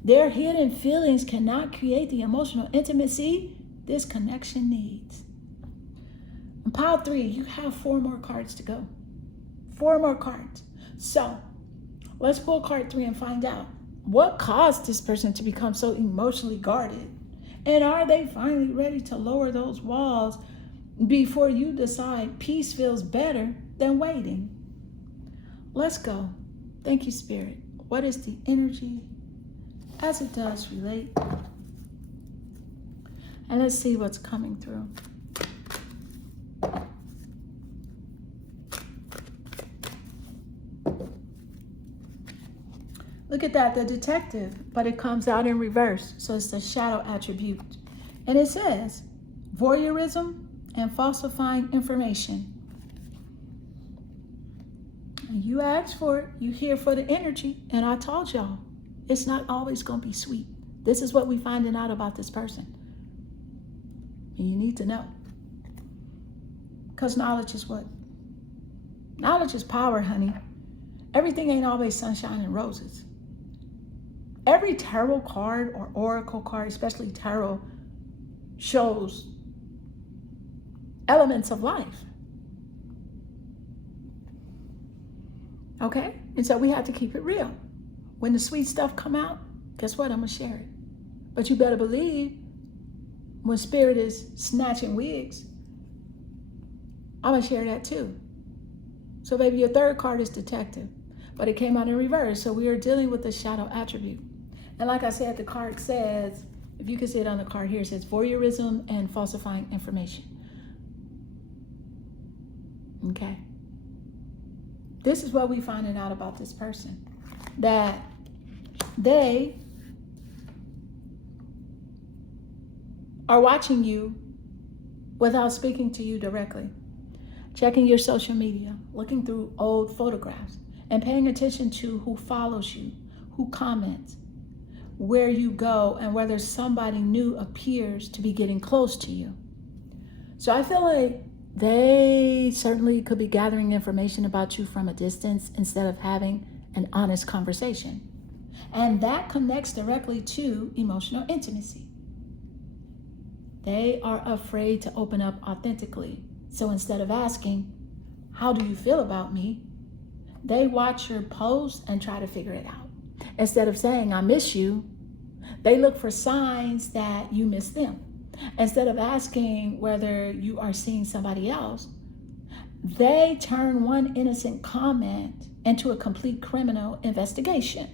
their hidden feelings cannot create the emotional intimacy this connection needs. In pile 3, you have 4 more cards to go. 4 more cards. So let's pull card 3 and find out what caused this person to become so emotionally guarded. And are they finally ready to lower those walls before you decide peace feels better than waiting? Let's go. Thank you, Spirit. What is the energy as it does relate? And let's see what's coming through. Look at that, the detective, but it comes out in reverse. So it's the shadow attribute. And it says, voyeurism and falsifying information. And you asked for it, you here for the energy. And I told y'all, it's not always going to be sweet. This is what we're finding out about this person. And you need to know. Because knowledge is what? Knowledge is power, honey. Everything ain't always sunshine and roses. Every tarot card or oracle card, especially tarot, shows elements of life. Okay? And so we have to keep it real. When the sweet stuff come out, guess what? I'm going to share it. But you better believe when Spirit is snatching wigs, I'm going to share that too. So baby, your 3rd card is detective, but it came out in reverse. So we are dealing with the shadow attribute. And like I said, the card says, if you can see it on the card here, it says voyeurism and falsifying information. Okay. This is what we're finding out about this person. That they are watching you without speaking to you directly. Checking your social media, looking through old photographs, and paying attention to who follows you, who comments, where you go, and whether somebody new appears to be getting close to you. So I feel like they certainly could be gathering information about you from a distance instead of having an honest conversation. And that connects directly to emotional intimacy. They are afraid to open up authentically. So instead of asking, how do you feel about me? They watch your post and try to figure it out. Instead of saying, I miss you, they look for signs that you miss them. Instead of asking whether you are seeing somebody else, They turn one innocent comment into a complete criminal investigation.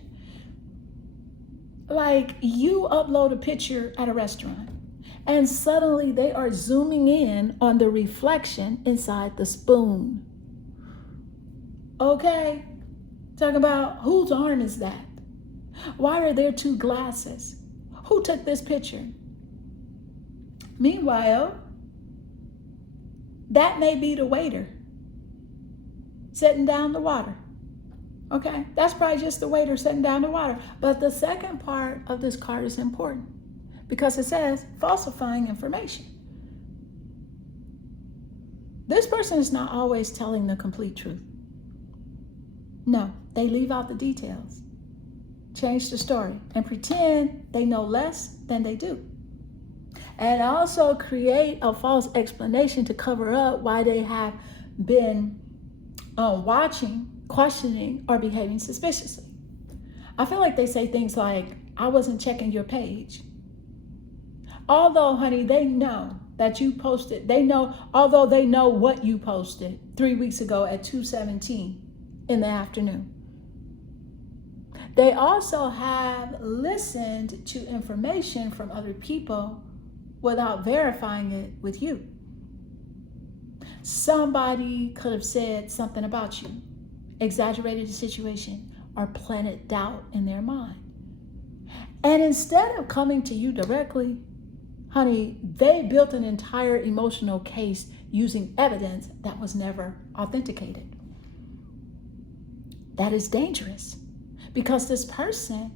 Like, you upload a picture at a restaurant and suddenly they are zooming in on the reflection inside the spoon. Okay? Talking about, whose arm is that? Why are there two glasses? Who took this picture? Meanwhile, that may be the waiter setting down the water. Okay, that's probably just the waiter setting down the water. But the second part of this card is important because it says falsifying information. This person is not always telling the complete truth. No, they leave out the details, change the story, and pretend they know less than they do. And also create a false explanation to cover up why they have been watching, questioning, or behaving suspiciously. I feel like they say things like, I wasn't checking your page. Although, honey, they know that you posted, although they know what you posted 3 weeks ago at 2:17 in the afternoon. They also have listened to information from other people without verifying it with you. Somebody could have said something about you, exaggerated the situation, or planted doubt in their mind. And instead of coming to you directly, honey, they built an entire emotional case using evidence that was never authenticated. That is dangerous because this person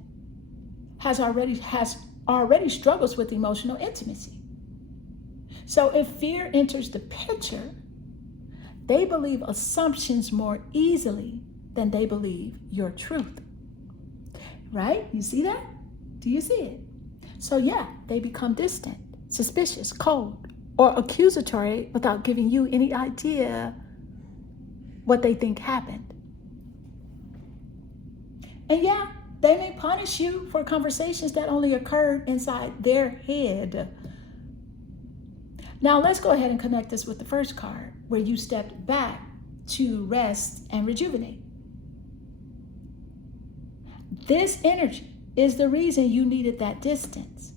has already struggles with emotional intimacy. So if fear enters the picture, they believe assumptions more easily than they believe your truth. Right? You see that? Do you see it? So yeah, they become distant, suspicious, cold, or accusatory without giving you any idea what they think happened. And yeah, they may punish you for conversations that only occurred inside their head. Now let's go ahead and connect this with the first card, where you stepped back to rest and rejuvenate. This energy is the reason you needed that distance.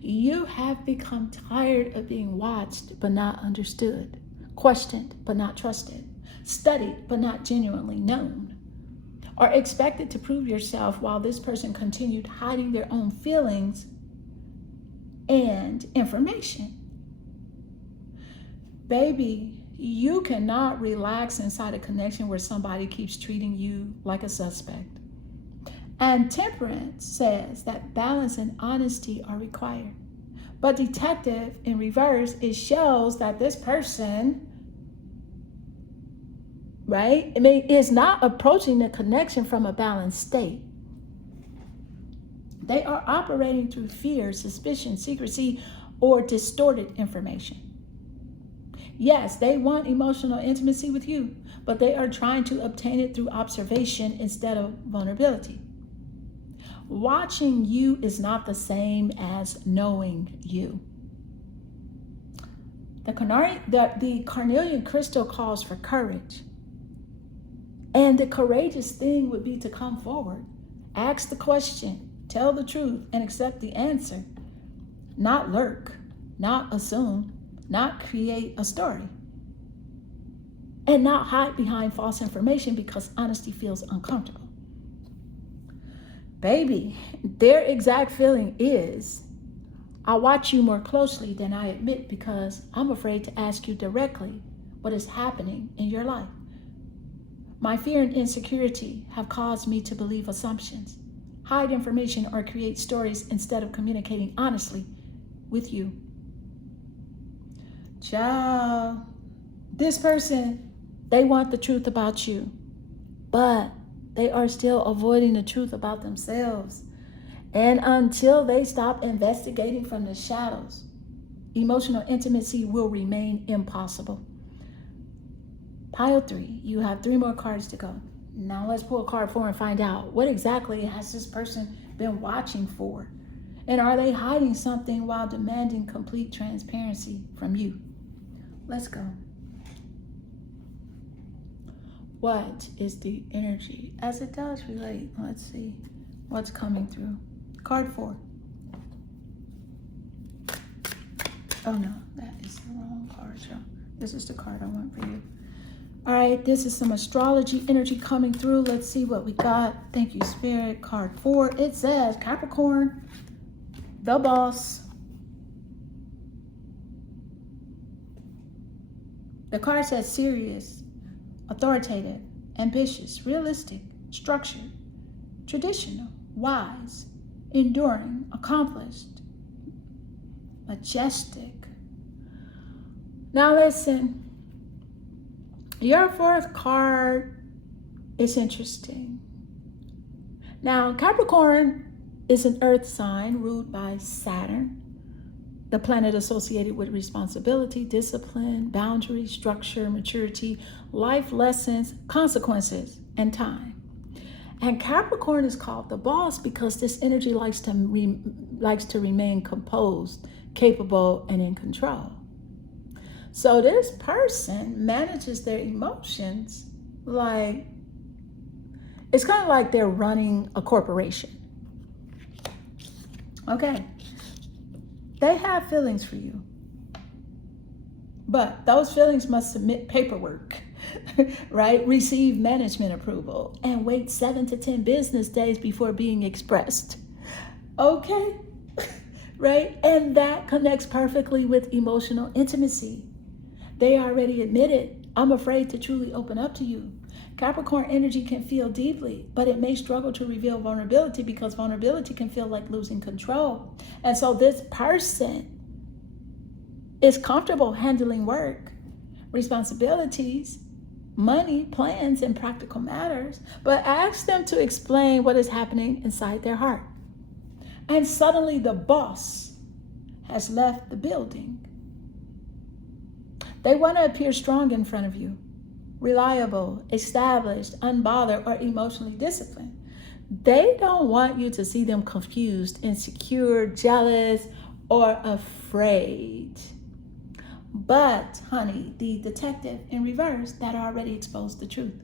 You have become tired of being watched but not understood, questioned but not trusted, studied but not genuinely known, or expected to prove yourself while this person continued hiding their own feelings and information. Baby, you cannot relax inside a connection where somebody keeps treating you like a suspect. And Temperance says that balance and honesty are required. But Detective, in reverse, it shows that this person, right, is not approaching the connection from a balanced state. They are operating through fear, suspicion, secrecy, or distorted information. Yes, they want emotional intimacy with you, but they are trying to obtain it through observation instead of vulnerability. Watching you is not the same as knowing you. The carnelian crystal calls for courage. And the courageous thing would be to come forward, ask the question, tell the truth, and accept the answer. Not lurk, not assume, not create a story. And not hide behind false information because honesty feels uncomfortable. Baby, their exact feeling is, I watch you more closely than I admit because I'm afraid to ask you directly what is happening in your life. My fear and insecurity have caused me to believe assumptions, hide information, or create stories instead of communicating honestly with you. Child, this person, they want the truth about you, but they are still avoiding the truth about themselves. And until they stop investigating from the shadows, emotional intimacy will remain impossible. Pile 3, you have 3 more cards to go. Now let's pull card 4 and find out what exactly has this person been watching for? And are they hiding something while demanding complete transparency from you? Let's go. What is the energy as it does relate? Let's see what's coming through. Card 4. Oh no, that is the wrong card, y'all. This is the card I want for you. All right, this is some astrology energy coming through. Let's see what we got. Thank you, Spirit. Card 4. It says Capricorn, the boss. The card says serious, authoritative, ambitious, realistic, structured, traditional, wise, enduring, accomplished, majestic. Now listen, your 4th card is interesting. Now Capricorn is an earth sign ruled by Saturn, the planet associated with responsibility, discipline, boundaries, structure, maturity, life lessons, consequences, and time. And Capricorn is called the boss because this energy likes to remain composed, capable, and in control. So this person manages their emotions like, it's kind of like they're running a corporation. Okay. They have feelings for you, but those feelings must submit paperwork, right? Receive management approval and wait 7 to 10 business days before being expressed. Okay, right? And that connects perfectly with emotional intimacy. They already admitted, I'm afraid to truly open up to you. Capricorn energy can feel deeply, but it may struggle to reveal vulnerability because vulnerability can feel like losing control. And so this person is comfortable handling work, responsibilities, money, plans, and practical matters, but ask them to explain what is happening inside their heart. And suddenly the boss has left the building. They want to appear strong in front of you, reliable, established, unbothered, or emotionally disciplined. They don't want you to see them confused, insecure, jealous, or afraid. But, honey, the detective in reverse that already exposed the truth.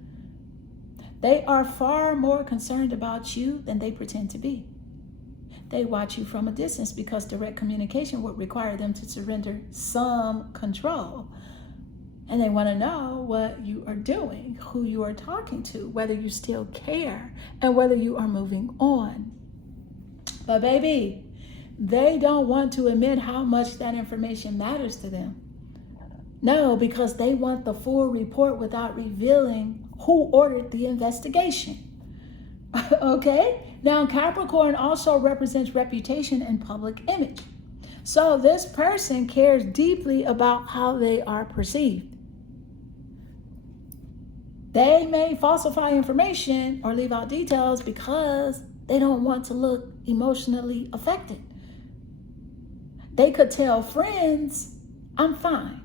They are far more concerned about you than they pretend to be. They watch you from a distance because direct communication would require them to surrender some control. And they want to know what you are doing, who you are talking to, whether you still care, and whether you are moving on. But baby, they don't want to admit how much that information matters to them. No, because they want the full report without revealing who ordered the investigation. Okay? Now, Capricorn also represents reputation and public image. So this person cares deeply about how they are perceived. They may falsify information or leave out details because they don't want to look emotionally affected. They could tell friends, I'm fine.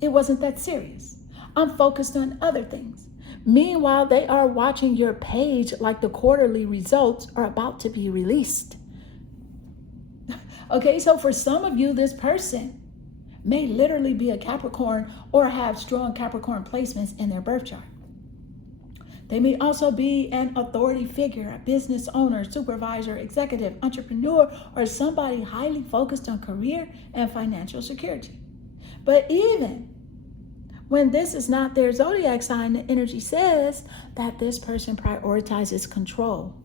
It wasn't that serious. I'm focused on other things. Meanwhile, they are watching your page like the quarterly results are about to be released. Okay, so for some of you, this person may literally be a Capricorn or have strong Capricorn placements in their birth chart. They may also be an authority figure, a business owner, supervisor, executive, entrepreneur, or somebody highly focused on career and financial security. But even when this is not their zodiac sign, the energy says that this person prioritizes control,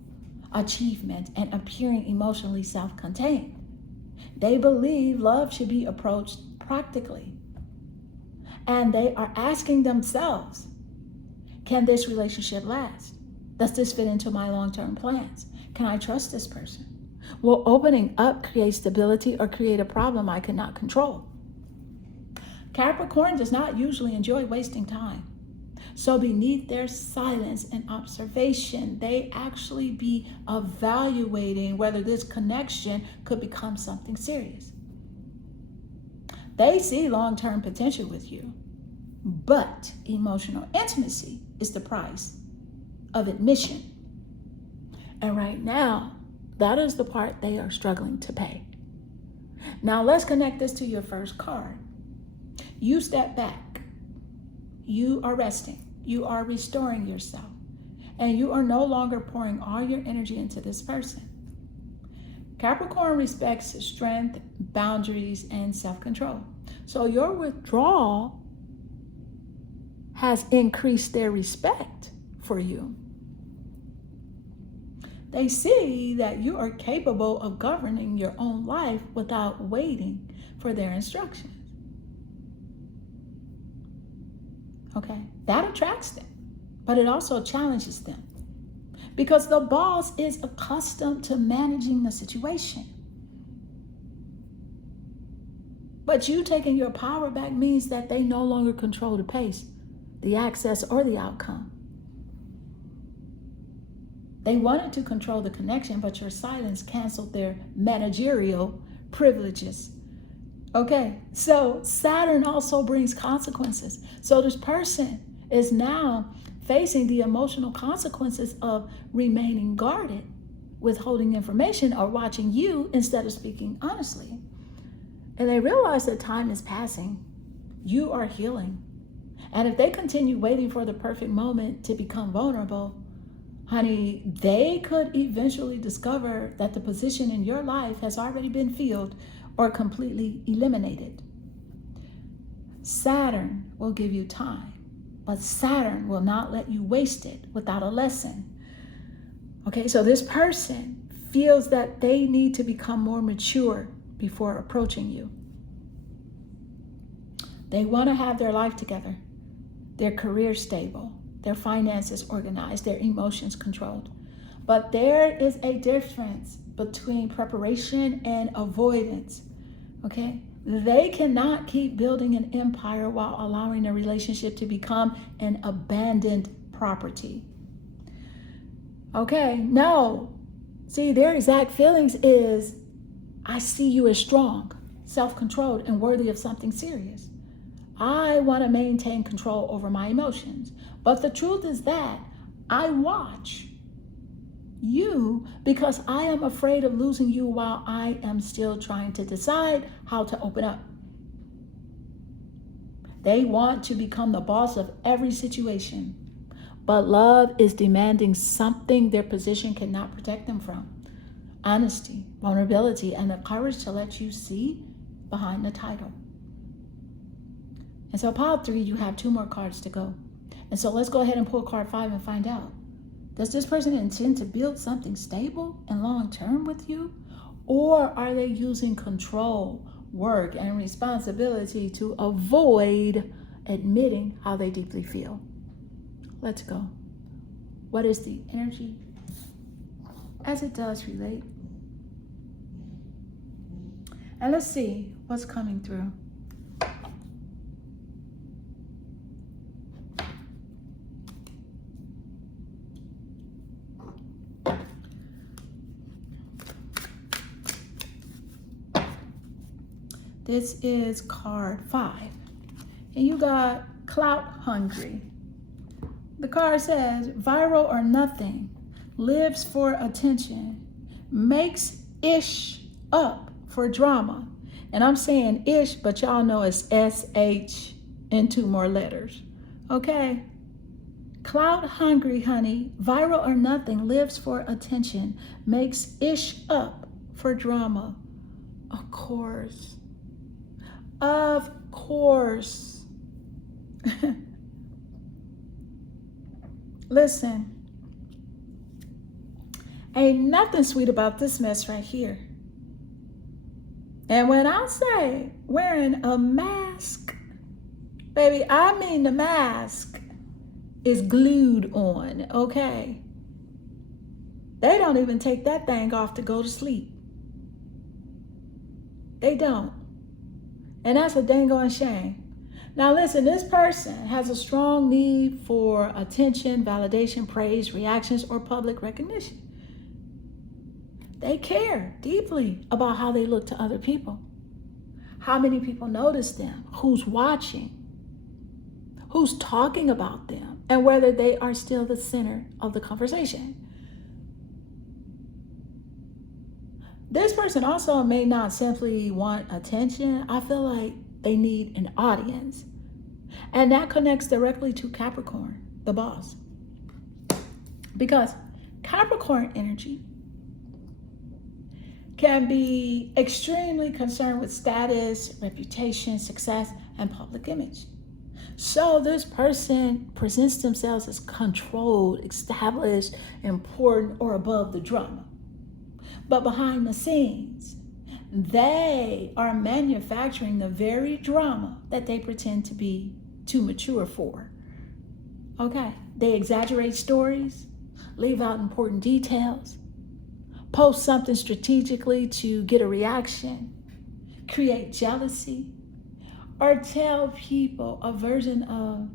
achievement, and appearing emotionally self-contained. They believe love should be approached practically. And they are asking themselves, can this relationship last? Does this fit into my long-term plans? Can I trust this person? Will opening up create stability or create a problem I cannot control? Capricorn does not usually enjoy wasting time. So beneath their silence and observation, they actually be evaluating whether this connection could become something serious. They see long-term potential with you, but emotional intimacy is the price of admission. And right now, that is the part they are struggling to pay. Now let's connect this to your first card. You step back. You are resting. you are restoring yourself. And you are no longer pouring all your energy into this person. Capricorn respects strength, boundaries, and self-control. So your withdrawal has increased their respect for you. They see that you are capable of governing your own life without waiting for their instructions. Okay, that attracts them, but it also challenges them because the boss is accustomed to managing the situation. But you taking your power back means that they no longer control the pace, the access, or the outcome. They wanted to control the connection, but your silence canceled their managerial privileges. Okay, so Saturn also brings consequences. So this person is now facing the emotional consequences of remaining guarded, withholding information, or watching you instead of speaking honestly. And they realize that time is passing. You are healing. And if they continue waiting for the perfect moment to become vulnerable, honey, they could eventually discover that the position in your life has already been filled or completely eliminated. Saturn will give you time, but Saturn will not let you waste it without a lesson. Okay, so this person feels that they need to become more mature before approaching you. They want to have their life together, their career stable, their finances organized, their emotions controlled. But there is a difference between preparation and avoidance, okay? They cannot keep building an empire while allowing the relationship to become an abandoned property. Okay, no. See, their exact feelings is, I see you as strong, self-controlled, and worthy of something serious. I want to maintain control over my emotions. But the truth is that I watch you because I am afraid of losing you while I am still trying to decide how to open up. They want to become the boss of every situation, but love is demanding something their position cannot protect them from: honesty, vulnerability, and the courage to let you see behind the title. And so pile 3, you have 2 more cards to go. And so let's go ahead and pull card 5 and find out. Does this person intend to build something stable and long-term with you? Or are they using control, work, and responsibility to avoid admitting how they deeply feel? Let's go. What is the energy as it does relate? And let's see what's coming through. This is card 5. And you got clout hungry. The card says, viral or nothing, lives for attention, makes ish up for drama. And I'm saying ish, but y'all know it's SH and 2 more letters. Okay? Clout hungry, honey, viral or nothing, lives for attention, makes ish up for drama. Of course. Of course. Listen, ain't nothing sweet about this mess right here. And when I say wearing a mask, baby, I mean the mask is glued on, okay? They don't even take that thing off to go to sleep. They don't. And that's a dang on shame. Now listen, this person has a strong need for attention, validation, praise, reactions, or public recognition. They care deeply about how they look to other people. How many people notice them, who's watching, who's talking about them, and whether they are still the center of the conversation. This person also may not simply want attention. I feel like they need an audience. And that connects directly to Capricorn. the boss. Because Capricorn energy can be extremely concerned with status, reputation, success, and public image. So this person presents themselves as controlled, established, important, or above the drama. But behind the scenes, they are manufacturing the very drama that they pretend to be too mature for. Okay, they exaggerate stories, leave out important details, post something strategically to get a reaction, create jealousy, or tell people a version of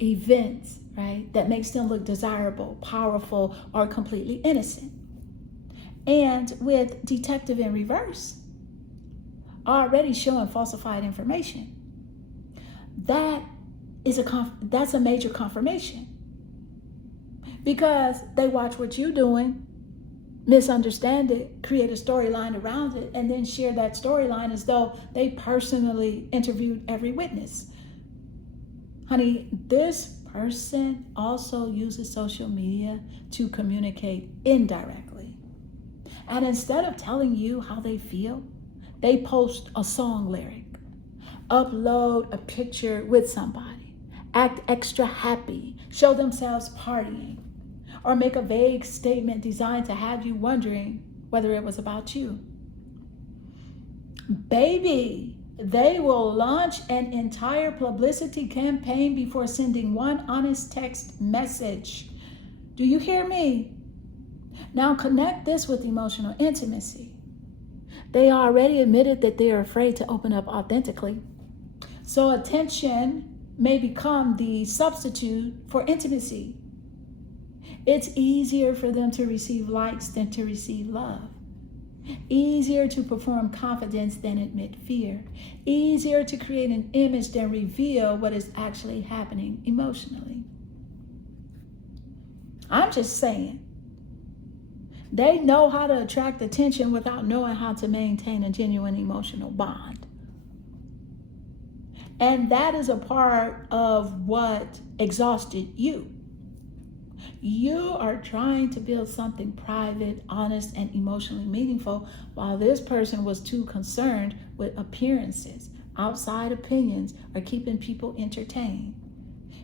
events, right, that makes them look desirable, powerful, or completely innocent. And with detective in reverse, already showing falsified information, that's a major confirmation, because they watch what you're doing, misunderstand it, create a storyline around it, and then share that storyline as though they personally interviewed every witness. Honey, this person also uses social media to communicate indirectly. And instead of telling you how they feel, they post a song lyric, upload a picture with somebody, act extra happy, show themselves partying, or make a vague statement designed to have you wondering whether it was about you. Baby, they will launch an entire publicity campaign before sending one honest text message. Do you hear me? Now connect this with emotional intimacy. They already admitted that they are afraid to open up authentically. So attention may become the substitute for intimacy. It's easier for them to receive likes than to receive love. Easier to perform confidence than admit fear. Easier to create an image than reveal what is actually happening emotionally. I'm just saying. They know how to attract attention without knowing how to maintain a genuine emotional bond. And that is a part of what exhausted you. You are trying to build something private, honest, and emotionally meaningful, while this person was too concerned with appearances, outside opinions, or keeping people entertained.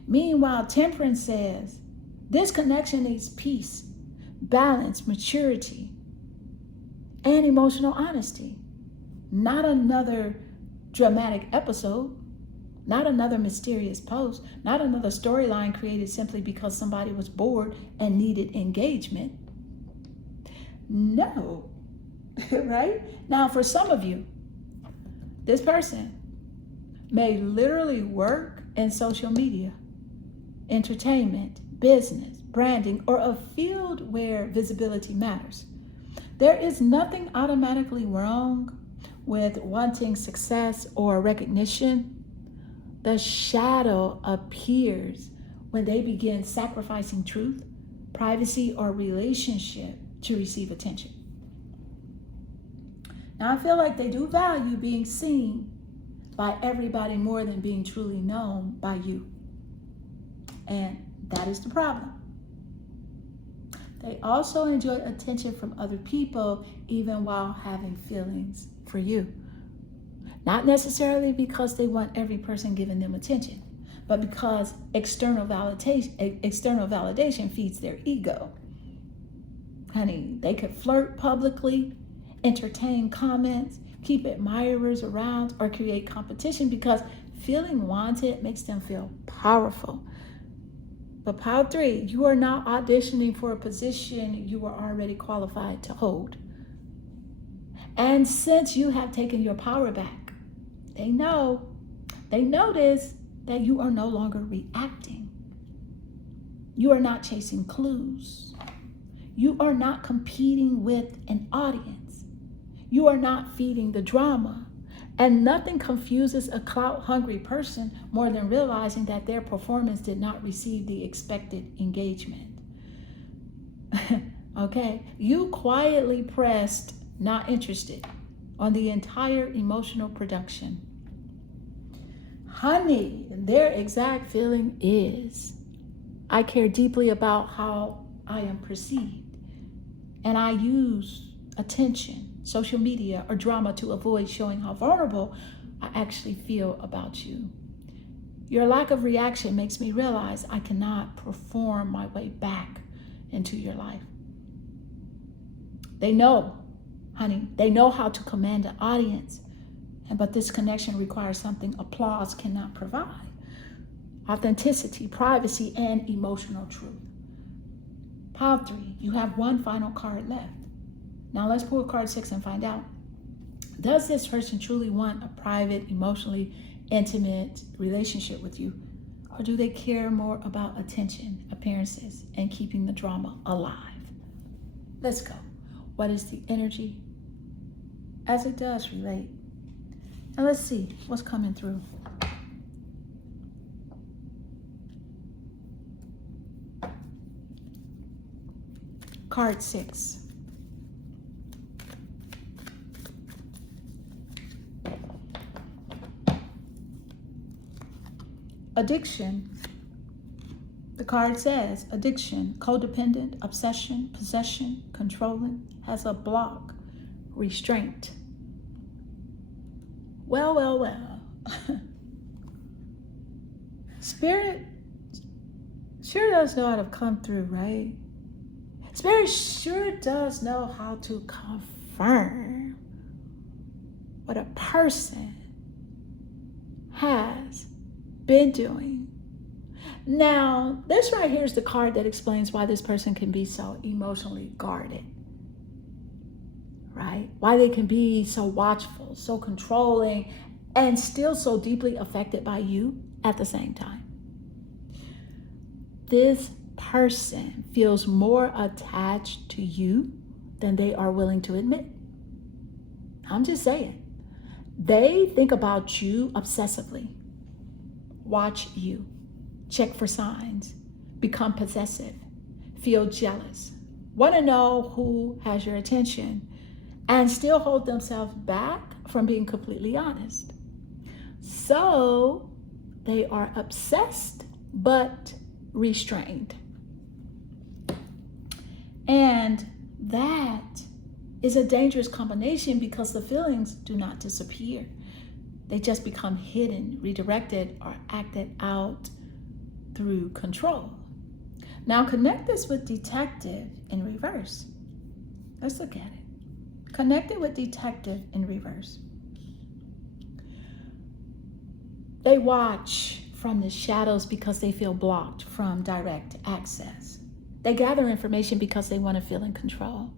Meanwhile, Temperance says, this connection needs peace, balance, maturity, and emotional honesty. Not another dramatic episode. Not another mysterious post, not another storyline created simply because somebody was bored and needed engagement. No, right? Now, for some of you, this person may literally work in social media, entertainment, business, branding, or a field where visibility matters. There is nothing automatically wrong with wanting success or recognition. The shadow appears when they begin sacrificing truth, privacy, or relationship to receive attention. Now, I feel like they do value being seen by everybody more than being truly known by you. And that is the problem. They also enjoy attention from other people, even while having feelings for you. Not necessarily because they want every person giving them attention, but because external validation feeds their ego. Honey, they could flirt publicly, entertain comments, keep admirers around, or create competition because feeling wanted makes them feel powerful. But pile 3, you are not auditioning for a position you are already qualified to hold. And since you have taken your power back, they notice that you are no longer reacting. You are not chasing clues. You are not competing with an audience. You are not feeding the drama. And nothing confuses a clout-hungry person more than realizing that their performance did not receive the expected engagement. Okay? You quietly pressed not interested on the entire emotional production. Honey, their exact feeling is, I care deeply about how I am perceived. And I use attention, social media, or drama to avoid showing how vulnerable I actually feel about you. Your lack of reaction makes me realize I cannot perform my way back into your life. They know, honey, they know how to command an audience. But this connection requires something applause cannot provide: authenticity, privacy, and emotional truth. Pile 3, you have one final card left. Now let's pull card 6 and find out. Does this person truly want a private, emotionally intimate relationship with you? Or do they care more about attention, appearances, and keeping the drama alive? Let's go. What is the energy as it does relate? And let's see what's coming through. Card 6. Addiction. The card says addiction, codependent, obsession, possession, controlling, has a block, restraint. Well. Spirit sure does know how to come through, right? Spirit sure does know how to confirm what a person has been doing. Now, this right here is the card that explains why this person can be so emotionally guarded. Right? Why they can be so watchful, so controlling, and still so deeply affected by you at the same time. This person feels more attached to you than they are willing to admit. I'm just saying. They think about you obsessively, watch you, check for signs, become possessive, feel jealous, want to know who has your attention, and still hold themselves back from being completely honest. So they are obsessed but restrained. And that is a dangerous combination because the feelings do not disappear. They just become hidden, redirected, or acted out through control. Now connect this with detective in reverse. Let's look at it. Connect it with detective in reverse. They watch from the shadows because they feel blocked from direct access. They gather information because they want to feel in control.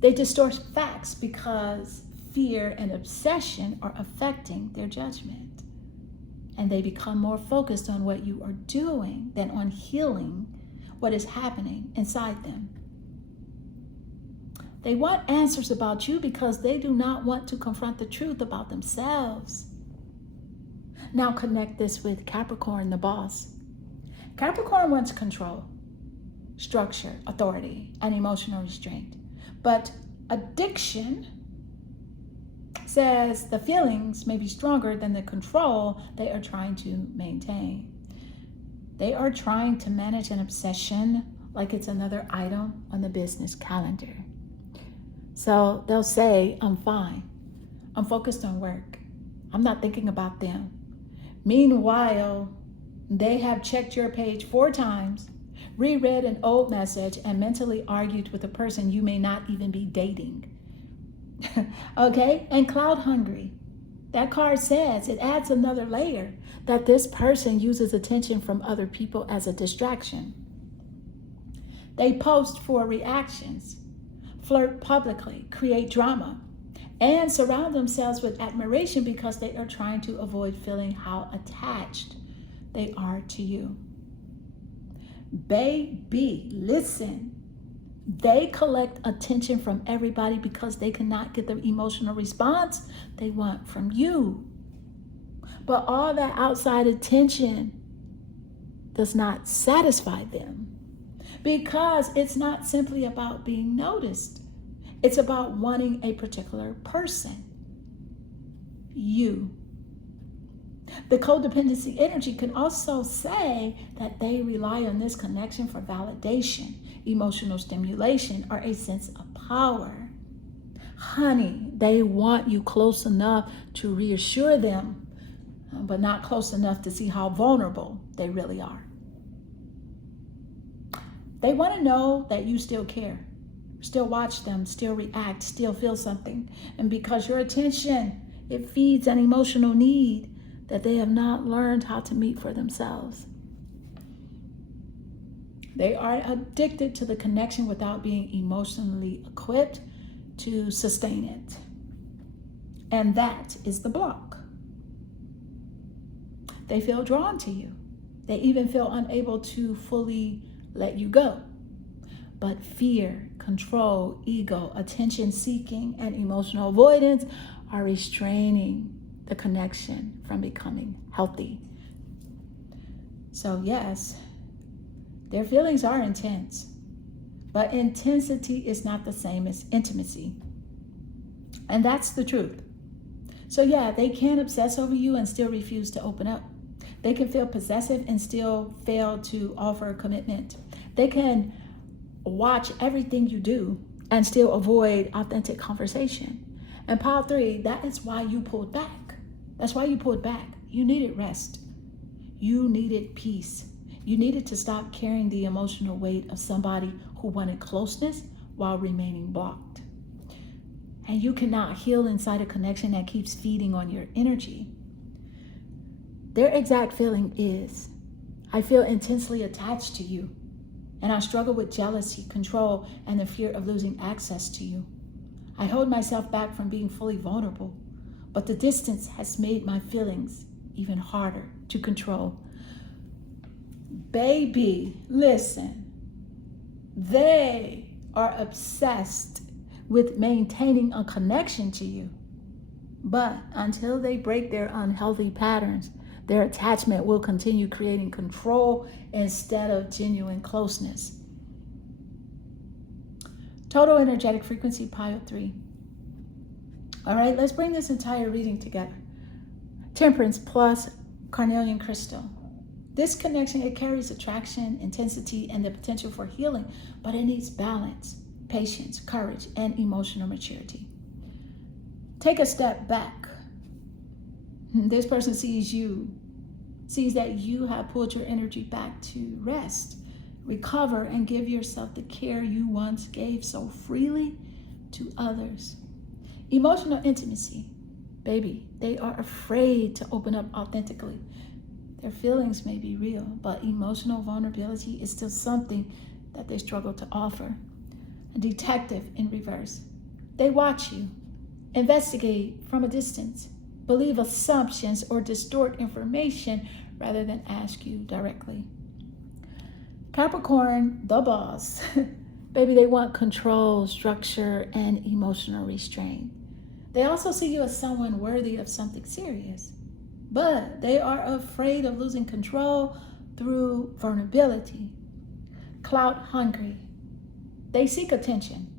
They distort facts because fear and obsession are affecting their judgment. And they become more focused on what you are doing than on healing what is happening inside them. They want answers about you because they do not want to confront the truth about themselves. Now connect this with Capricorn, the boss. Capricorn wants control, structure, authority, and emotional restraint. But addiction says the feelings may be stronger than the control they are trying to maintain. They are trying to manage an obsession like it's another item on the business calendar. So they'll say, I'm fine. I'm focused on work. I'm not thinking about them. Meanwhile, they have checked your page 4 times, reread an old message, and mentally argued with a person you may not even be dating. Okay? And cloud hungry. That card says it adds another layer that this person uses attention from other people as a distraction. They post for reactions, flirt publicly, create drama, and surround themselves with admiration because they are trying to avoid feeling how attached they are to you. Baby, listen. They collect attention from everybody because they cannot get the emotional response they want from you. But all that outside attention does not satisfy them because it's not simply about being noticed. It's about wanting a particular person, you. The codependency energy can also say that they rely on this connection for validation, emotional stimulation, or a sense of power. Honey, they want you close enough to reassure them, but not close enough to see how vulnerable they really are. They want to know that you still care, still watch them, still react, still feel something. And because your attention, it feeds an emotional need that they have not learned how to meet for themselves. They are addicted to the connection without being emotionally equipped to sustain it. And that is the block. They feel drawn to you. They even feel unable to fully let you go. But fear, control, ego, attention seeking, and emotional avoidance are restraining the connection from becoming healthy. So yes, their feelings are intense, but intensity is not the same as intimacy. And that's the truth. So yeah, they can obsess over you and still refuse to open up. They can feel possessive and still fail to offer commitment. They can watch everything you do and still avoid authentic conversation. And pile 3, that is why you pulled back. That's why you pulled back. You needed rest. You needed peace. You needed to stop carrying the emotional weight of somebody who wanted closeness while remaining blocked. And you cannot heal inside a connection that keeps feeding on your energy. Their exact feeling is, I feel intensely attached to you, and I struggle with jealousy, control, and the fear of losing access to you. I hold myself back from being fully vulnerable, but the distance has made my feelings even harder to control. Baby, listen, they are obsessed with maintaining a connection to you. But until they break their unhealthy patterns, their attachment will continue creating control instead of genuine closeness. Total energetic frequency, pile 3. All right, let's bring this entire reading together. Temperance plus carnelian crystal. This connection, it carries attraction, intensity, and the potential for healing, but it needs balance, patience, courage, and emotional maturity. Take a step back. This person sees that you have pulled your energy back to rest, recover, and give yourself the care you once gave so freely to others. Emotional intimacy. Baby, they are afraid to open up authentically. Their feelings may be real, but emotional vulnerability is still something that they struggle to offer. A detective in reverse. They watch you, investigate from a distance, believe assumptions, or distort information rather than ask you directly. Capricorn, the boss. Baby, they want control, structure, and emotional restraint. They also see you as someone worthy of something serious, but they are afraid of losing control through vulnerability. Clout hungry. They seek attention,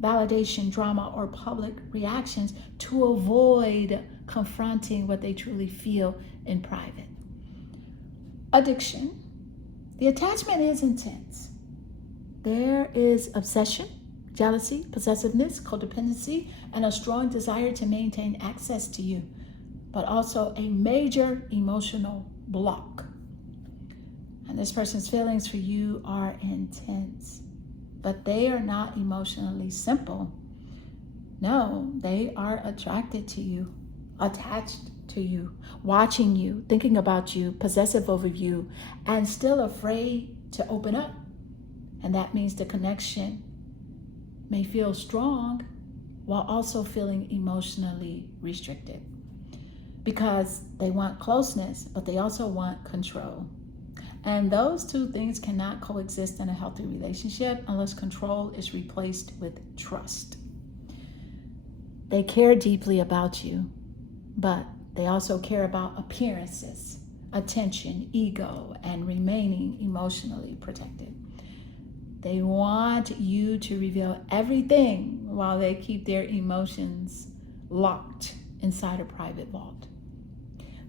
validation, drama, or public reactions to avoid confronting what they truly feel in private. Addiction. The attachment is intense. There is obsession, jealousy, possessiveness, codependency, and a strong desire to maintain access to you, but also a major emotional block. And this person's feelings for you are intense, but they are not emotionally simple. No, they are attracted to you, attached to you, watching you, thinking about you, possessive over you, and still afraid to open up. And that means the connection may feel strong while also feeling emotionally restricted, because they want closeness, but they also want control. And those two things cannot coexist in a healthy relationship unless control is replaced with trust. They care deeply about you, but they also care about appearances, attention, ego, and remaining emotionally protected. They want you to reveal everything while they keep their emotions locked inside a private vault.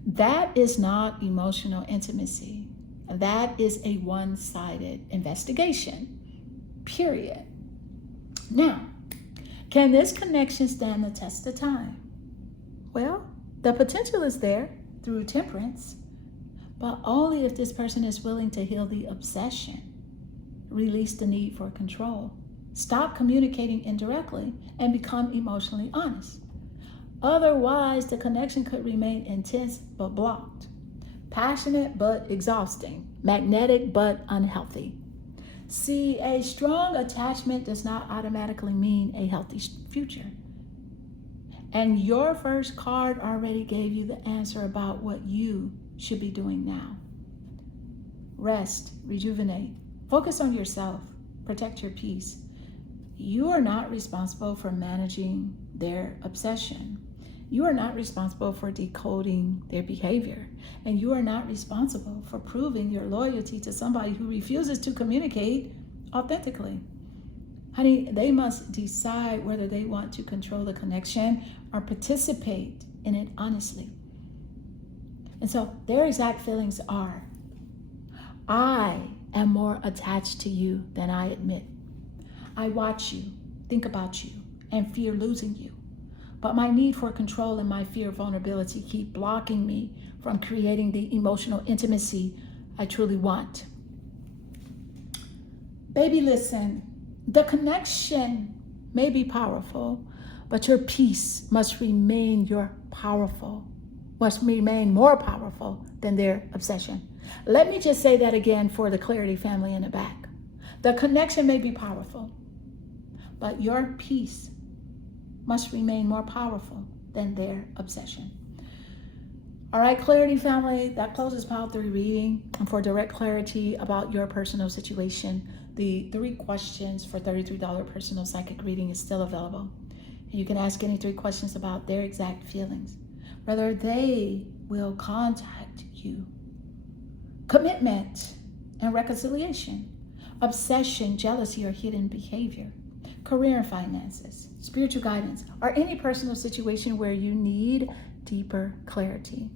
That is not emotional intimacy. That is a one-sided investigation, period. Now, can this connection stand the test of time? Well, the potential is there through temperance, but only if this person is willing to heal the obsession, release the need for control, stop communicating indirectly, and become emotionally honest. Otherwise, the connection could remain intense but blocked, passionate but exhausting, magnetic but unhealthy. See, a strong attachment does not automatically mean a healthy future. And your first card already gave you the answer about what you should be doing now. Rest, rejuvenate, focus on yourself, protect your peace. You are not responsible for managing their obsession. You are not responsible for decoding their behavior. And you are not responsible for proving your loyalty to somebody who refuses to communicate authentically. Honey, they must decide whether they want to control the connection or participate in it honestly. And so their exact feelings are, I am more attached to you than I admit. I watch you, think about you, and fear losing you. But my need for control and my fear of vulnerability keep blocking me from creating the emotional intimacy I truly want. Baby, listen, the connection may be powerful, but your peace must remain more powerful than their obsession. Let me just say that again for the clarity family in the back. The connection may be powerful, but your peace must remain more powerful than their obsession. All right, clarity family, that closes pile 3 reading. And for direct clarity about your personal situation, the 3 questions for $33 personal psychic reading is still available. You can ask any 3 questions about their exact feelings, whether they will contact you. Commitment and reconciliation, obsession, jealousy, or hidden behavior, career and finances, spiritual guidance, or any personal situation where you need deeper clarity.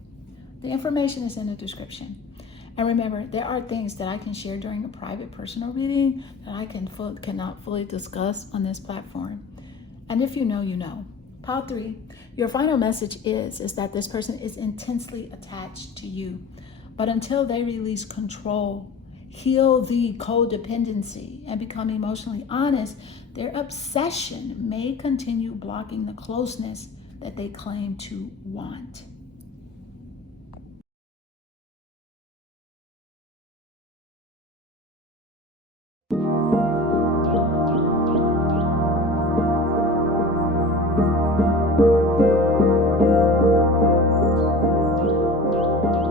The information is in the description. And remember, there are things that I can share during a private personal reading that I cannot fully discuss on this platform. And if you know, you know. Pile 3, your final message is that this person is intensely attached to you. But until they release control, heal the codependency, and become emotionally honest, their obsession may continue blocking the closeness that they claim to want.